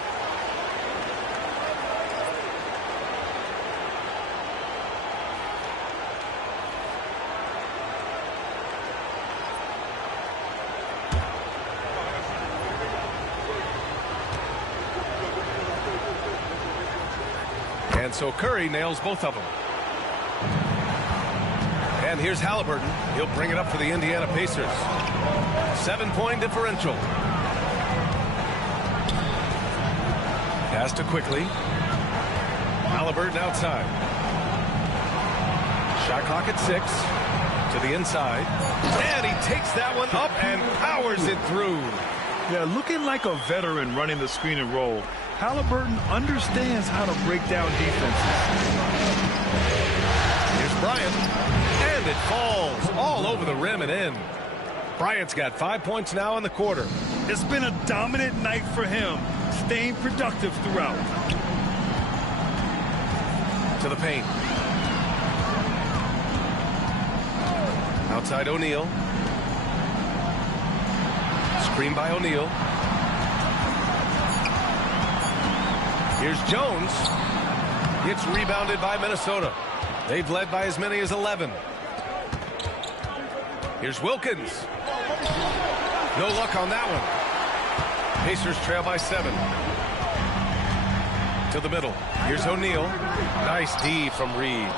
And so Curry nails both of them. And here's Halliburton. He'll bring it up for the Indiana Pacers. 7-point differential. Pass to quickly. Halliburton outside. Shot clock at 6. To the inside. And he takes that one up and powers it through. Yeah, looking like a veteran running the screen and roll. Halliburton understands how to break down defenses. Here's Bryant. And it falls all over the rim and in. Bryant's got 5 points now in the quarter. It's been a dominant night for him, staying productive throughout. To the paint. Outside O'Neal. Screen by O'Neal. Here's Jones. It's rebounded by Minnesota. They've led by as many as 11. Here's Wilkins. No luck on that one. Pacers trail by 7. To the middle. Here's O'Neal. Nice D from Reed.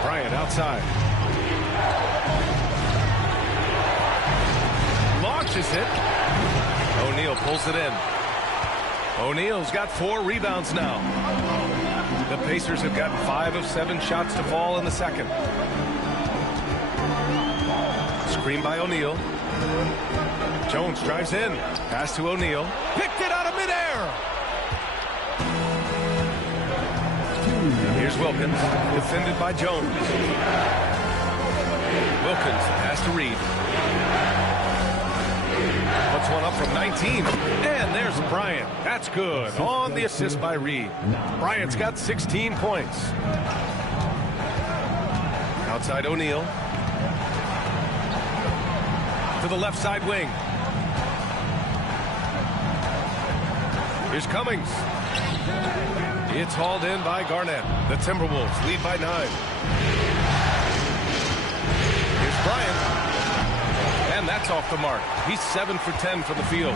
Bryant outside. Launches it. O'Neal pulls it in. O'Neal's got 4 rebounds now. The Pacers have gotten 5 of 7 shots to fall in the second. Screen by O'Neal. Jones drives in. Pass to O'Neal. Picked it out of midair. Here's Wilkins. Defended by Jones. Wilkins. Pass to Reed. Puts one up from 19. And there's Bryant. That's good. On the assist by Reed. Bryant's got 16 points. Outside O'Neal. To the left side wing. Here's Cummings. It's hauled in by Garnett. The Timberwolves lead by 9. Here's Bryant. And that's off the mark. He's 7 for 10 from the field.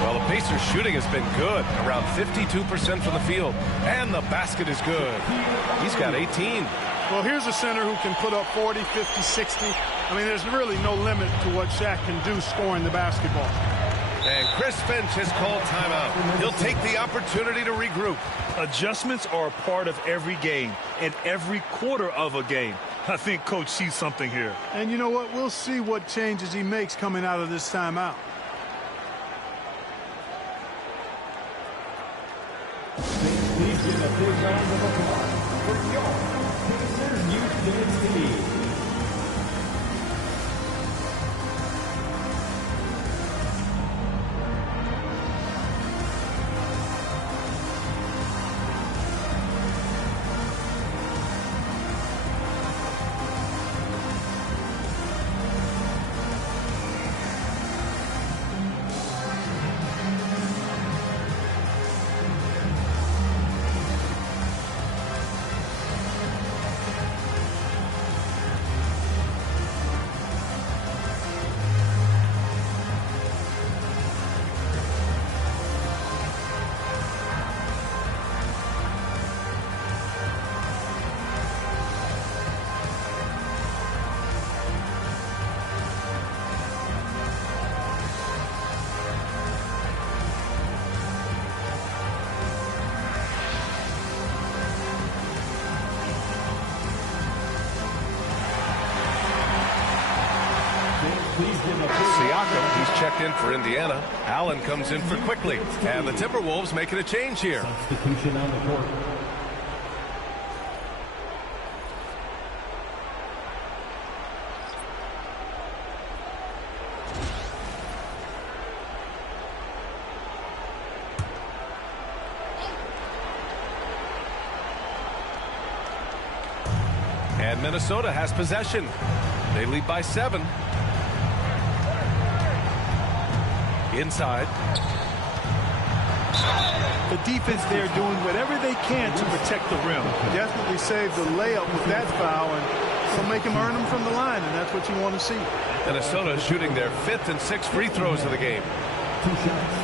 Well, the Pacers' shooting has been good. Around 52% from the field. And the basket is good. He's got 18. Well, here's a center who can put up 40, 50, 60. I mean, there's really no limit to what Shaq can do scoring the basketball. And Chris Finch has called timeout. He'll take the opportunity to regroup. Adjustments are a part of every game and every quarter of a game. I think Coach sees something here. And you know what? We'll see what changes he makes coming out of this timeout. Please give a big round of applause for your Pacers Youth Dance team. Siakam, he's checked in for Indiana. Allen comes in for quickly. And the Timberwolves making a change here. Substitution on the court. And Minnesota has possession. They lead by 7. Inside. The defense there doing whatever they can to protect the rim. Definitely saved the layup with that foul, and so make him earn them from the line, and that's what you want to see. Minnesota shooting their 5th and 6th free throws of the game. 2 shots.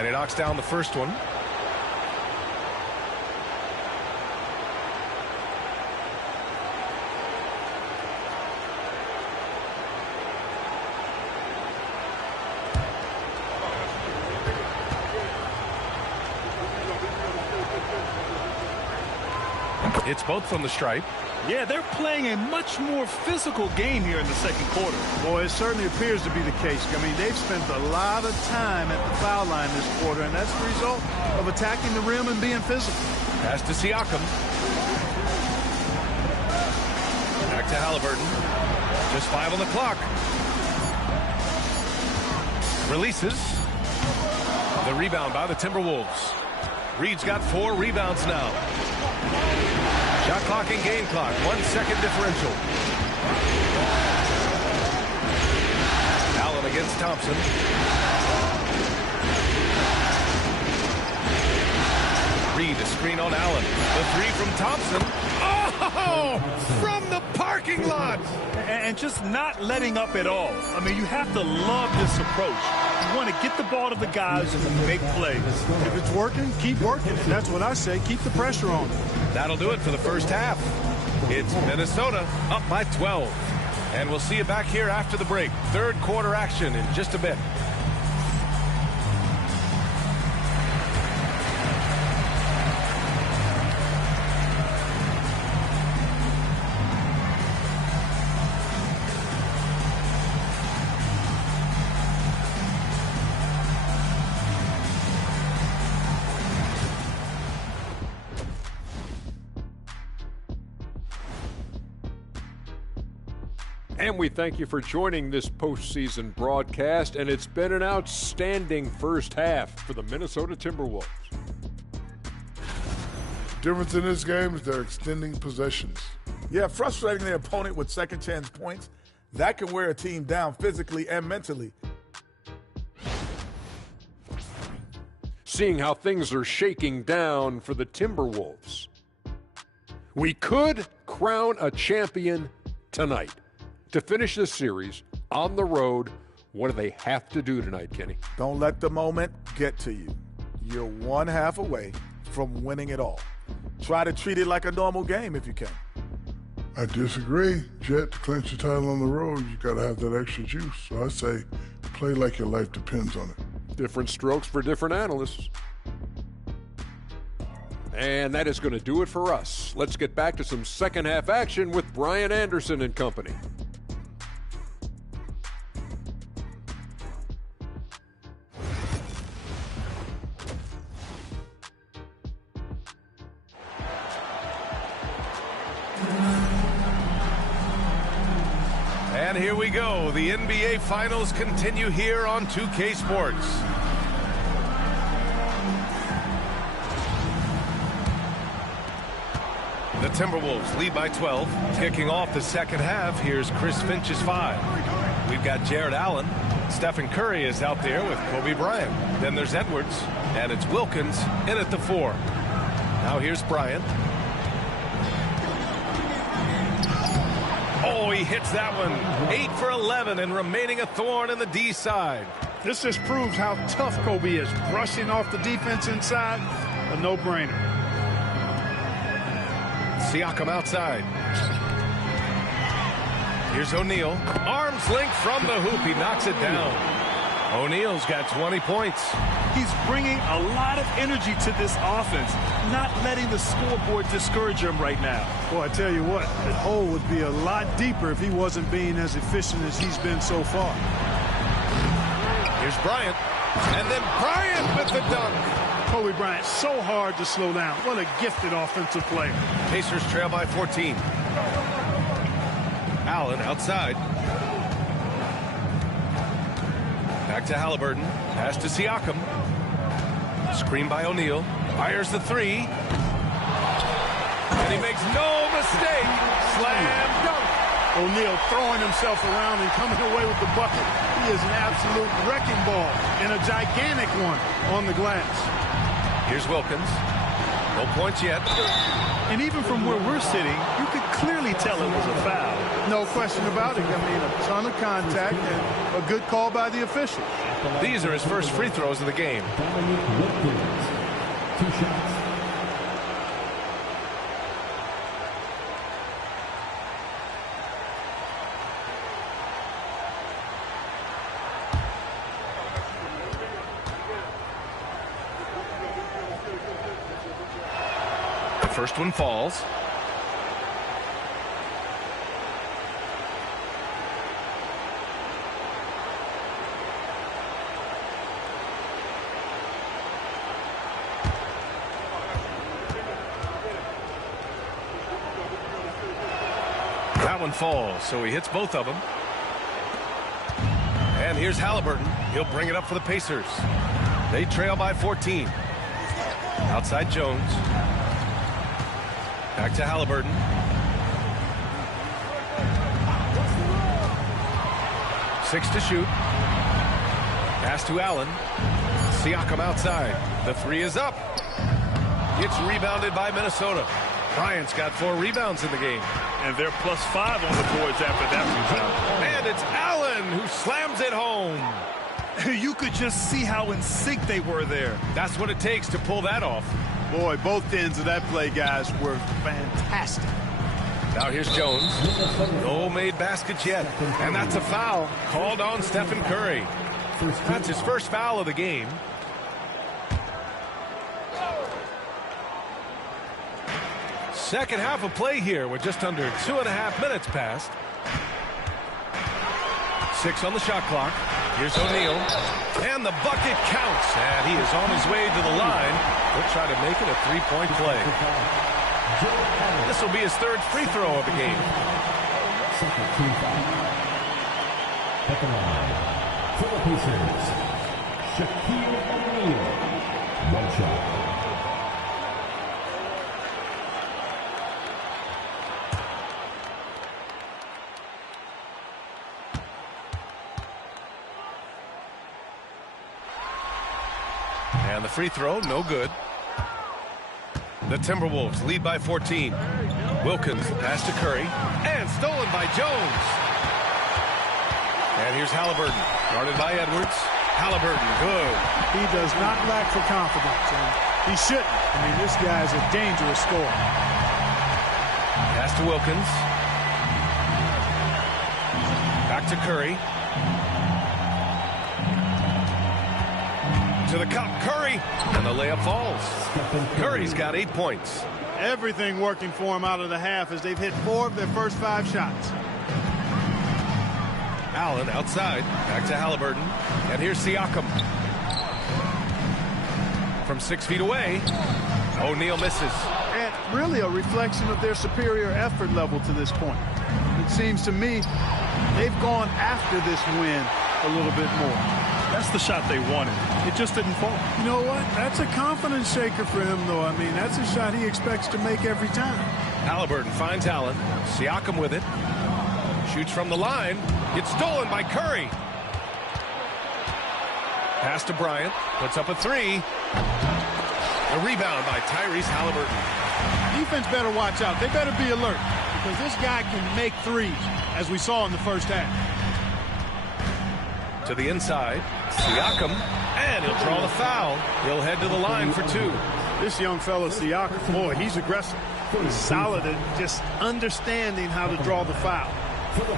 And he knocks down the first one. It's both from the stripe. Yeah, they're playing a much more physical game here in the second quarter. Boy, it certainly appears to be the case. I mean, they've spent a lot of time at the foul line this quarter, and that's the result of attacking the rim and being physical. Pass to Siakam. Back to Halliburton. Just 5 on the clock. Releases. The rebound by the Timberwolves. Reed's got 4 rebounds now. Shot clock and game clock. 1 second differential. Allen against Thompson. Reed, a screen on Allen. The 3 from Thompson. Oh! From the parking lot! And just not letting up at all. I mean, you have to love this approach. You want to get the ball to the guys and make plays. If it's working, keep working it. That's what I say. Keep the pressure on. That'll do it for the first half. It's Minnesota up by 12. And we'll see you back here after the break. Third quarter action in just a bit. And we thank you for joining this postseason broadcast, and it's been an outstanding first half for the Minnesota Timberwolves. Difference in this game is they're extending possessions. Yeah, frustrating their opponent with second chance points. That can wear a team down physically and mentally. Seeing how things are shaking down for the Timberwolves. We could crown a champion tonight. To finish this series on the road, what do they have to do tonight, Kenny? Don't let the moment get to you. You're 1 half away from winning it all. Try to treat it like a normal game if you can. I disagree. Jet, to clinch the title on the road, you got to have that extra juice. So I say play like your life depends on it. Different strokes for different analysts. And that is going to do it for us. Let's get back to some second half action with Brian Anderson and company. And here we go. The NBA Finals continue here on 2K Sports. The Timberwolves lead by 12. Kicking off the second half, here's Chris Finch's 5. We've got Jared Allen. Stephen Curry is out there with Kobe Bryant. Then there's Edwards, and it's Wilkins in at the 4. Now here's Bryant. Oh, he hits that one. 8 for 11 and remaining a thorn in the D side. This just proves how tough Kobe is. Brushing off the defense inside, a no-brainer. Siakam outside. Here's O'Neal. Arms length from the hoop. He knocks it down. O'Neal's got 20 points. He's bringing a lot of energy to this offense, not letting the scoreboard discourage him right now. Well, I tell you what, that hole would be a lot deeper if he wasn't being as efficient as he's been so far. Here's Bryant. And then Bryant with the dunk. Kobe Bryant, so hard to slow down. What a gifted offensive player. Pacers trail by 14. Allen outside. Back to Halliburton. Pass to Siakam. Screen by O'Neal. Fires the 3. And he makes no mistake. Slam dunk. O'Neal throwing himself around and coming away with the bucket. He is an absolute wrecking ball and a gigantic one on the glass. Here's Wilkins. No points yet. And even from where we're sitting, you could clearly tell it was a foul. No question about it. I mean, a ton of contact and a good call by the official. These are his first free throws of the game. 2 shots. The first one falls. That one falls, so he hits both of them. And here's Halliburton. He'll bring it up for the Pacers. They trail by 14. Outside Jones. Back to Halliburton. Six to shoot. Pass to Allen. Siakam outside. The three is up. It's rebounded by Minnesota. Bryant's got 4 rebounds in the game. And they're +5 on the boards after that rebound. And it's Allen who slams it home. You could just see how in sync they were there. That's what it takes to pull that off. Boy, both ends of that play, guys, were fantastic. Now here's Jones. No made baskets yet. And that's a foul called on Stephen Curry. That's his first foul of the game. Second half of play here with just under 2.5 minutes passed. 6 on the shot clock. Here's O'Neal. And the bucket counts. And he is on his way to the line. He'll try to make it a 3-point play. This will be his 3rd free throw of the game. Second free foul. At the line, for the Pacers, Shaquille O'Neal. 1 shot. And the free throw, no good. The Timberwolves lead by 14. Wilkins pass to Curry. And stolen by Jones. And here's Halliburton. Guarded by Edwards. Halliburton, good. He does not lack for confidence, and he shouldn't. I mean, this guy's a dangerous scorer. Pass to Wilkins. Back to Curry. To the cup, Curry, and the layup falls. Curry's got 8 points. Everything working for him out of the half as they've hit 4 of their first 5 shots. Allen outside, back to Halliburton, and here's Siakam. From 6 feet away, O'Neal misses. And really a reflection of their superior effort level to this point. It seems to me they've gone after this win a little bit more. That's the shot they wanted. It just didn't fall. You know what? That's a confidence shaker for him, though. I mean, that's a shot he expects to make every time. Halliburton finds Allen. Siakam with it. Shoots from the line. It's stolen by Curry. Pass to Bryant. Puts up a 3. A rebound by Tyrese Halliburton. Defense better watch out. They better be alert because this guy can make threes, as we saw in the first half. To the inside, Siakam, and he'll draw the foul. He'll head to the line for 2. This young fella, Siakam, boy, he's aggressive. He's solid at just understanding how to draw the foul.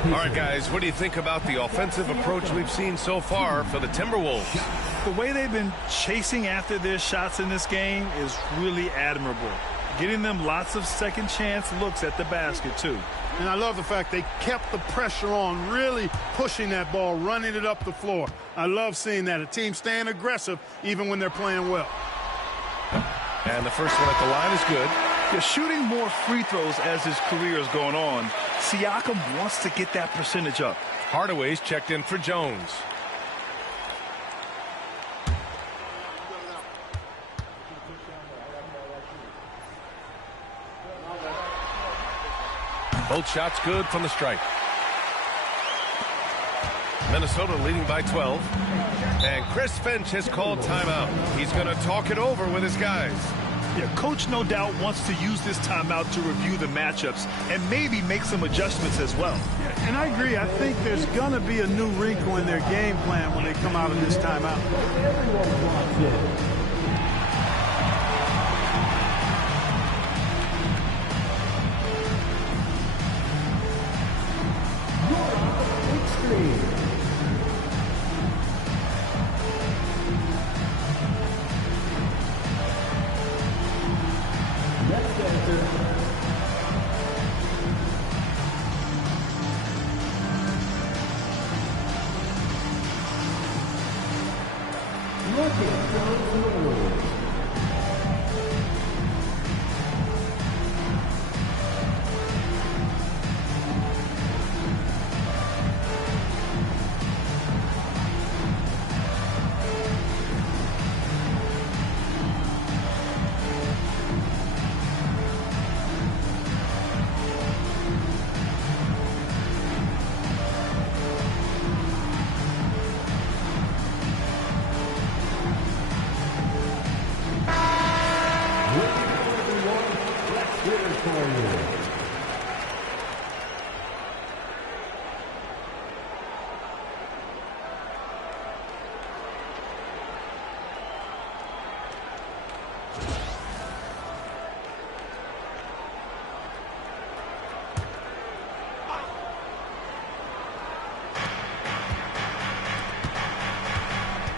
All right, guys, what do you think about the offensive approach we've seen so far for the Timberwolves? The way they've been chasing after their shots in this game is really admirable. Getting them lots of second chance looks at the basket, too. And I love the fact they kept the pressure on, really pushing that ball, running it up the floor. I love seeing that. A team staying aggressive even when they're playing well. And the first one at the line is good. Yeah, shooting more free throws as his career is going on. Siakam wants to get that percentage up. Hardaway's checked in for Jones. Both shots good from the stripe. Minnesota leading by 12. And Chris Finch has called timeout. He's going to talk it over with his guys. Yeah, coach no doubt wants to use this timeout to review the matchups and maybe make some adjustments as well. Yeah, and I agree. I think there's going to be a new wrinkle in their game plan when they come out of this timeout. Everyone wants it.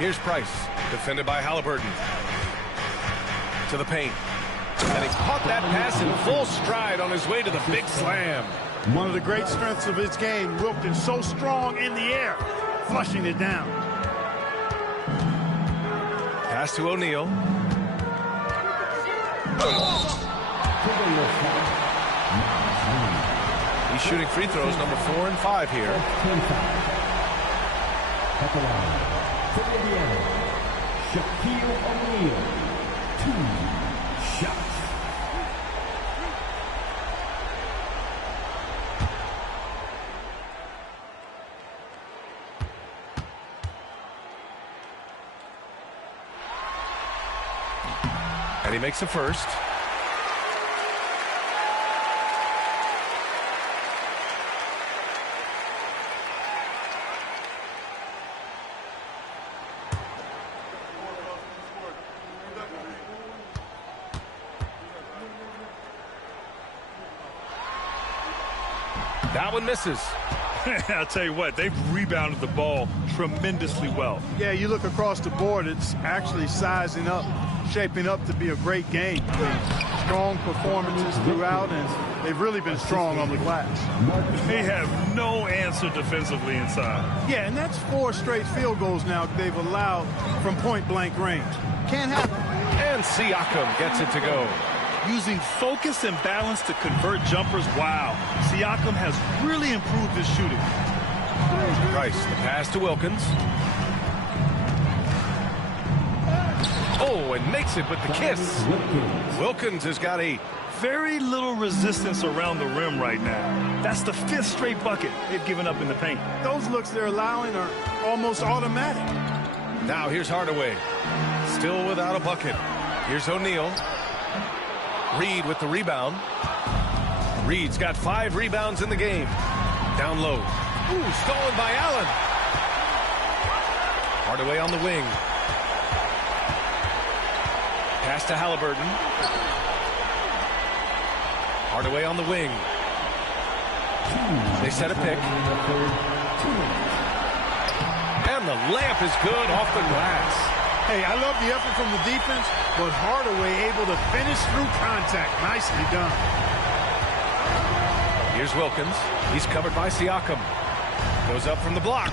Here's Price, defended by Halliburton. To the paint. And he caught that pass in full stride on his way to the big slam. One of the great strengths of his game, Wilkins so strong in the air, flushing it down. Pass to O'Neal. He's shooting free throws number 4 and 5 here. At the line, for Indiana, Shaquille O'Neal, 2 shots. And he makes the first. That one misses. I'll tell you what, they've rebounded the ball tremendously well. Yeah, you look across the board, it's actually sizing up, shaping up to be a great game. Strong performances throughout, and they've really been strong on the glass. They have no answer defensively inside. Yeah, and that's 4 straight field goals now they've allowed from point-blank range. Can't happen. And Siakam gets it to go. Using focus and balance to convert jumpers, wow. Siakam has really improved his shooting. Price, the pass to Wilkins. Oh, and makes it with the kiss. Wilkins has got a very little resistance around the rim right now. That's the 5th straight bucket they've given up in the paint. Those looks they're allowing are almost automatic. Now here's Hardaway. Still without a bucket. Here's O'Neal. Reed with the rebound. Reed's got 5 rebounds in the game. Down low. Ooh, stolen by Allen. Hardaway on the wing. Pass to Halliburton. Hardaway on the wing. They set a pick. And the layup is good off the glass. Hey, I love the effort from the defense, but Hardaway able to finish through contact. Nicely done. Here's Wilkins. He's covered by Siakam. Goes up from the block.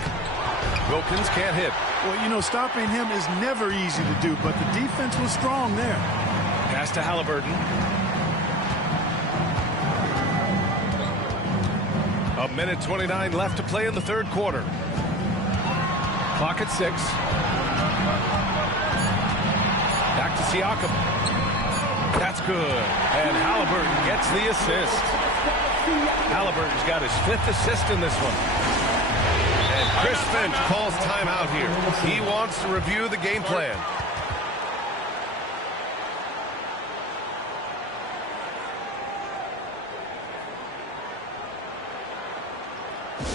Wilkins can't hit. Well, you know, stopping him is never easy to do, but the defense was strong there. Pass to Halliburton. A minute 29 left to play in the 3rd quarter. Clock at 6. Back to Siakam. That's good. And Halliburton gets the assist. Halliburton's got his 5th assist in this one. And Chris Finch calls timeout here. He wants to review the game plan.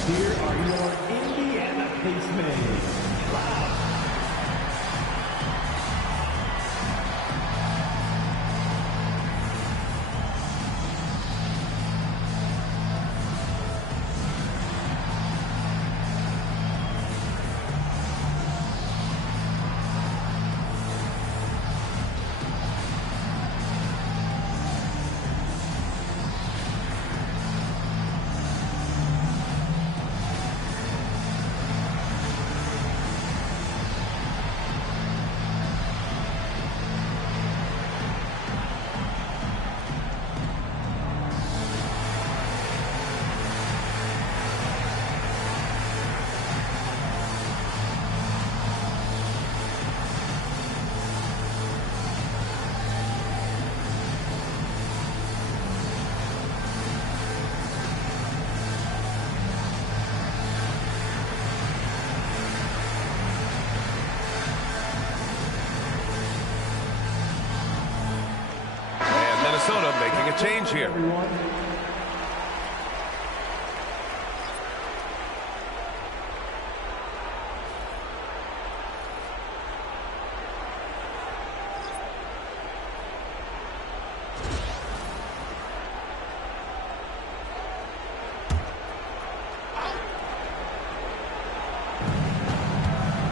Here are your Indiana Pacemates. Minnesota making a change here.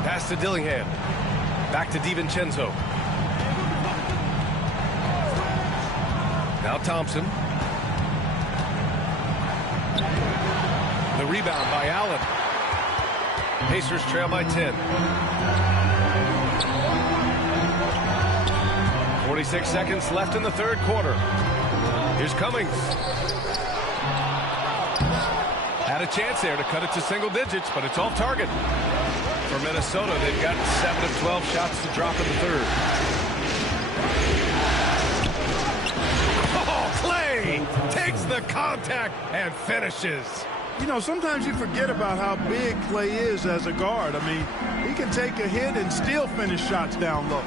Pass to Dillingham. Back to DiVincenzo. Now Thompson. The rebound by Allen. Pacers trail by 10. 46 seconds left in the third quarter. Here's Cummings. Had a chance there to cut it to single digits, but it's off target. For Minnesota, they've got 7 of 12 shots to drop in the third. Takes the contact and finishes. You know, sometimes you forget about how big Clay is as a guard. I mean, he can take a hit and still finish shots down low.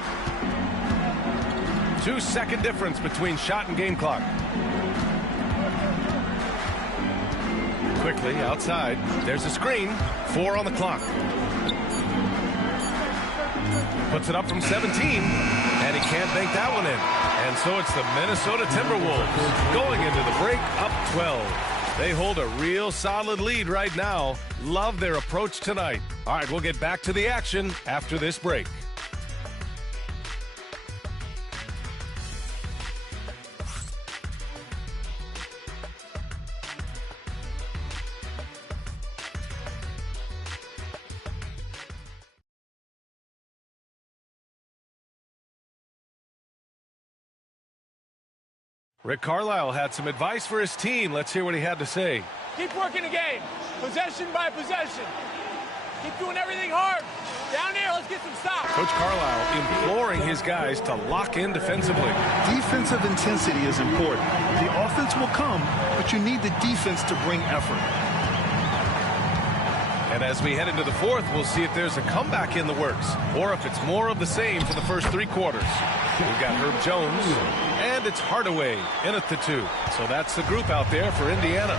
2-second difference between shot and game clock. Quickly outside. There's a screen. 4 on the clock. Puts it up from 17, and he can't bank that one in. And so it's the Minnesota Timberwolves going into the break up 12. They hold a real solid lead right now. Love their approach tonight. All right, we'll get back to the action after this break. Rick Carlisle had some advice for his team. Let's hear what he had to say. Keep working the game, possession by possession. Keep doing everything hard. Down here, let's get some stops. Coach Carlisle imploring his guys to lock in defensively. Defensive intensity is important. The offense will come, but you need the defense to bring effort. And as we head into the fourth, we'll see if there's a comeback in the works or if it's more of the same for the first 3 quarters. We've got Herb Jones, and it's Hardaway in at the 2. So that's the group out there for Indiana.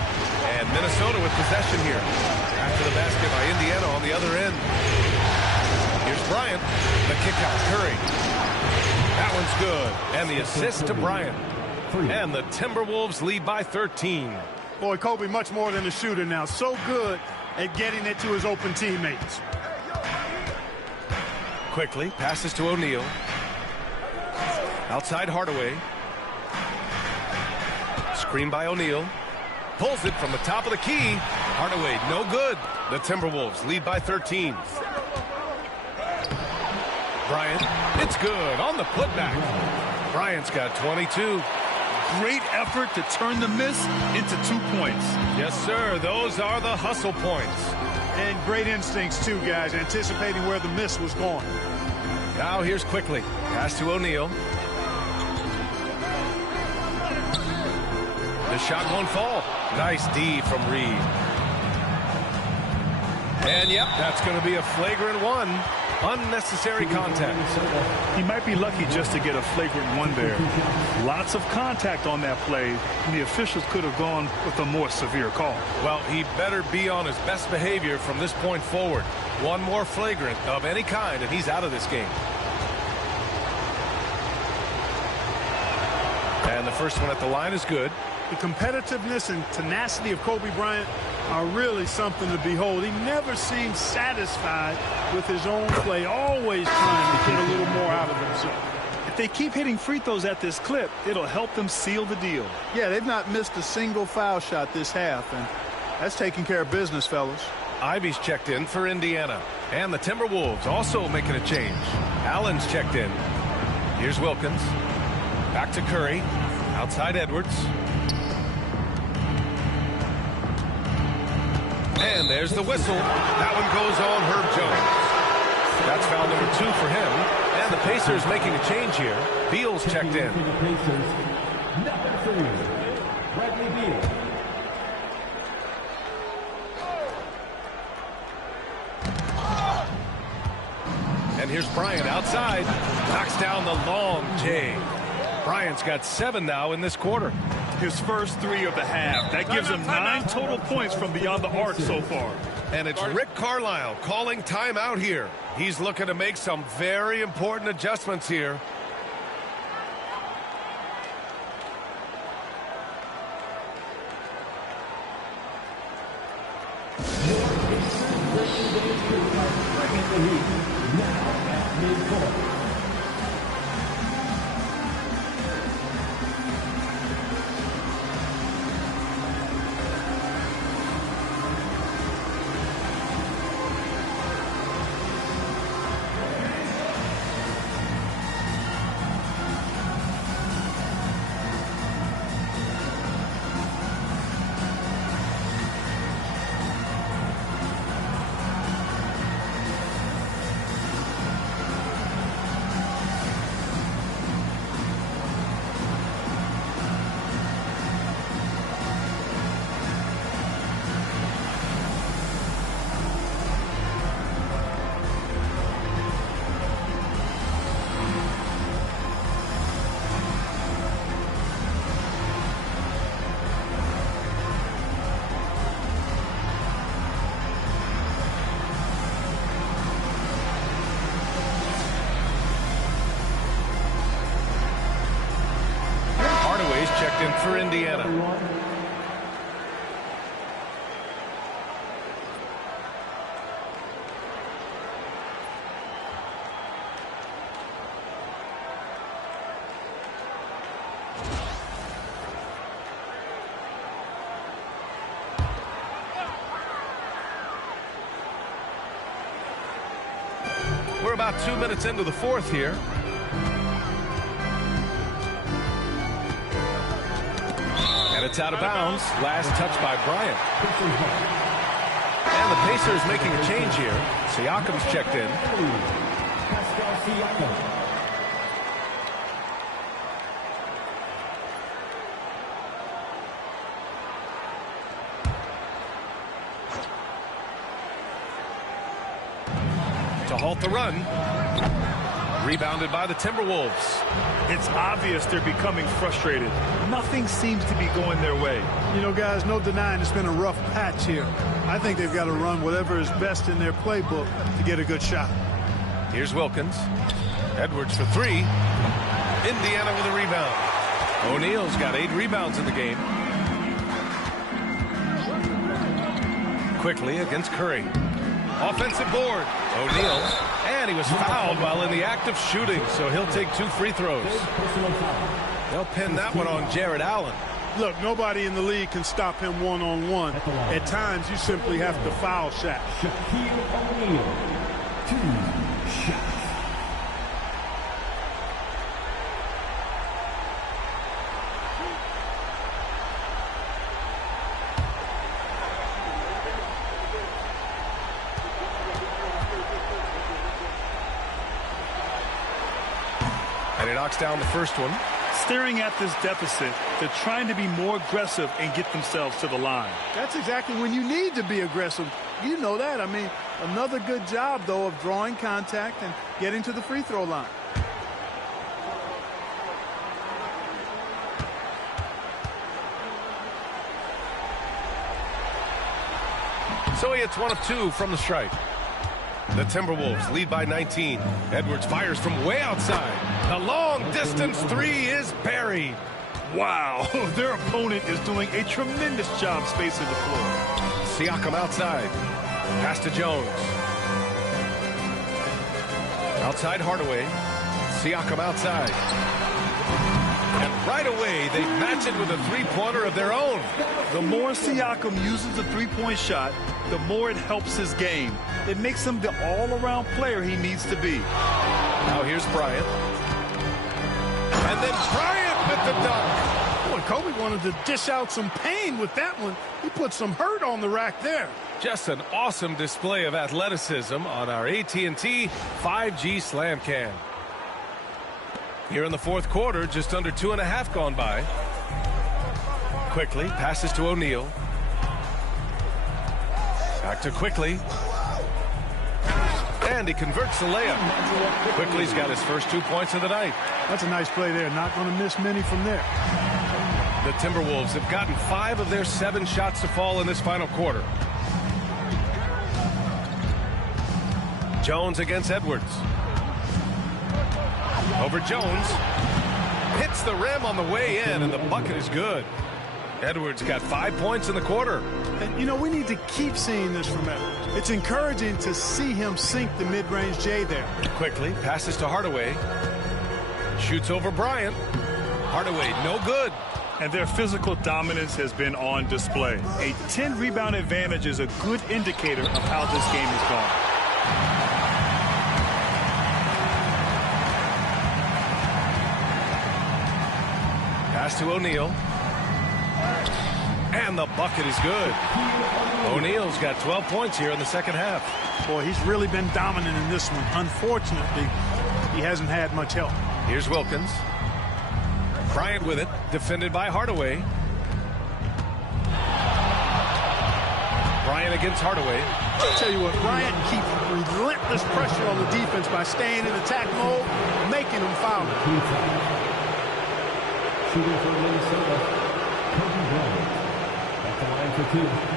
And Minnesota with possession here. After the basket by Indiana on the other end. Here's Bryant. The kick out. Curry. That one's good. And the assist to Bryant. And the Timberwolves lead by 13. Boy, Kobe much more than a shooter now. So good at getting it to his open teammates. Quickly passes to O'Neal. Outside Hardaway. Screen by O'Neal. Pulls it from the top of the key. Hardaway, no good. The Timberwolves lead by 13. Bryant, it's good on the putback. Bryant's got 22. Great effort to turn the miss into 2 points. Yes, sir. Those are the hustle points. And great instincts, too, guys, anticipating where the miss was going. Now here's Quickly. Pass to O'Neal. The shot won't fall. Nice D from Reed. And, yep, that's going to be a flagrant one. Unnecessary contact. He might be lucky just to get a flagrant one there. Lots of contact on that play, and the officials could have gone with a more severe call. Well, he better be on his best behavior from this point forward. One more flagrant of any kind, and he's out of this game. And the first one at the line is good. The competitiveness and tenacity of Kobe Bryant are really something to behold. He never seems satisfied with his own play, always trying to get a little more out of himself. If they keep hitting free throws at this clip, it'll help them seal the deal. Yeah, they've not missed a single foul shot this half, and that's taking care of business, fellas. Ivy's checked in for Indiana. And the Timberwolves also making a change. Allen's checked in. Here's Wilkins. Back to Curry. Outside Edwards. And there's the whistle. That one goes on Herb Jones. That's foul number 2 for him. And the Pacers making a change here. Beal's checked in. Number 3, Bradley Beal. And here's Bryant outside. Knocks down the long J. Bryant's got 7 now in this quarter. His first 3 of the half. That gives him 9 total points from beyond the arc so far. And it's Rick Carlisle calling timeout here. He's looking to make some very important adjustments here. Checked in for Indiana. We're about 2 minutes into the fourth here. And it's out of bounds. Last touch by Bryant. And the Pacers making a change here. Siakam's checked in. To halt the run. Rebounded by the Timberwolves. It's obvious they're becoming frustrated. Nothing seems to be going their way. You know, guys, no denying it's been a rough patch here. I think they've got to run whatever is best in their playbook to get a good shot. Here's Wilkins. Edwards for 3. Indiana with a rebound. O'Neal's got 8 rebounds in the game. Quickly against Curry. Offensive board. O'Neal. And he was fouled while in the act of shooting, so he'll take 2 free throws. They'll pin that one on Jared Allen. Look, nobody in the league can stop him one-on-one. At times, you simply have to foul Shaq. Shaquille O'Neal, 2 shots. And he knocks down the first one. Staring at this deficit, They're trying to be more aggressive and get themselves to the line. That's exactly when you need to be aggressive. You know that. I mean, another good job, though, of drawing contact and getting to the free throw line. So he hits 1 of 2 from the stripe. The Timberwolves lead by 19. Edwards fires from way outside. The long-distance three is buried. Wow, their opponent is doing a tremendous job spacing the floor. Siakam outside. Pass to Jones. Outside Hardaway. Siakam outside. And right away, they match it with a three-pointer of their own. The more Siakam uses the three-point shot, the more it helps his game. It makes him the all-around player he needs to be. Now here's Bryant. And then Bryant with the dunk. Boy, Kobe wanted to dish out some pain with that one. He put some hurt on the rack there. Just an awesome display of athleticism on our AT&T 5G Slam Cam. Here in the fourth quarter, just under 2.5 gone by. Quickly passes to O'Neal. Back to Quickly. And he converts the layup. Quickly's got his first 2 points of the night. That's a nice play there. Not going to miss many from there. The Timberwolves have gotten 5 of their 7 shots to fall in this final quarter. Jones against Edwards. Over Jones. Hits the rim on the way in, and the bucket is good. Edwards got 5 points in the quarter. And, you know, we need to keep seeing this from Edwards. It's encouraging to see him sink the mid-range J there. Quickly passes to Hardaway. Shoots over Bryant. Hardaway, no good. And their physical dominance has been on display. A 10-rebound advantage is a good indicator of how this game is going. Pass to O'Neal. And the bucket is good. O'Neal's got 12 points here in the second half. Boy, he's really been dominant in this one. Unfortunately, he hasn't had much help. Here's Wilkins. Bryant with it, defended by Hardaway. Bryant against Hardaway. I'll tell you what, Bryant keeps relentless pressure on the defense by staying in attack mode, making them foul. Shooting for Minnesota, Kobe Bryant at the line for 2.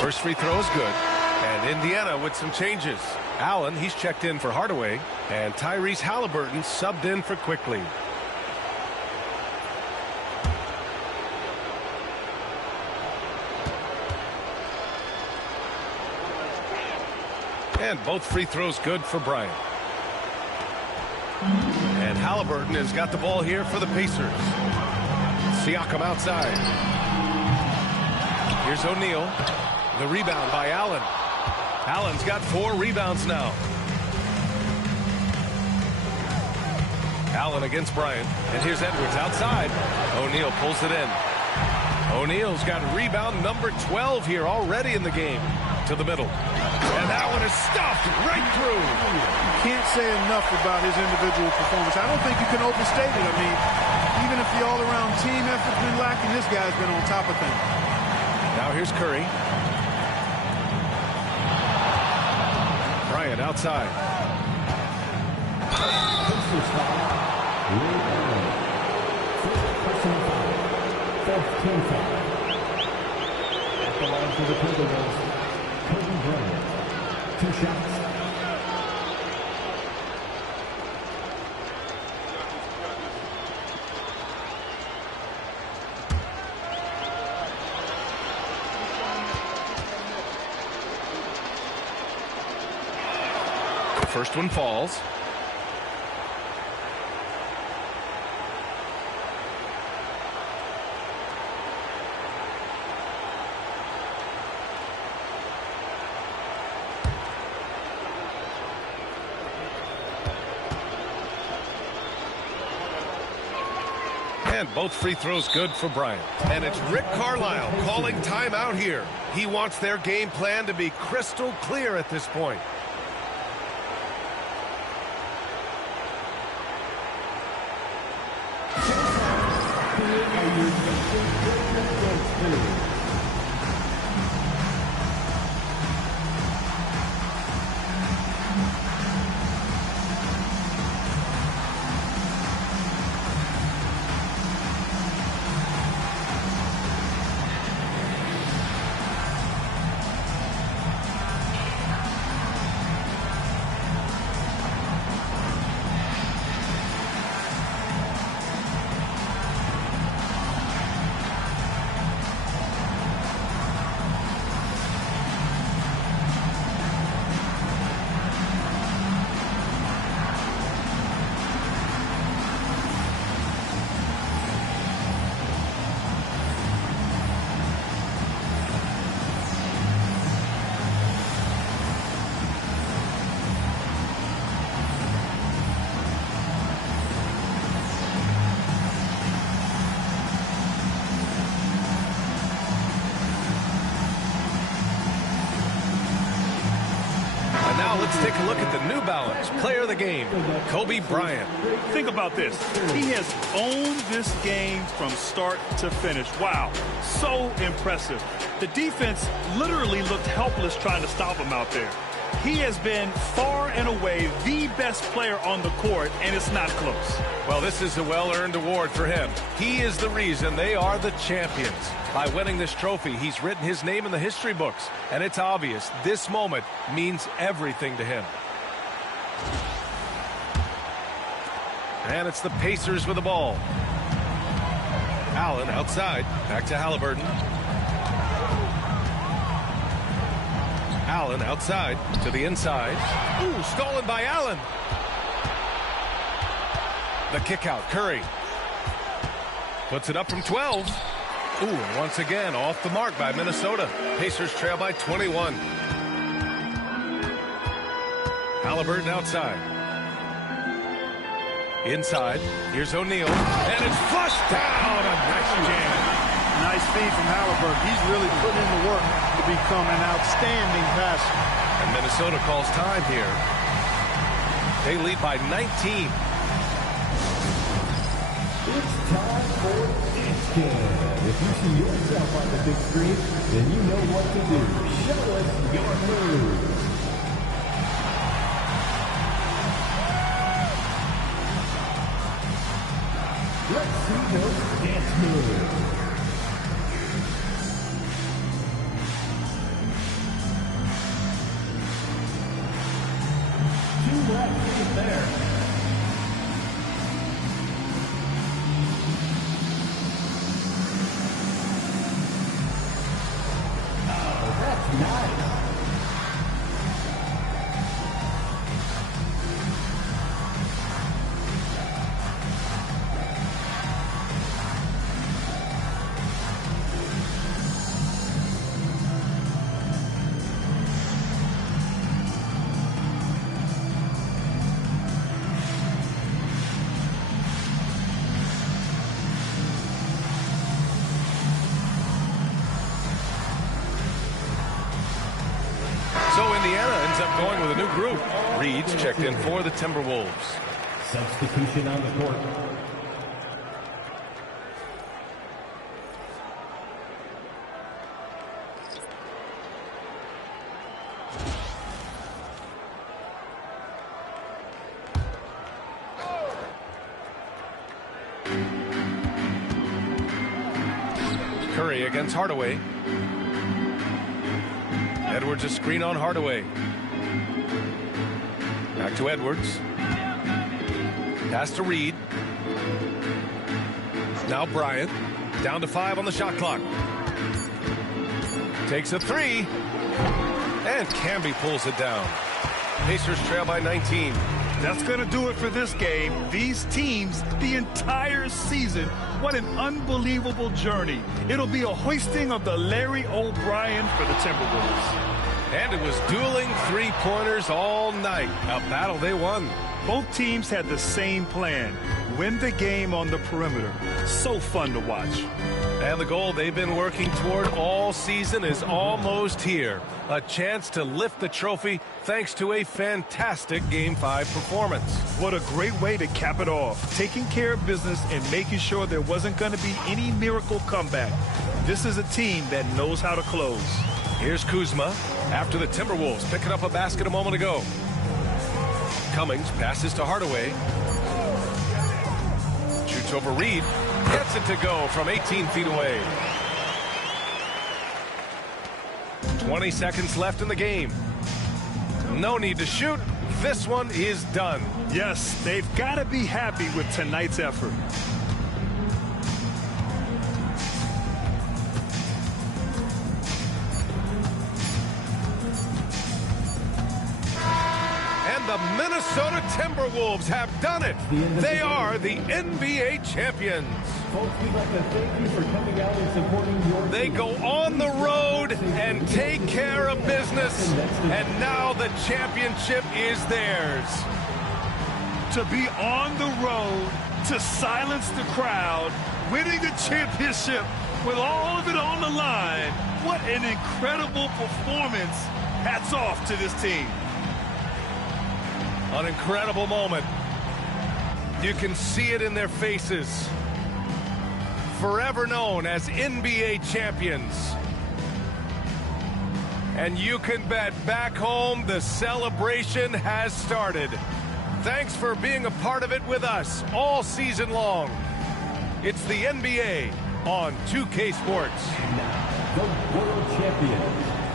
First free throw is good. And Indiana with some changes. Allen, he's checked in for Hardaway. And Tyrese Halliburton subbed in for Quickly. And both free throws good for Bryant. And Halliburton has got the ball here for the Pacers. Siakam outside. Here's O'Neal. The rebound by Allen. Allen's got 4 rebounds now. Allen against Bryant. And here's Edwards outside. O'Neal pulls it in. O'Neal's got rebound number 12 here already in the game. To the middle. And that one is stuffed right through. You can't say enough about his individual performance. I don't think you can overstate it. I mean, even if the all-around team effort's been lacking, this guy's been on top of things. Now here's Curry. Bryant outside. Pacers foul. Ray Allen. First personal foul. Fourth team foul. At the line for the Timberwolves, Kobe Bryant. 2 shots. First one falls. And both free throws good for Bryant. And it's Rick Carlisle calling timeout here. He wants their game plan to be crystal clear at this point. Let's take a look at the New Balance player of the game, Kobe Bryant. Think about this. He has owned this game from start to finish. Wow, so impressive. The defense literally looked helpless trying to stop him out there. He has been far and away the best player on the court, and it's not close. Well, this is a well-earned award for him. He is the reason they are the champions. By winning this trophy, he's written his name in the history books, and it's obvious this moment means everything to him. And it's the Pacers with the ball. Allen outside, back to Halliburton. Allen outside to the inside. Ooh, stolen by Allen. The kick out, Curry. Puts it up from 12. Ooh, and once again, off the mark by Minnesota. Pacers trail by 21. Halliburton outside. Inside, here's O'Neal, and it's flushed down. A nice jam. Nice feed from Halliburton. He's really putting in the work to become an outstanding passer. And Minnesota calls time here. They lead by 19. It's time for Dance Cam. If you see yourself on the big screen, then you know what to do. Show us your moves. Let's see those dance moves. Two left there. Oh, that's nice. Going with a new group. Reed's checked in for the Timberwolves. Substitution on the court. Curry against Hardaway. Edwards a screen on Hardaway. Back to Edwards. Pass to Reed. Now Bryant. Down to 5 on the shot clock. Takes a 3. And Camby pulls it down. Pacers trail by 19. That's going to do it for this game. These teams, the entire season, what an unbelievable journey. It'll be a hoisting of the Larry O'Brien for the Timberwolves. And it was dueling three-pointers all night. A battle they won. Both teams had the same plan. Win the game on the perimeter. So fun to watch. And the goal they've been working toward all season is almost here. A chance to lift the trophy thanks to a fantastic Game 5 performance. What a great way to cap it off. Taking care of business and making sure there wasn't going to be any miracle comeback. This is a team that knows how to close. Here's Kuzma after the Timberwolves picking up a basket a moment ago. Cummings passes to Hardaway. Shoots over Reed. Gets it to go from 18 feet away. 20 seconds left in the game. No need to shoot. This one is done. Yes, they've got to be happy with tonight's effort. The Minnesota Timberwolves have done it. They are the NBA champions. Folks, we'd like to thank you for coming out and supporting your They go on the road and take care of business, and now the championship is theirs. To be on the road, to silence the crowd, winning the championship with all of it on the line. What an incredible performance. Hats off to this team. An incredible moment. You can see it in their faces. Forever known as NBA champions. And you can bet back home the celebration has started. Thanks for being a part of it with us all season long. It's the NBA on 2K Sports. Now, the world champions,